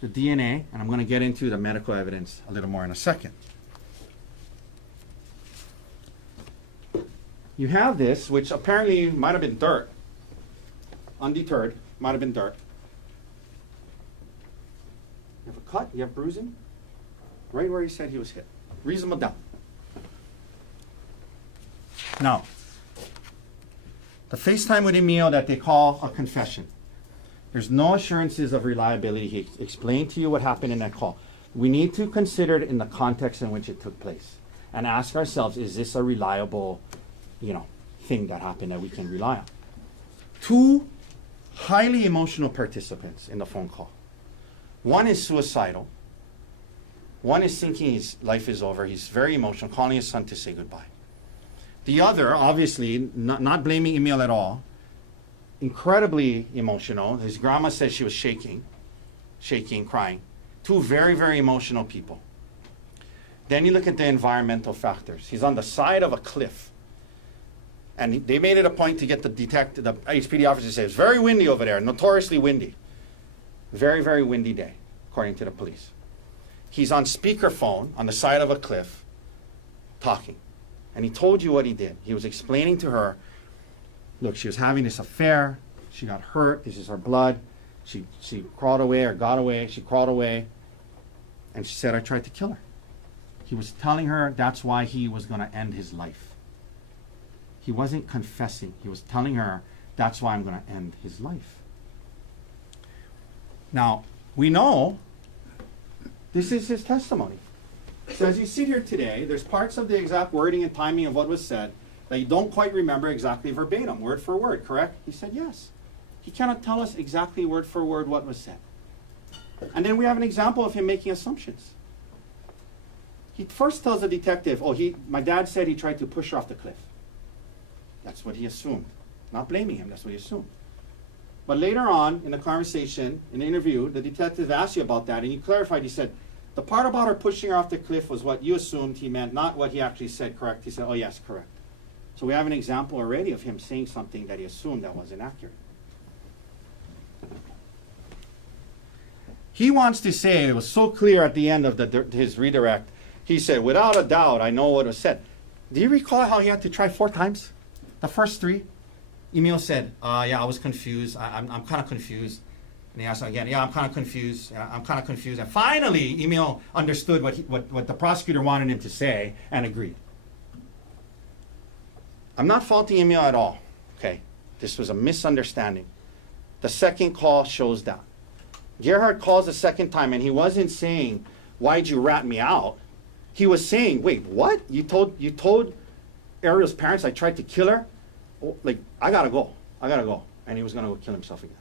The DNA, and I'm going to get into the medical evidence a little more in a second. You have this, which apparently might have been dirt. Undeterred, might have been dirt. You have a cut, you have bruising. Right where he said he was hit. Reasonable doubt. Now, the FaceTime with Emil that they call a confession. There's no assurances of reliability. He explained to you what happened in that call. We need to consider it in the context in which it took place and ask ourselves, is this a reliable thing that happened that we can rely on? Two highly emotional participants in the phone call. One is suicidal. One is thinking his life is over. He's very emotional, calling his son to say goodbye. The other, obviously, not blaming Emil at all, incredibly emotional. His grandma says she was shaking, crying. Two very, very emotional people. Then you look at the environmental factors. He's on the side of a cliff. And they made it a point to get the HPD officer to say, it's very windy over there, notoriously windy. Very, very windy day, according to the police. He's on speakerphone on the side of a cliff, talking. And he told you what he did. He was explaining to her, look, she was having this affair. She got hurt. This is her blood. She crawled away or got away. She crawled away. And she said, I tried to kill her. He was telling her that's why he was going to end his life. He wasn't confessing. He was telling her, that's why I'm going to end his life. Now, we know this is his testimony. So as you sit here today, there's parts of the exact wording and timing of what was said that you don't quite remember exactly verbatim, word for word, correct? He said yes. He cannot tell us exactly word for word what was said. And then we have an example of him making assumptions. He first tells the detective, my dad said he tried to push her off the cliff. That's what he assumed. Not blaming him, that's what he assumed. But later on in the conversation, in the interview, the detective asked you about that, and you clarified, he said, the part about her pushing her off the cliff was what you assumed he meant, not what he actually said, correct? He said, oh yes, correct. So we have an example already of him saying something that he assumed that wasn't accurate. He wants to say, it was so clear at the end of his redirect, he said, without a doubt, I know what was said. Do you recall how he had to try 4 times? The first 3? Emil said, yeah, I was confused. I'm kind of confused. And he asked again, yeah, I'm kind of confused. I'm kind of confused. And finally, Emil understood what the prosecutor wanted him to say and agreed. I'm not faulting Emil at all, okay? This was a misunderstanding. The second call shows that. Gerhard calls the second time, and he wasn't saying, why'd you rat me out? He was saying, wait, what? You told Ariel's parents I tried to kill her? Oh, like, I gotta go. And he was gonna go kill himself again.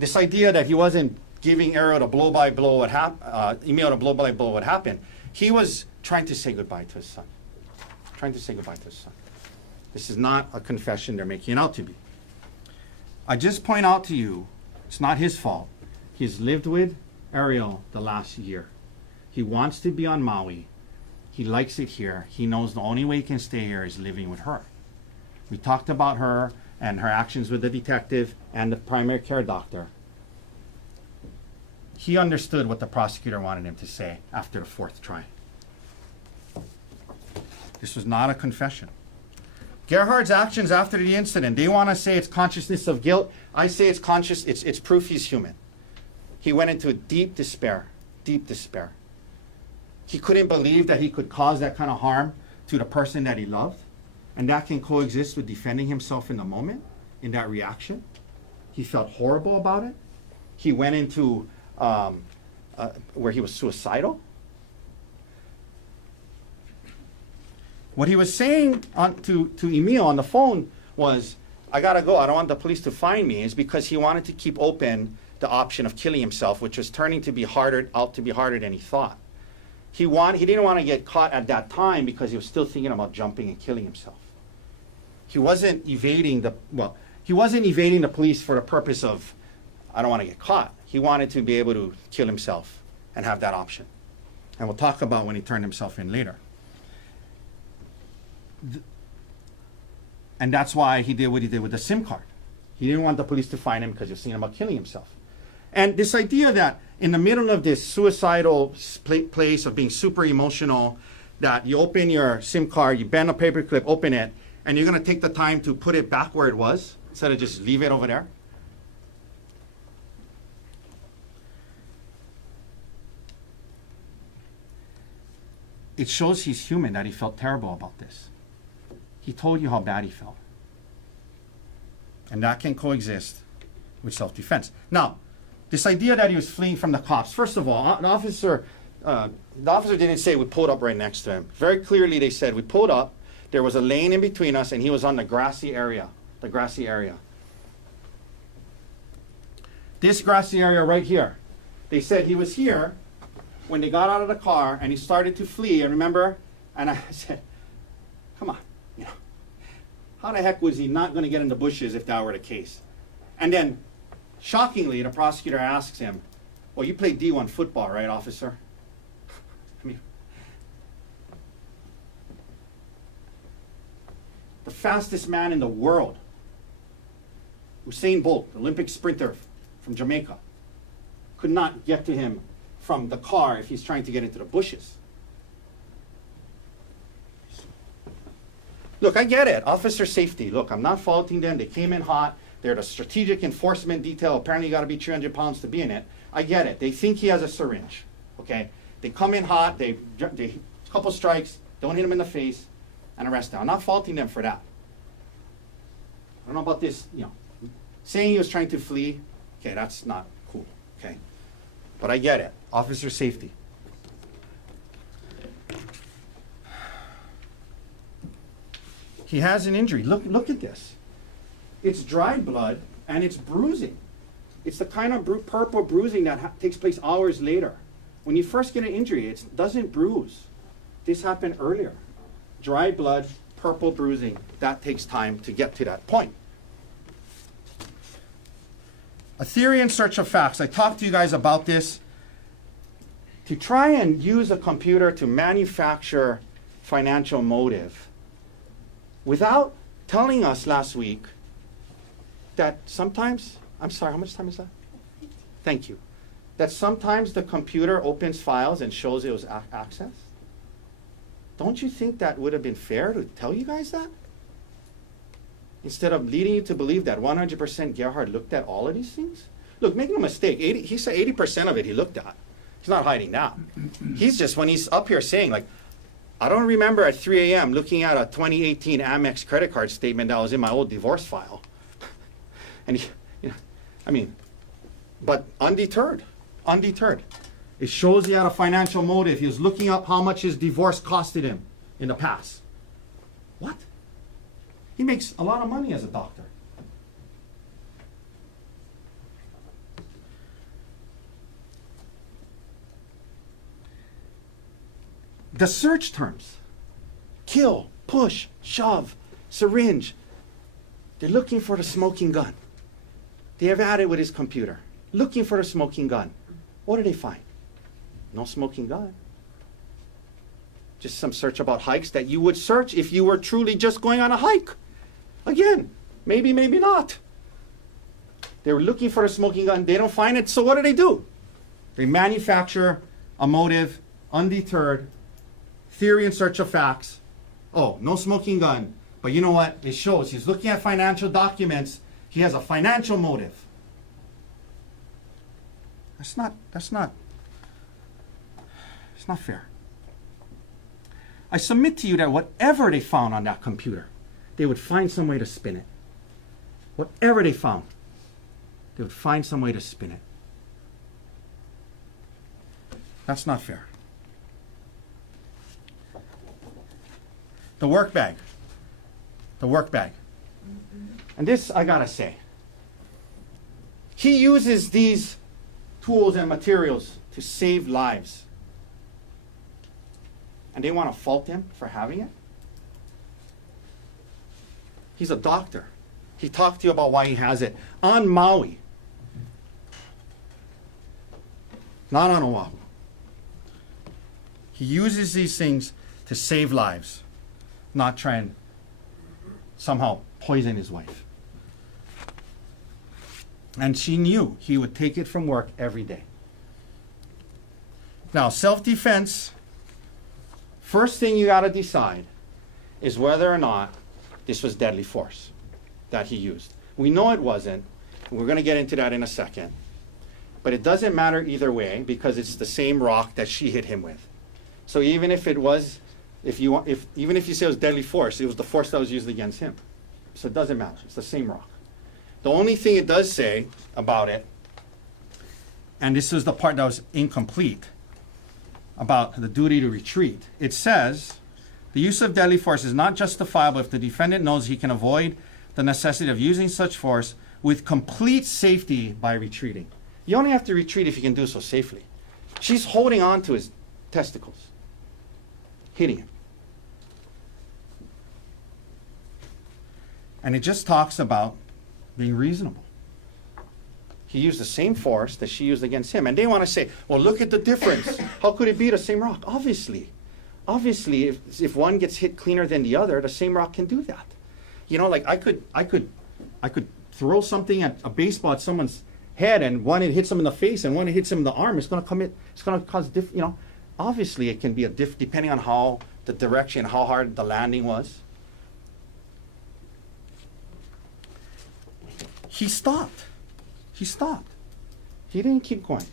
This idea that he wasn't giving Ariel the blow-by-blow Emil the blow-by-blow what happened, he was trying to say goodbye to his son. This is not a confession they're making it out to be. I just point out to you, it's not his fault. He's lived with Ariel the last year. He wants to be on Maui. He likes it here. He knows the only way he can stay here is living with her. We talked about her and her actions with the detective and the primary care doctor. He understood what the prosecutor wanted him to say after the 4th try. This was not a confession. Gerhard's actions after the incident, they want to say it's consciousness of guilt. I say it's proof he's human. He went into deep despair. He couldn't believe that he could cause that kind of harm to the person that he loved. And that can coexist with defending himself in the moment, in that reaction. He felt horrible about it. He went into where he was suicidal. What he was saying to Emil on the phone was, I gotta go, I don't want the police to find me, is because he wanted to keep open the option of killing himself, which was turning to be harder than he thought. He didn't want to get caught at that time because he was still thinking about jumping and killing himself. He wasn't evading the police for the purpose of, I don't want to get caught. He wanted to be able to kill himself and have that option. And we'll talk about when he turned himself in later. And that's why he did what he did with the SIM card. He didn't want the police to find him because he was thinking about killing himself. And this idea that in the middle of this suicidal place of being super emotional, that you open your SIM card, you bend a paper clip, open it, and you're going to take the time to put it back where it was instead of just leave it over there. It shows he's human, that he felt terrible about this. He told you how bad he felt. And that can coexist with self-defense. Now, this idea that he was fleeing from the cops, first of all, the officer didn't say we pulled up right next to him. Very clearly they said we pulled up, there was a lane in between us, and he was on the grassy area. This grassy area right here. They said he was here when they got out of the car and he started to flee. And remember, And I said, come on, you know, how the heck was he not going to get in the bushes if that were the case? And then, shockingly, the prosecutor asks him, well, you played D1 football, right, officer? I mean, the fastest man in the world, Usain Bolt, Olympic sprinter from Jamaica, could not get to him from the car if he's trying to get into the bushes. Look, I get it. Officer safety. Look, I'm not faulting them. They came in hot. They're the strategic enforcement detail. Apparently, you got to be 300 pounds to be in it. I get it. They think he has a syringe. Okay? They come in hot. They couple strikes. Don't hit him in the face, and arrest him. I'm not faulting them for that. I don't know about this. You know, saying he was trying to flee. Okay, that's not cool. Okay, but I get it. Officer safety. He has an injury. Look at this. It's dried blood and it's bruising. It's the kind of purple bruising that takes place hours later. When you first get an injury, it doesn't bruise. This happened earlier. Dry blood, purple bruising. That takes time to get to that point. A theory in search of facts. I talked to you guys about this. To try and use a computer to manufacture financial motive without telling us last week that sometimes, I'm sorry, how much time is that? Thank you. That sometimes the computer opens files and shows it was accessed. Don't you think that would have been fair to tell you guys that? Instead of leading you to believe that 100% Gerhard looked at all of these things? Look, make no mistake, he said 80% of it he looked at. He's not hiding that. He's just, when he's up here saying, like, I don't remember at 3 a.m. looking at a 2018 Amex credit card statement that was in my old divorce file. And, you know, I mean, but undeterred. It shows he had a financial motive. He was looking up how much his divorce costed him in the past. What? He makes a lot of money as a doctor. The search terms: kill, push, shove, syringe. They're looking for the smoking gun. They have had it with his computer. Looking for the smoking gun. What do they find? No smoking gun. Just some search about hikes that you would search if you were truly just going on a hike. Again, maybe, maybe not. They were looking for the smoking gun. They don't find it, so what do? They manufacture a motive, undeterred, theory in search of facts. Oh, no smoking gun. But you know what? It shows he's looking at financial documents. He has a financial motive. It's not fair. I submit to you that whatever they found on that computer, they would find some way to spin it. Whatever they found, they would find some way to spin it. That's not fair. The work bag. And this, I gotta say, he uses these tools and materials to save lives. And they want to fault him for having it? He's a doctor. He talked to you about why he has it on Maui, not on Oahu. He uses these things to save lives, not try and somehow poison his wife. And she knew he would take it from work every day. Now, self-defense, first thing you got to decide is whether or not this was deadly force that he used. We know it wasn't. And we're going to get into that in a second. But it doesn't matter either way because it's the same rock that she hit him with. So even if it was, even if you say it was deadly force, it was the force that was used against him. So it doesn't matter. It's the same rock. The only thing it does say about it, and this is the part that was incomplete, about the duty to retreat. It says, the use of deadly force is not justifiable if the defendant knows he can avoid the necessity of using such force with complete safety by retreating. You only have to retreat if you can do so safely. She's holding on to his testicles, hitting him. And it just talks about being reasonable. He used the same force that she used against him. And they want to say, well, look at the difference. How could it be the same rock? Obviously, if one gets hit cleaner than the other, the same rock can do that. You know, like I could throw something at a baseball at someone's head, and one it hits him in the face, and one it hits him in the arm. It's going to cause you know. Obviously, it can be depending on how the direction, how hard the landing was. He stopped. He stopped. He didn't keep going.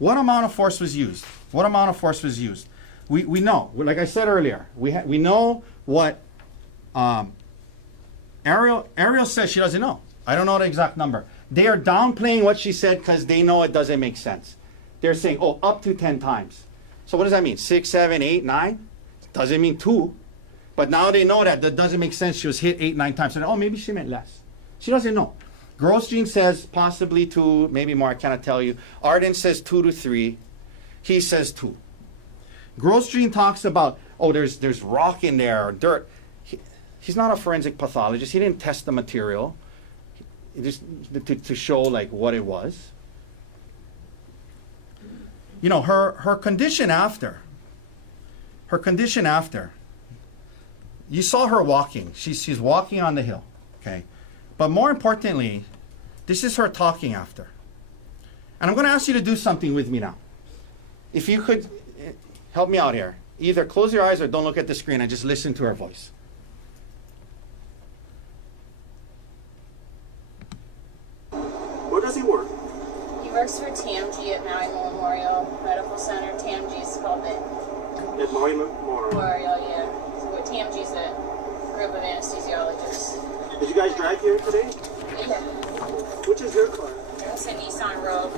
What amount of force was used? What amount of force was used? We know. Like I said earlier, we know what Ariel says she doesn't know. I don't know the exact number. They are downplaying what she said because they know it doesn't make sense. They're saying, oh, up to 10 times. So what does that mean? 6, 7, 8, 9? Doesn't mean 2. But now they know that doesn't make sense. She was hit 8, 9 times. So, oh, maybe she meant less. She doesn't know. Grosjean says possibly 2, maybe more. I cannot tell you. Arden says 2 to 3. He says 2. Grosjean talks about, oh, there's rock in there or dirt. He's not a forensic pathologist. He didn't test the material just to show like what it was. You know, her condition after. You saw her walking. She's walking on the hill. Okay. But more importantly, this is her talking after. And I'm going to ask you to do something with me now. If you could help me out here. Either close your eyes or don't look at the screen and just listen to her voice. Where does he work? He works for TMG at Maui Memorial Medical Center. TMG is called it. At Maui Memorial. Memorial, yeah. So what TMG is a group of anesthesiologists. Did you guys drive here today? Yeah. Which is your car? It's a Nissan Rogue.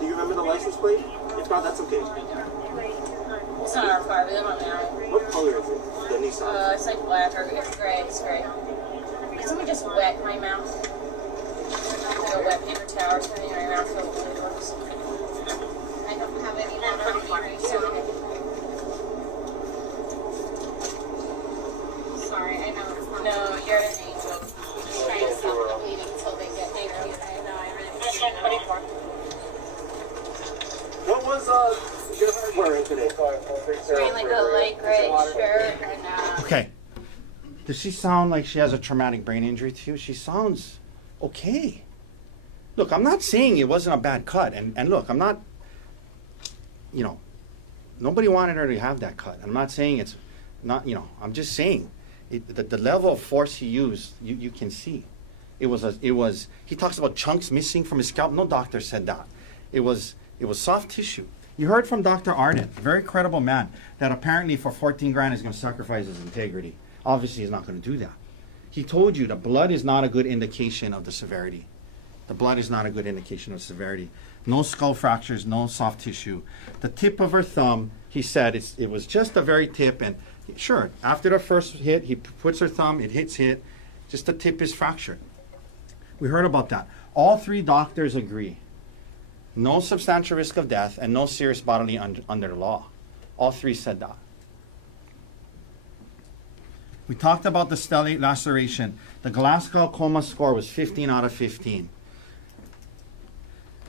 Do you remember the license plate? If not, that's okay. It's not our car, but then on Maui. What color is it? The Nissan? It's like black or it's gray. It's gray. Can someone just wet my mouth? Like a wet paper towel or something in my mouth so it really works. I don't have any more on me right now. Sorry, I know. No, you're an angel. Just trying to stop the bleeding until they get there. I know, I really appreciate it. What was Gerhard wearing today? He's wearing like a light gray shirt and Okay. Does she sound like she has a traumatic brain injury to you? She sounds okay. Look, I'm not saying it wasn't a bad cut. And look, I'm not, you know, nobody wanted her to have that cut. I'm not saying it's not, you know, I'm just saying the level of force he used, you can see. It was, he talks about chunks missing from his scalp. No doctor said that. It was soft tissue. You heard from Dr. Arden, a very credible man, that apparently for 14 grand is going to sacrifice his integrity. Obviously, he's not going to do that. He told you the blood is not a good indication of the severity. The blood is not a good indication of severity. No skull fractures, no soft tissue. The tip of her thumb, he said, it was just the very tip. And sure, after the first hit, he puts her thumb, it hits it. Just the tip is fractured. We heard about that. All 3 doctors agree. No substantial risk of death and no serious bodily under the law. All 3 said that. We talked about the stellate laceration. The Glasgow coma score was 15 out of 15.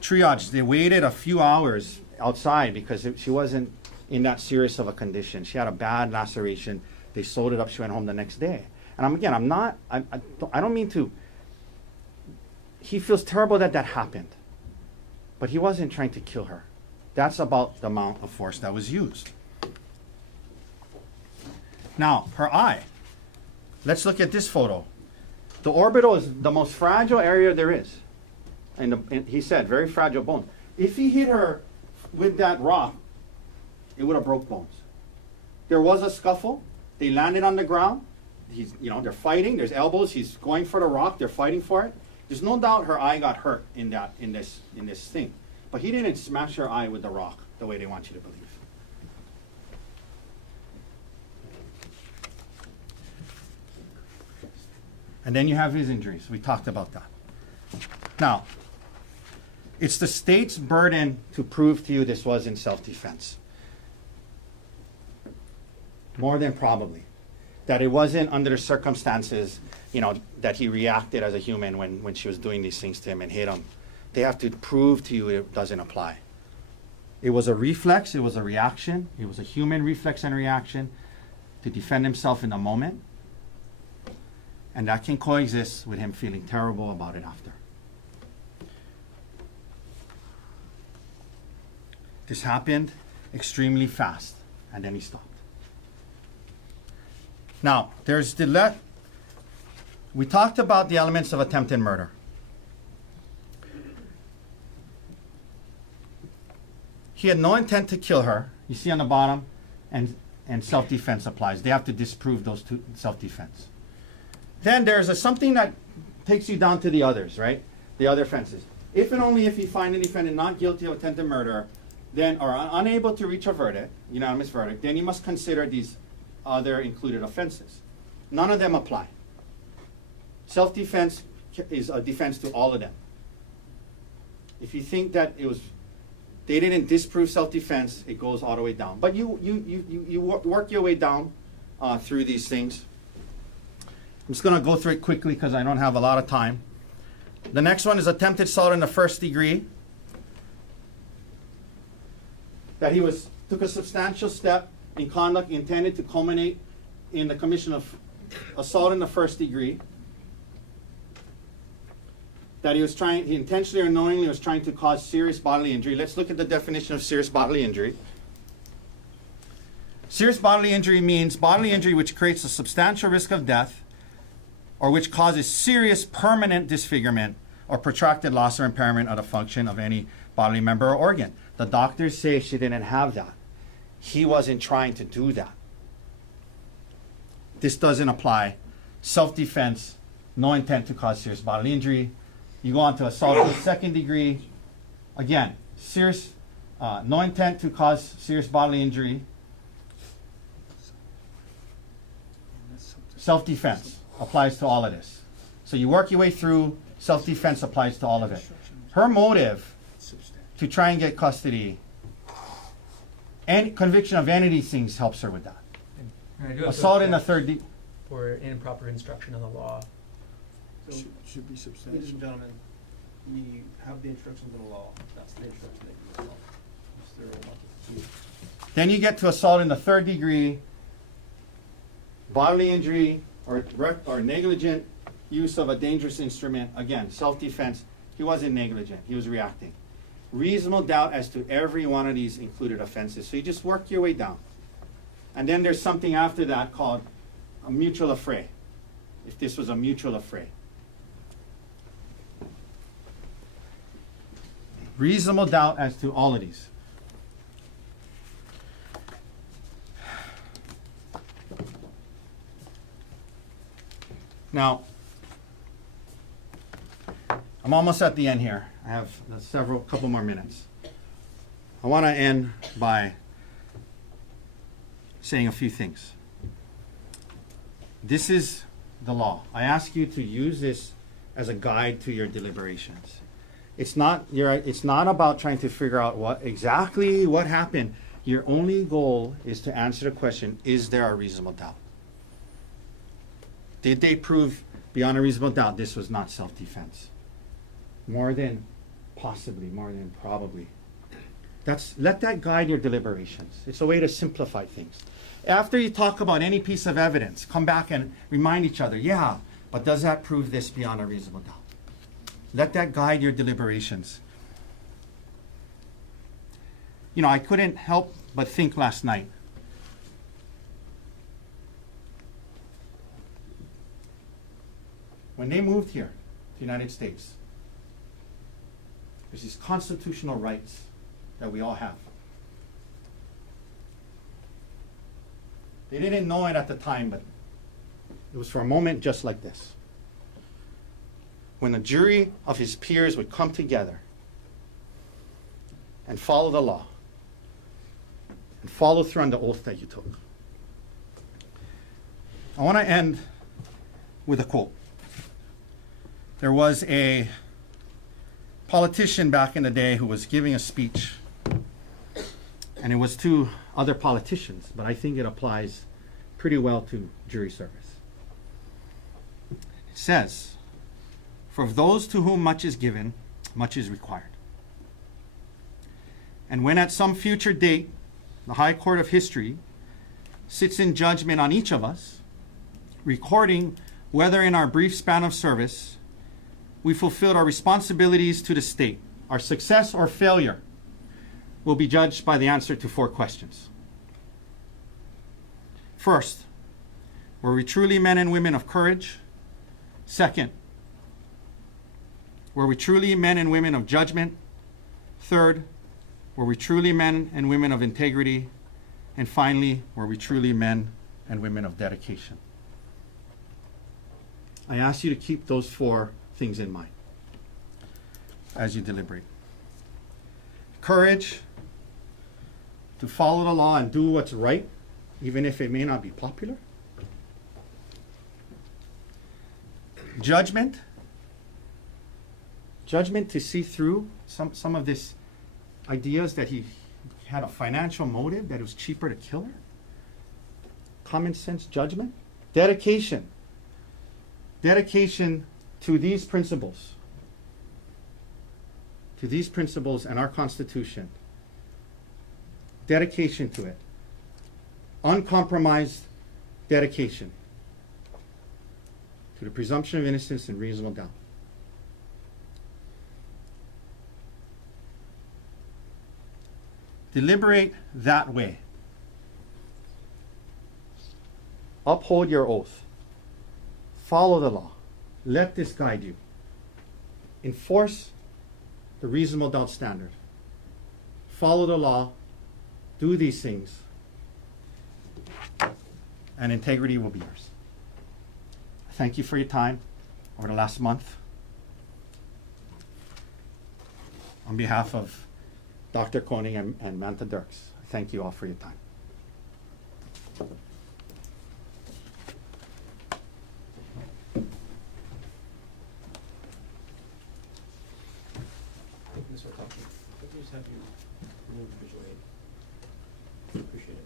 Triage, they waited a few hours outside because she wasn't in that serious of a condition. She had a bad laceration. They sewed it up. She went home the next day. And I don't mean to. He feels terrible that happened. But he wasn't trying to kill her. That's about the amount of force that was used. Now, her eye. Let's look at this photo. The orbital is the most fragile area there is. And he said, very fragile bone. If he hit her with that rock, it would have broke bones. There was a scuffle. They landed on the ground. They're fighting. There's elbows. He's going for the rock. They're fighting for it. There's no doubt her eye got hurt in this thing. But he didn't smash her eye with the rock the way they want you to believe. And then you have his injuries. We talked about that. Now, it's the state's burden to prove to you this was in self-defense. More than probably. that it wasn't under the circumstances, that he reacted as a human when she was doing these things to him and hit him. They have to prove to you it doesn't apply. It was a reflex, it was a reaction, it was a human reflex and reaction to defend himself in the moment. And that can coexist with him feeling terrible about it after. This happened extremely fast, and then he stopped. Now, we talked about the elements of attempted murder. He had no intent to kill her. You see on the bottom, and self-defense applies. They have to disprove those two, self-defense. Then there's something that takes you down to the others, right? The other offenses. If and only if you find the defendant not guilty of attempted murder, then or unable to reach a verdict, unanimous verdict, then you must consider these other included offenses. None of them apply. Self-defense is a defense to all of them. If you think that they didn't disprove self-defense, it goes all the way down. But you work your way down through these things. I'm just going to go through it quickly because I don't have a lot of time. The next one is attempted assault in the first degree. That he took a substantial step in conduct intended to culminate in the commission of assault in the first degree. That he intentionally or knowingly was trying to cause serious bodily injury. Let's look at the definition of serious bodily injury. Serious bodily injury means bodily injury which creates a substantial risk of death or which causes serious permanent disfigurement or protracted loss or impairment of the function of any bodily member or organ. The doctors say she didn't have that. He wasn't trying to do that. This doesn't apply. Self-defense, no intent to cause serious bodily injury. You go on to assault in the second degree. Again, no intent to cause serious bodily injury. Self-defense applies to all of this. So you work your way through, self-defense applies to all of it. Her motive to try and get custody and conviction of any of these things helps her with that. And I do have to Assault in the object third degree. for improper instruction on the law. So, Should be ladies substantial. and gentlemen, we have the instructions in the law. That's the instruction that you follow. Then you get to assault in the third degree, bodily injury or negligent use of a dangerous instrument. Again, self-defense. He wasn't negligent. He was reacting. Reasonable doubt as to every one of these included offenses. So you just work your way down. And then there's something after that called a mutual affray. If this was a mutual affray. Reasonable doubt as to all of these. Now, I'm almost at the end here. I have couple more minutes. I want to end by saying a few things. This is the law. I ask you to use this as a guide to your deliberations. It's not about trying to figure out what happened. Your only goal is to answer the question, is there a reasonable doubt? Did they prove beyond a reasonable doubt this was not self-defense? More than possibly, more than probably. Let that guide your deliberations. It's a way to simplify things. After you talk about any piece of evidence, come back and remind each other, yeah, but does that prove this beyond a reasonable doubt? Let that guide your deliberations. I couldn't help but think last night. When they moved here to the United States, there's these constitutional rights that we all have. They didn't know it at the time, but it was for a moment just like this. When a jury of his peers would come together and follow the law and follow through on the oath that you took. I want to end with a quote. There was a politician back in the day who was giving a speech, and it was to other politicians, but I think it applies pretty well to jury service. It says, "For those to whom much is given, much is required. And when at some future date, the High Court of History sits in judgment on each of us, recording whether in our brief span of service we fulfilled our responsibilities to the state, our success or failure will be judged by the answer to 4 questions. First, were we truly men and women of courage? Second, were we truly men and women of judgment? Third, were we truly men and women of integrity? And finally, were we truly men and women of dedication?" I ask you to keep those 4 things in mind as you deliberate. Courage to follow the law and do what's right, even if it may not be popular. Judgment to see through some of this ideas that he had a financial motive, that it was cheaper to kill her. Common sense judgment. Dedication to these principles and our Constitution. Dedication to it. Uncompromised dedication to the presumption of innocence and reasonable doubt. Deliberate that way. Uphold your oath. Follow the law. Let this guide you. Enforce the reasonable doubt standard. Follow the law. Do these things. And integrity will be yours. Thank you for your time over the last month. On behalf of Dr. Konig and Manta Dirks, thank you all for your time. Thank you, Mr. Konig. Let me just have you remove the visual aid. Appreciate it.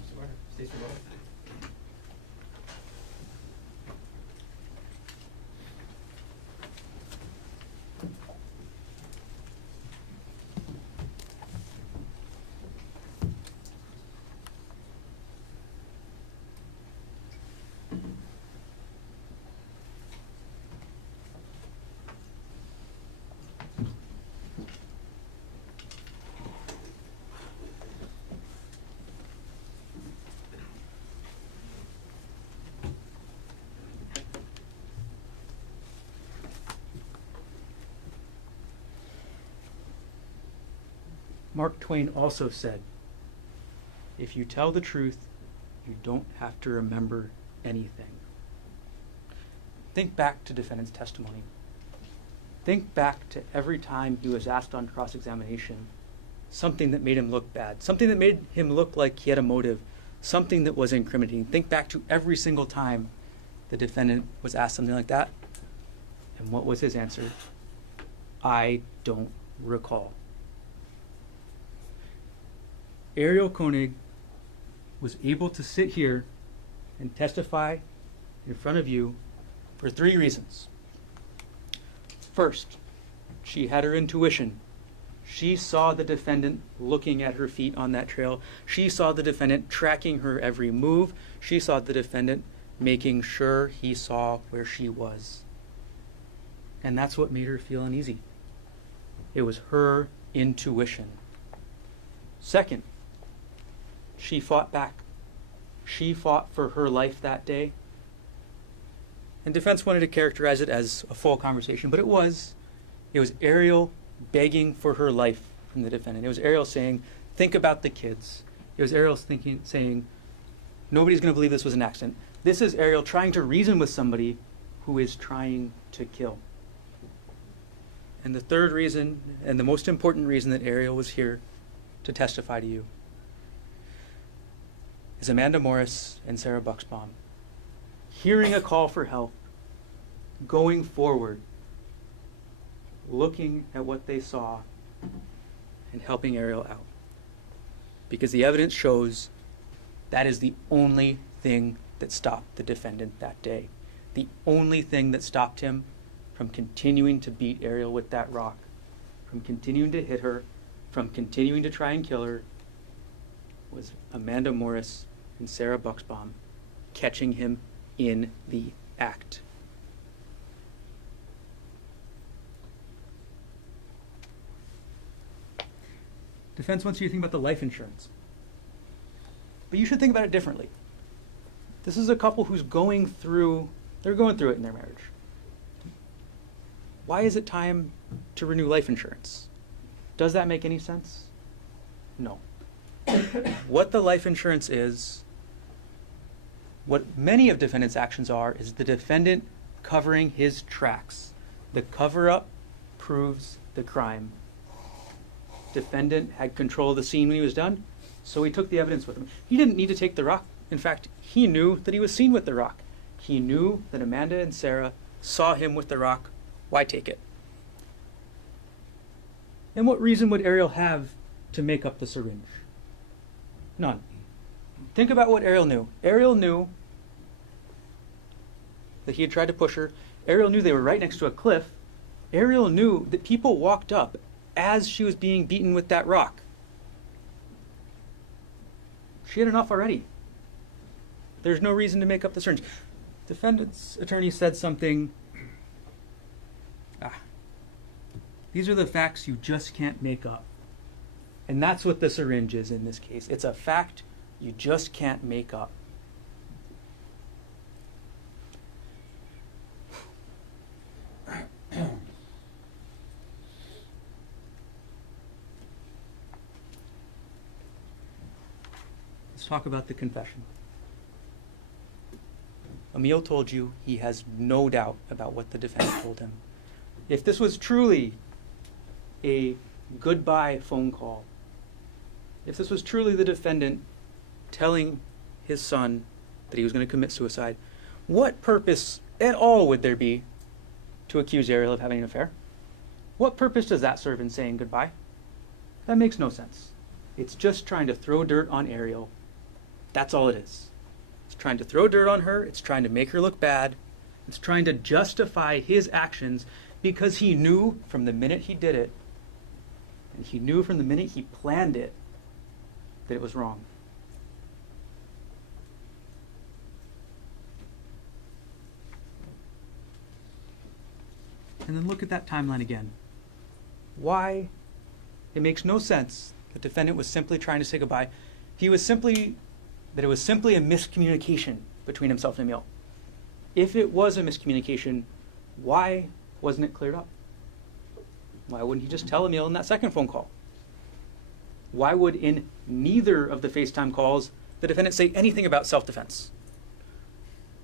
Mr. Warner, Stacey Rowe. Mark Twain also said, "If you tell the truth, you don't have to remember anything." Think back to defendant's testimony. Think back to every time he was asked on cross-examination something that made him look bad, something that made him look like he had a motive, something that was incriminating. Think back to every single time the defendant was asked something like that. And what was his answer? "I don't recall." Ariel Konig was able to sit here and testify in front of you for 3 reasons. First, she had her intuition. She saw the defendant looking at her feet on that trail. She saw the defendant tracking her every move. She saw the defendant making sure he saw where she was. And that's what made her feel uneasy. It was her intuition. Second, she fought back. She fought for her life that day. And defense wanted to characterize it as a full conversation, but it was Ariel begging for her life from the defendant. It was Ariel saying, "Think about the kids." It was Ariel saying, "Nobody's going to believe this was an accident." This is Ariel trying to reason with somebody who is trying to kill. And the third reason, and the most important reason that Ariel was here to testify to you, is Amanda Morris and Sarah Buxbaum hearing a call for help, going forward, looking at what they saw, and helping Ariel out. Because the evidence shows that is the only thing that stopped the defendant that day. The only thing that stopped him from continuing to beat Ariel with that rock, from continuing to hit her, from continuing to try and kill her, was Amanda Morris and Sarah Buxbaum catching him in the act. Defense wants you to think about the life insurance. But you should think about it differently. This is a couple who's going through it in their marriage. Why is it time to renew life insurance? Does that make any sense? No. What the life insurance is, what many of defendant's actions are, is the defendant covering his tracks. The cover-up proves the crime. Defendant had control of the scene when he was done, so he took the evidence with him. He didn't need to take the rock. In fact, he knew that he was seen with the rock. He knew that Amanda and Sarah saw him with the rock. Why take it? And what reason would Ariel have to make up the syringe? None. Think about what Ariel knew. Ariel knew that he had tried to push her. Ariel knew they were right next to a cliff. Ariel knew that people walked up as she was being beaten with that rock. She had enough already. There's no reason to make up the syringe. Defendant's attorney said something. These are the facts you just can't make up. And that's what the syringe is in this case. It's a fact you just can't make up. Let's talk about the confession. Emil told you he has no doubt about what the defendant told him. If this was truly a goodbye phone call, if this was truly the defendant telling his son that he was going to commit suicide, what purpose at all would there be to accuse Ariel of having an affair? What purpose does that serve in saying goodbye? That makes no sense. It's just trying to throw dirt on Ariel. That's all it is. It's trying to throw dirt on her. It's trying to make her look bad. It's trying to justify his actions because he knew from the minute he did it, and he knew from the minute he planned it, that it was wrong. And then look at that timeline again. Why? It makes no sense. The defendant was simply trying to say goodbye. It was simply a miscommunication between himself and Emil. If it was a miscommunication, why wasn't it cleared up? Why wouldn't he just tell Emil in that second phone call? Why would in neither of the FaceTime calls the defendant say anything about self-defense?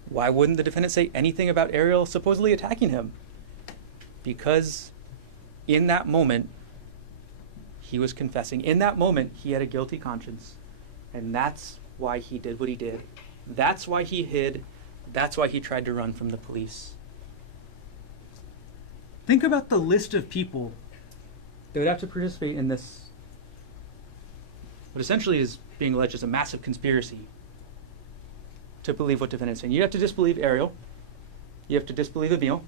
Why wouldn't the defendant say anything about Ariel supposedly attacking him? Because in that moment, he was confessing. In that moment, he had a guilty conscience. And that's why he did what he did. That's why he hid. That's why he tried to run from the police. Think about the list of people that would have to participate in this, what essentially is being alleged as a massive conspiracy to believe what defendant's saying. You have to disbelieve Ariel. You have to disbelieve Emil.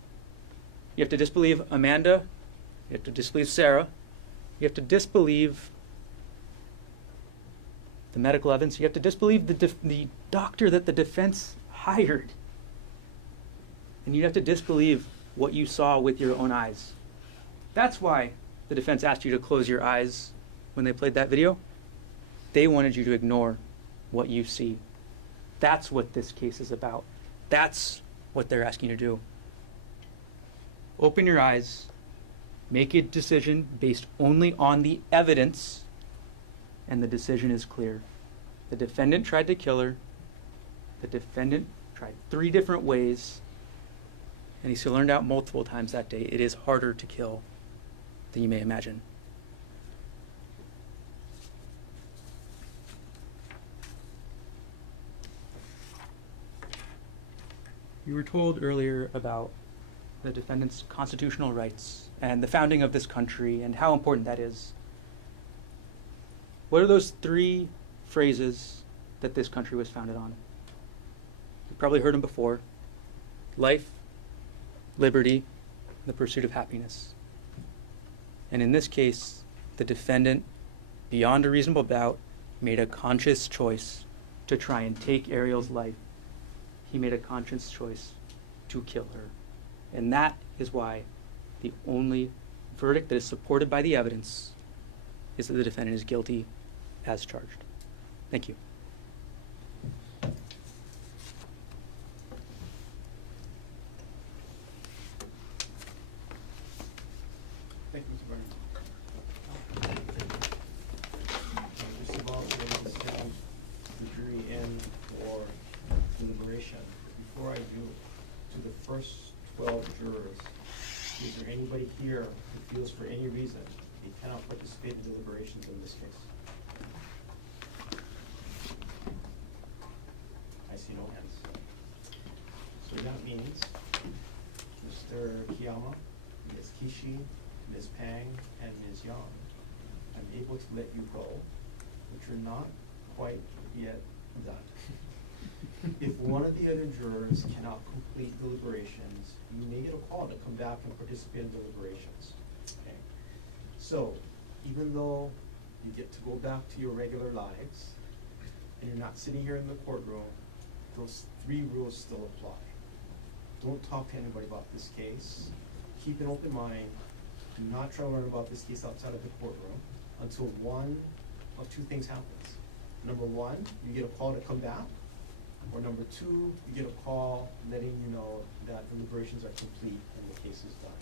You have to disbelieve Amanda. You have to disbelieve Sarah. You have to disbelieve the medical evidence. You have to disbelieve the doctor that the defense hired. And you have to disbelieve what you saw with your own eyes. That's why the defense asked you to close your eyes when they played that video. They wanted you to ignore what you see. That's what this case is about. That's what they're asking you to do. Open your eyes, make a decision based only on the evidence, and the decision is clear. The defendant tried to kill her. The defendant tried 3 different ways, and he learned out multiple times that day. It is harder to kill than you may imagine. You were told earlier about the defendant's constitutional rights and the founding of this country and how important that is. What are those three phrases that this country was founded on? You've probably heard them before. Life, liberty, the pursuit of happiness. And in this case, the defendant, beyond a reasonable doubt, made a conscious choice to try and take Ariel's life. He made a conscious choice to kill her. And that is why the only verdict that is supported by the evidence is that the defendant is guilty as charged. Thank you. Thank you, Mr. Burnham. First of all, we're going to send the jury in for deliberation. Before I do, to the first 12 jurors, is there anybody here who feels for any reason they cannot participate in deliberations in this case? I see no hands. So that means Mr. Kiyama, Ms. Kishi, Ms. Pang, and Ms. Yang, I'm able to let you go, but you're not quite yet done. If one of the other jurors cannot complete deliberations, you may get a call to come back and participate in deliberations. Okay? So, even though you get to go back to your regular lives, and you're not sitting here in the courtroom, those 3 rules still apply. Don't talk to anybody about this case. Keep an open mind. Do not try to learn about this case outside of the courtroom until one of 2 things happens. Number 1, you get a call to come back. Or number 2, you get a call letting you know that deliberations are complete and the case is done.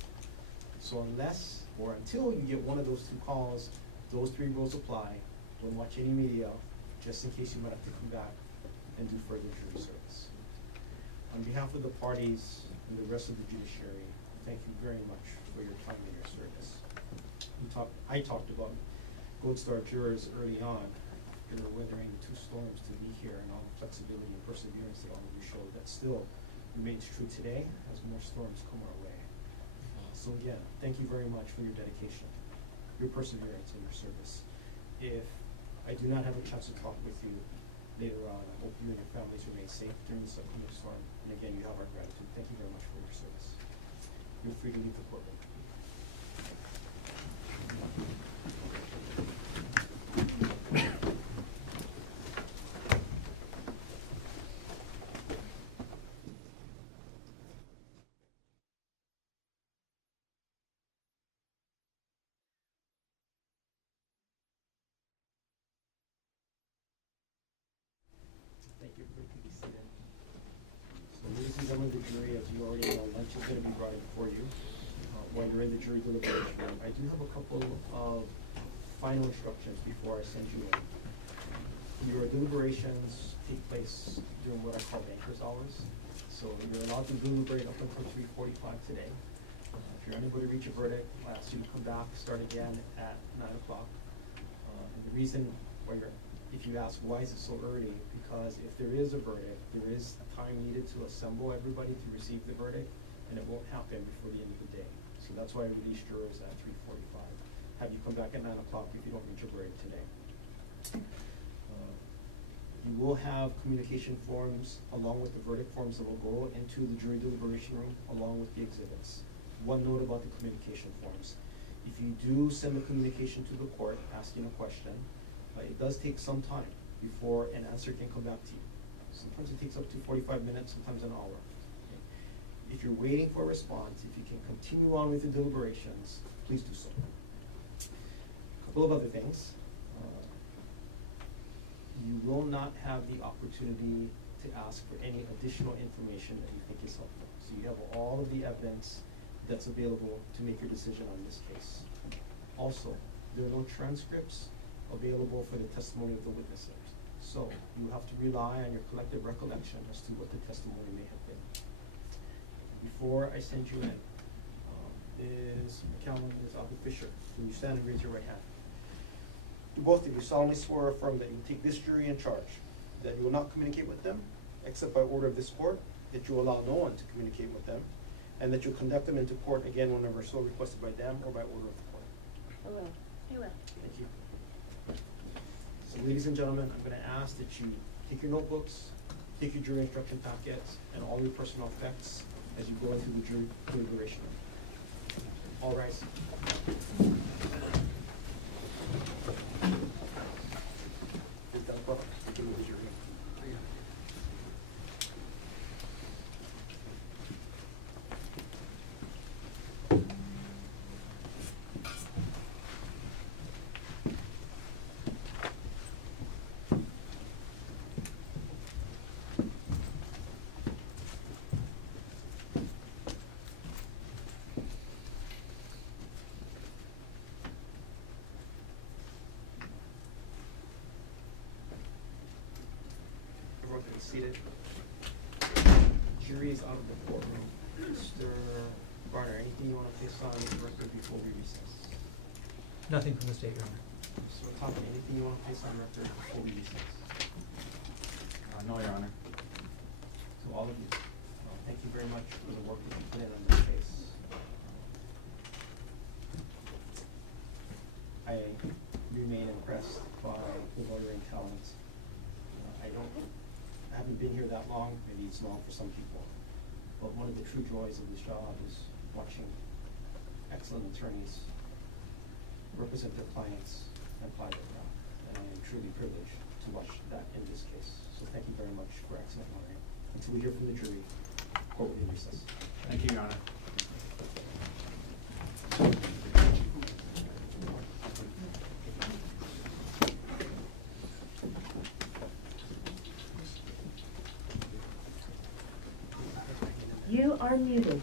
So unless or until you get one of those 2 calls, those 3 rules apply. Don't watch any media, just in case you might have to come back and do further jury service. On behalf of the parties and the rest of the judiciary, thank you very much for your time and your service. I talked about Gold Star jurors early on. You're weathering 2 storms to be here, and all the flexibility and perseverance that all of you showed. That still remains true today as more storms come our way. So again, thank you very much for your dedication, your perseverance, and your service. If I do not have a chance to talk with you later on, I hope you and your families remain safe during this upcoming storm. And again, you have our gratitude. Thank you very much for your service. You're free to leave the courtroom. Thank you. Everybody can be seated. So, ladies and gentlemen of the jury, as you already know, lunch is going to be brought in for you while you're in the jury deliberation room. I do have a couple of final instructions before I send you in. Your deliberations take place during what I call banker's hours. So you're allowed to deliberate up until 3:45 today. If you're unable to reach a verdict, I'll ask you to come back, start again at 9 o'clock. And the reason why if you ask why is it so early, because if there is a verdict, there is time needed to assemble everybody to receive the verdict, and it won't happen before the end of the day. So that's why I released jurors at 3:45. Have you come back at 9 o'clock if you don't reach a verdict today. You will have communication forms along with the verdict forms that will go into the jury deliberation room along with the exhibits. One note about the communication forms. If you do send the communication to the court asking a question, it does take some time before an answer can come back to you. Sometimes it takes up to 45 minutes, sometimes an hour. Okay. If you're waiting for a response, if you can continue on with the deliberations, please do so. A couple of other things. You will not have the opportunity to ask for any additional information that you think is helpful. So you have all of the evidence that's available to make your decision on this case. Also, there are no transcripts available for the testimony of the witnesses. So you have to rely on your collective recollection as to what the testimony may have been. Before I send you in, Ms. McCallum, Ms. Abu Fisher. Can you stand and raise your right hand? Do both of you solemnly swear or affirm that you will take this jury in charge, that you will not communicate with them except by order of this court, that you will allow no one to communicate with them, and that you'll conduct them into court again whenever so requested by them or by order of the court? I will. I will. Thank you. So ladies and gentlemen, I'm gonna ask that you take your notebooks, take your jury instruction packets, and all your personal effects as you go into the jury deliberation. All rise. Everyone can be seated. Jury is out of the courtroom. Mr. Garner, anything you want to place on the record before we recess? Nothing from the state, Your Honor. Mr. Otake, anything you want to place on record before we recess? No, Your Honor. To all of you, thank you very much for the work that you put in on this case. I remain impressed by the lawyering talent. I haven't been here that long, maybe it's long for some people, but one of the true joys of this job is watching excellent attorneys represent their clients and apply their craft. And I am truly privileged to watch that in this case. So thank you very much for excellent lawyering. Until we hear from the jury, court will be in recess. Thank you, Your Honor. You are muted.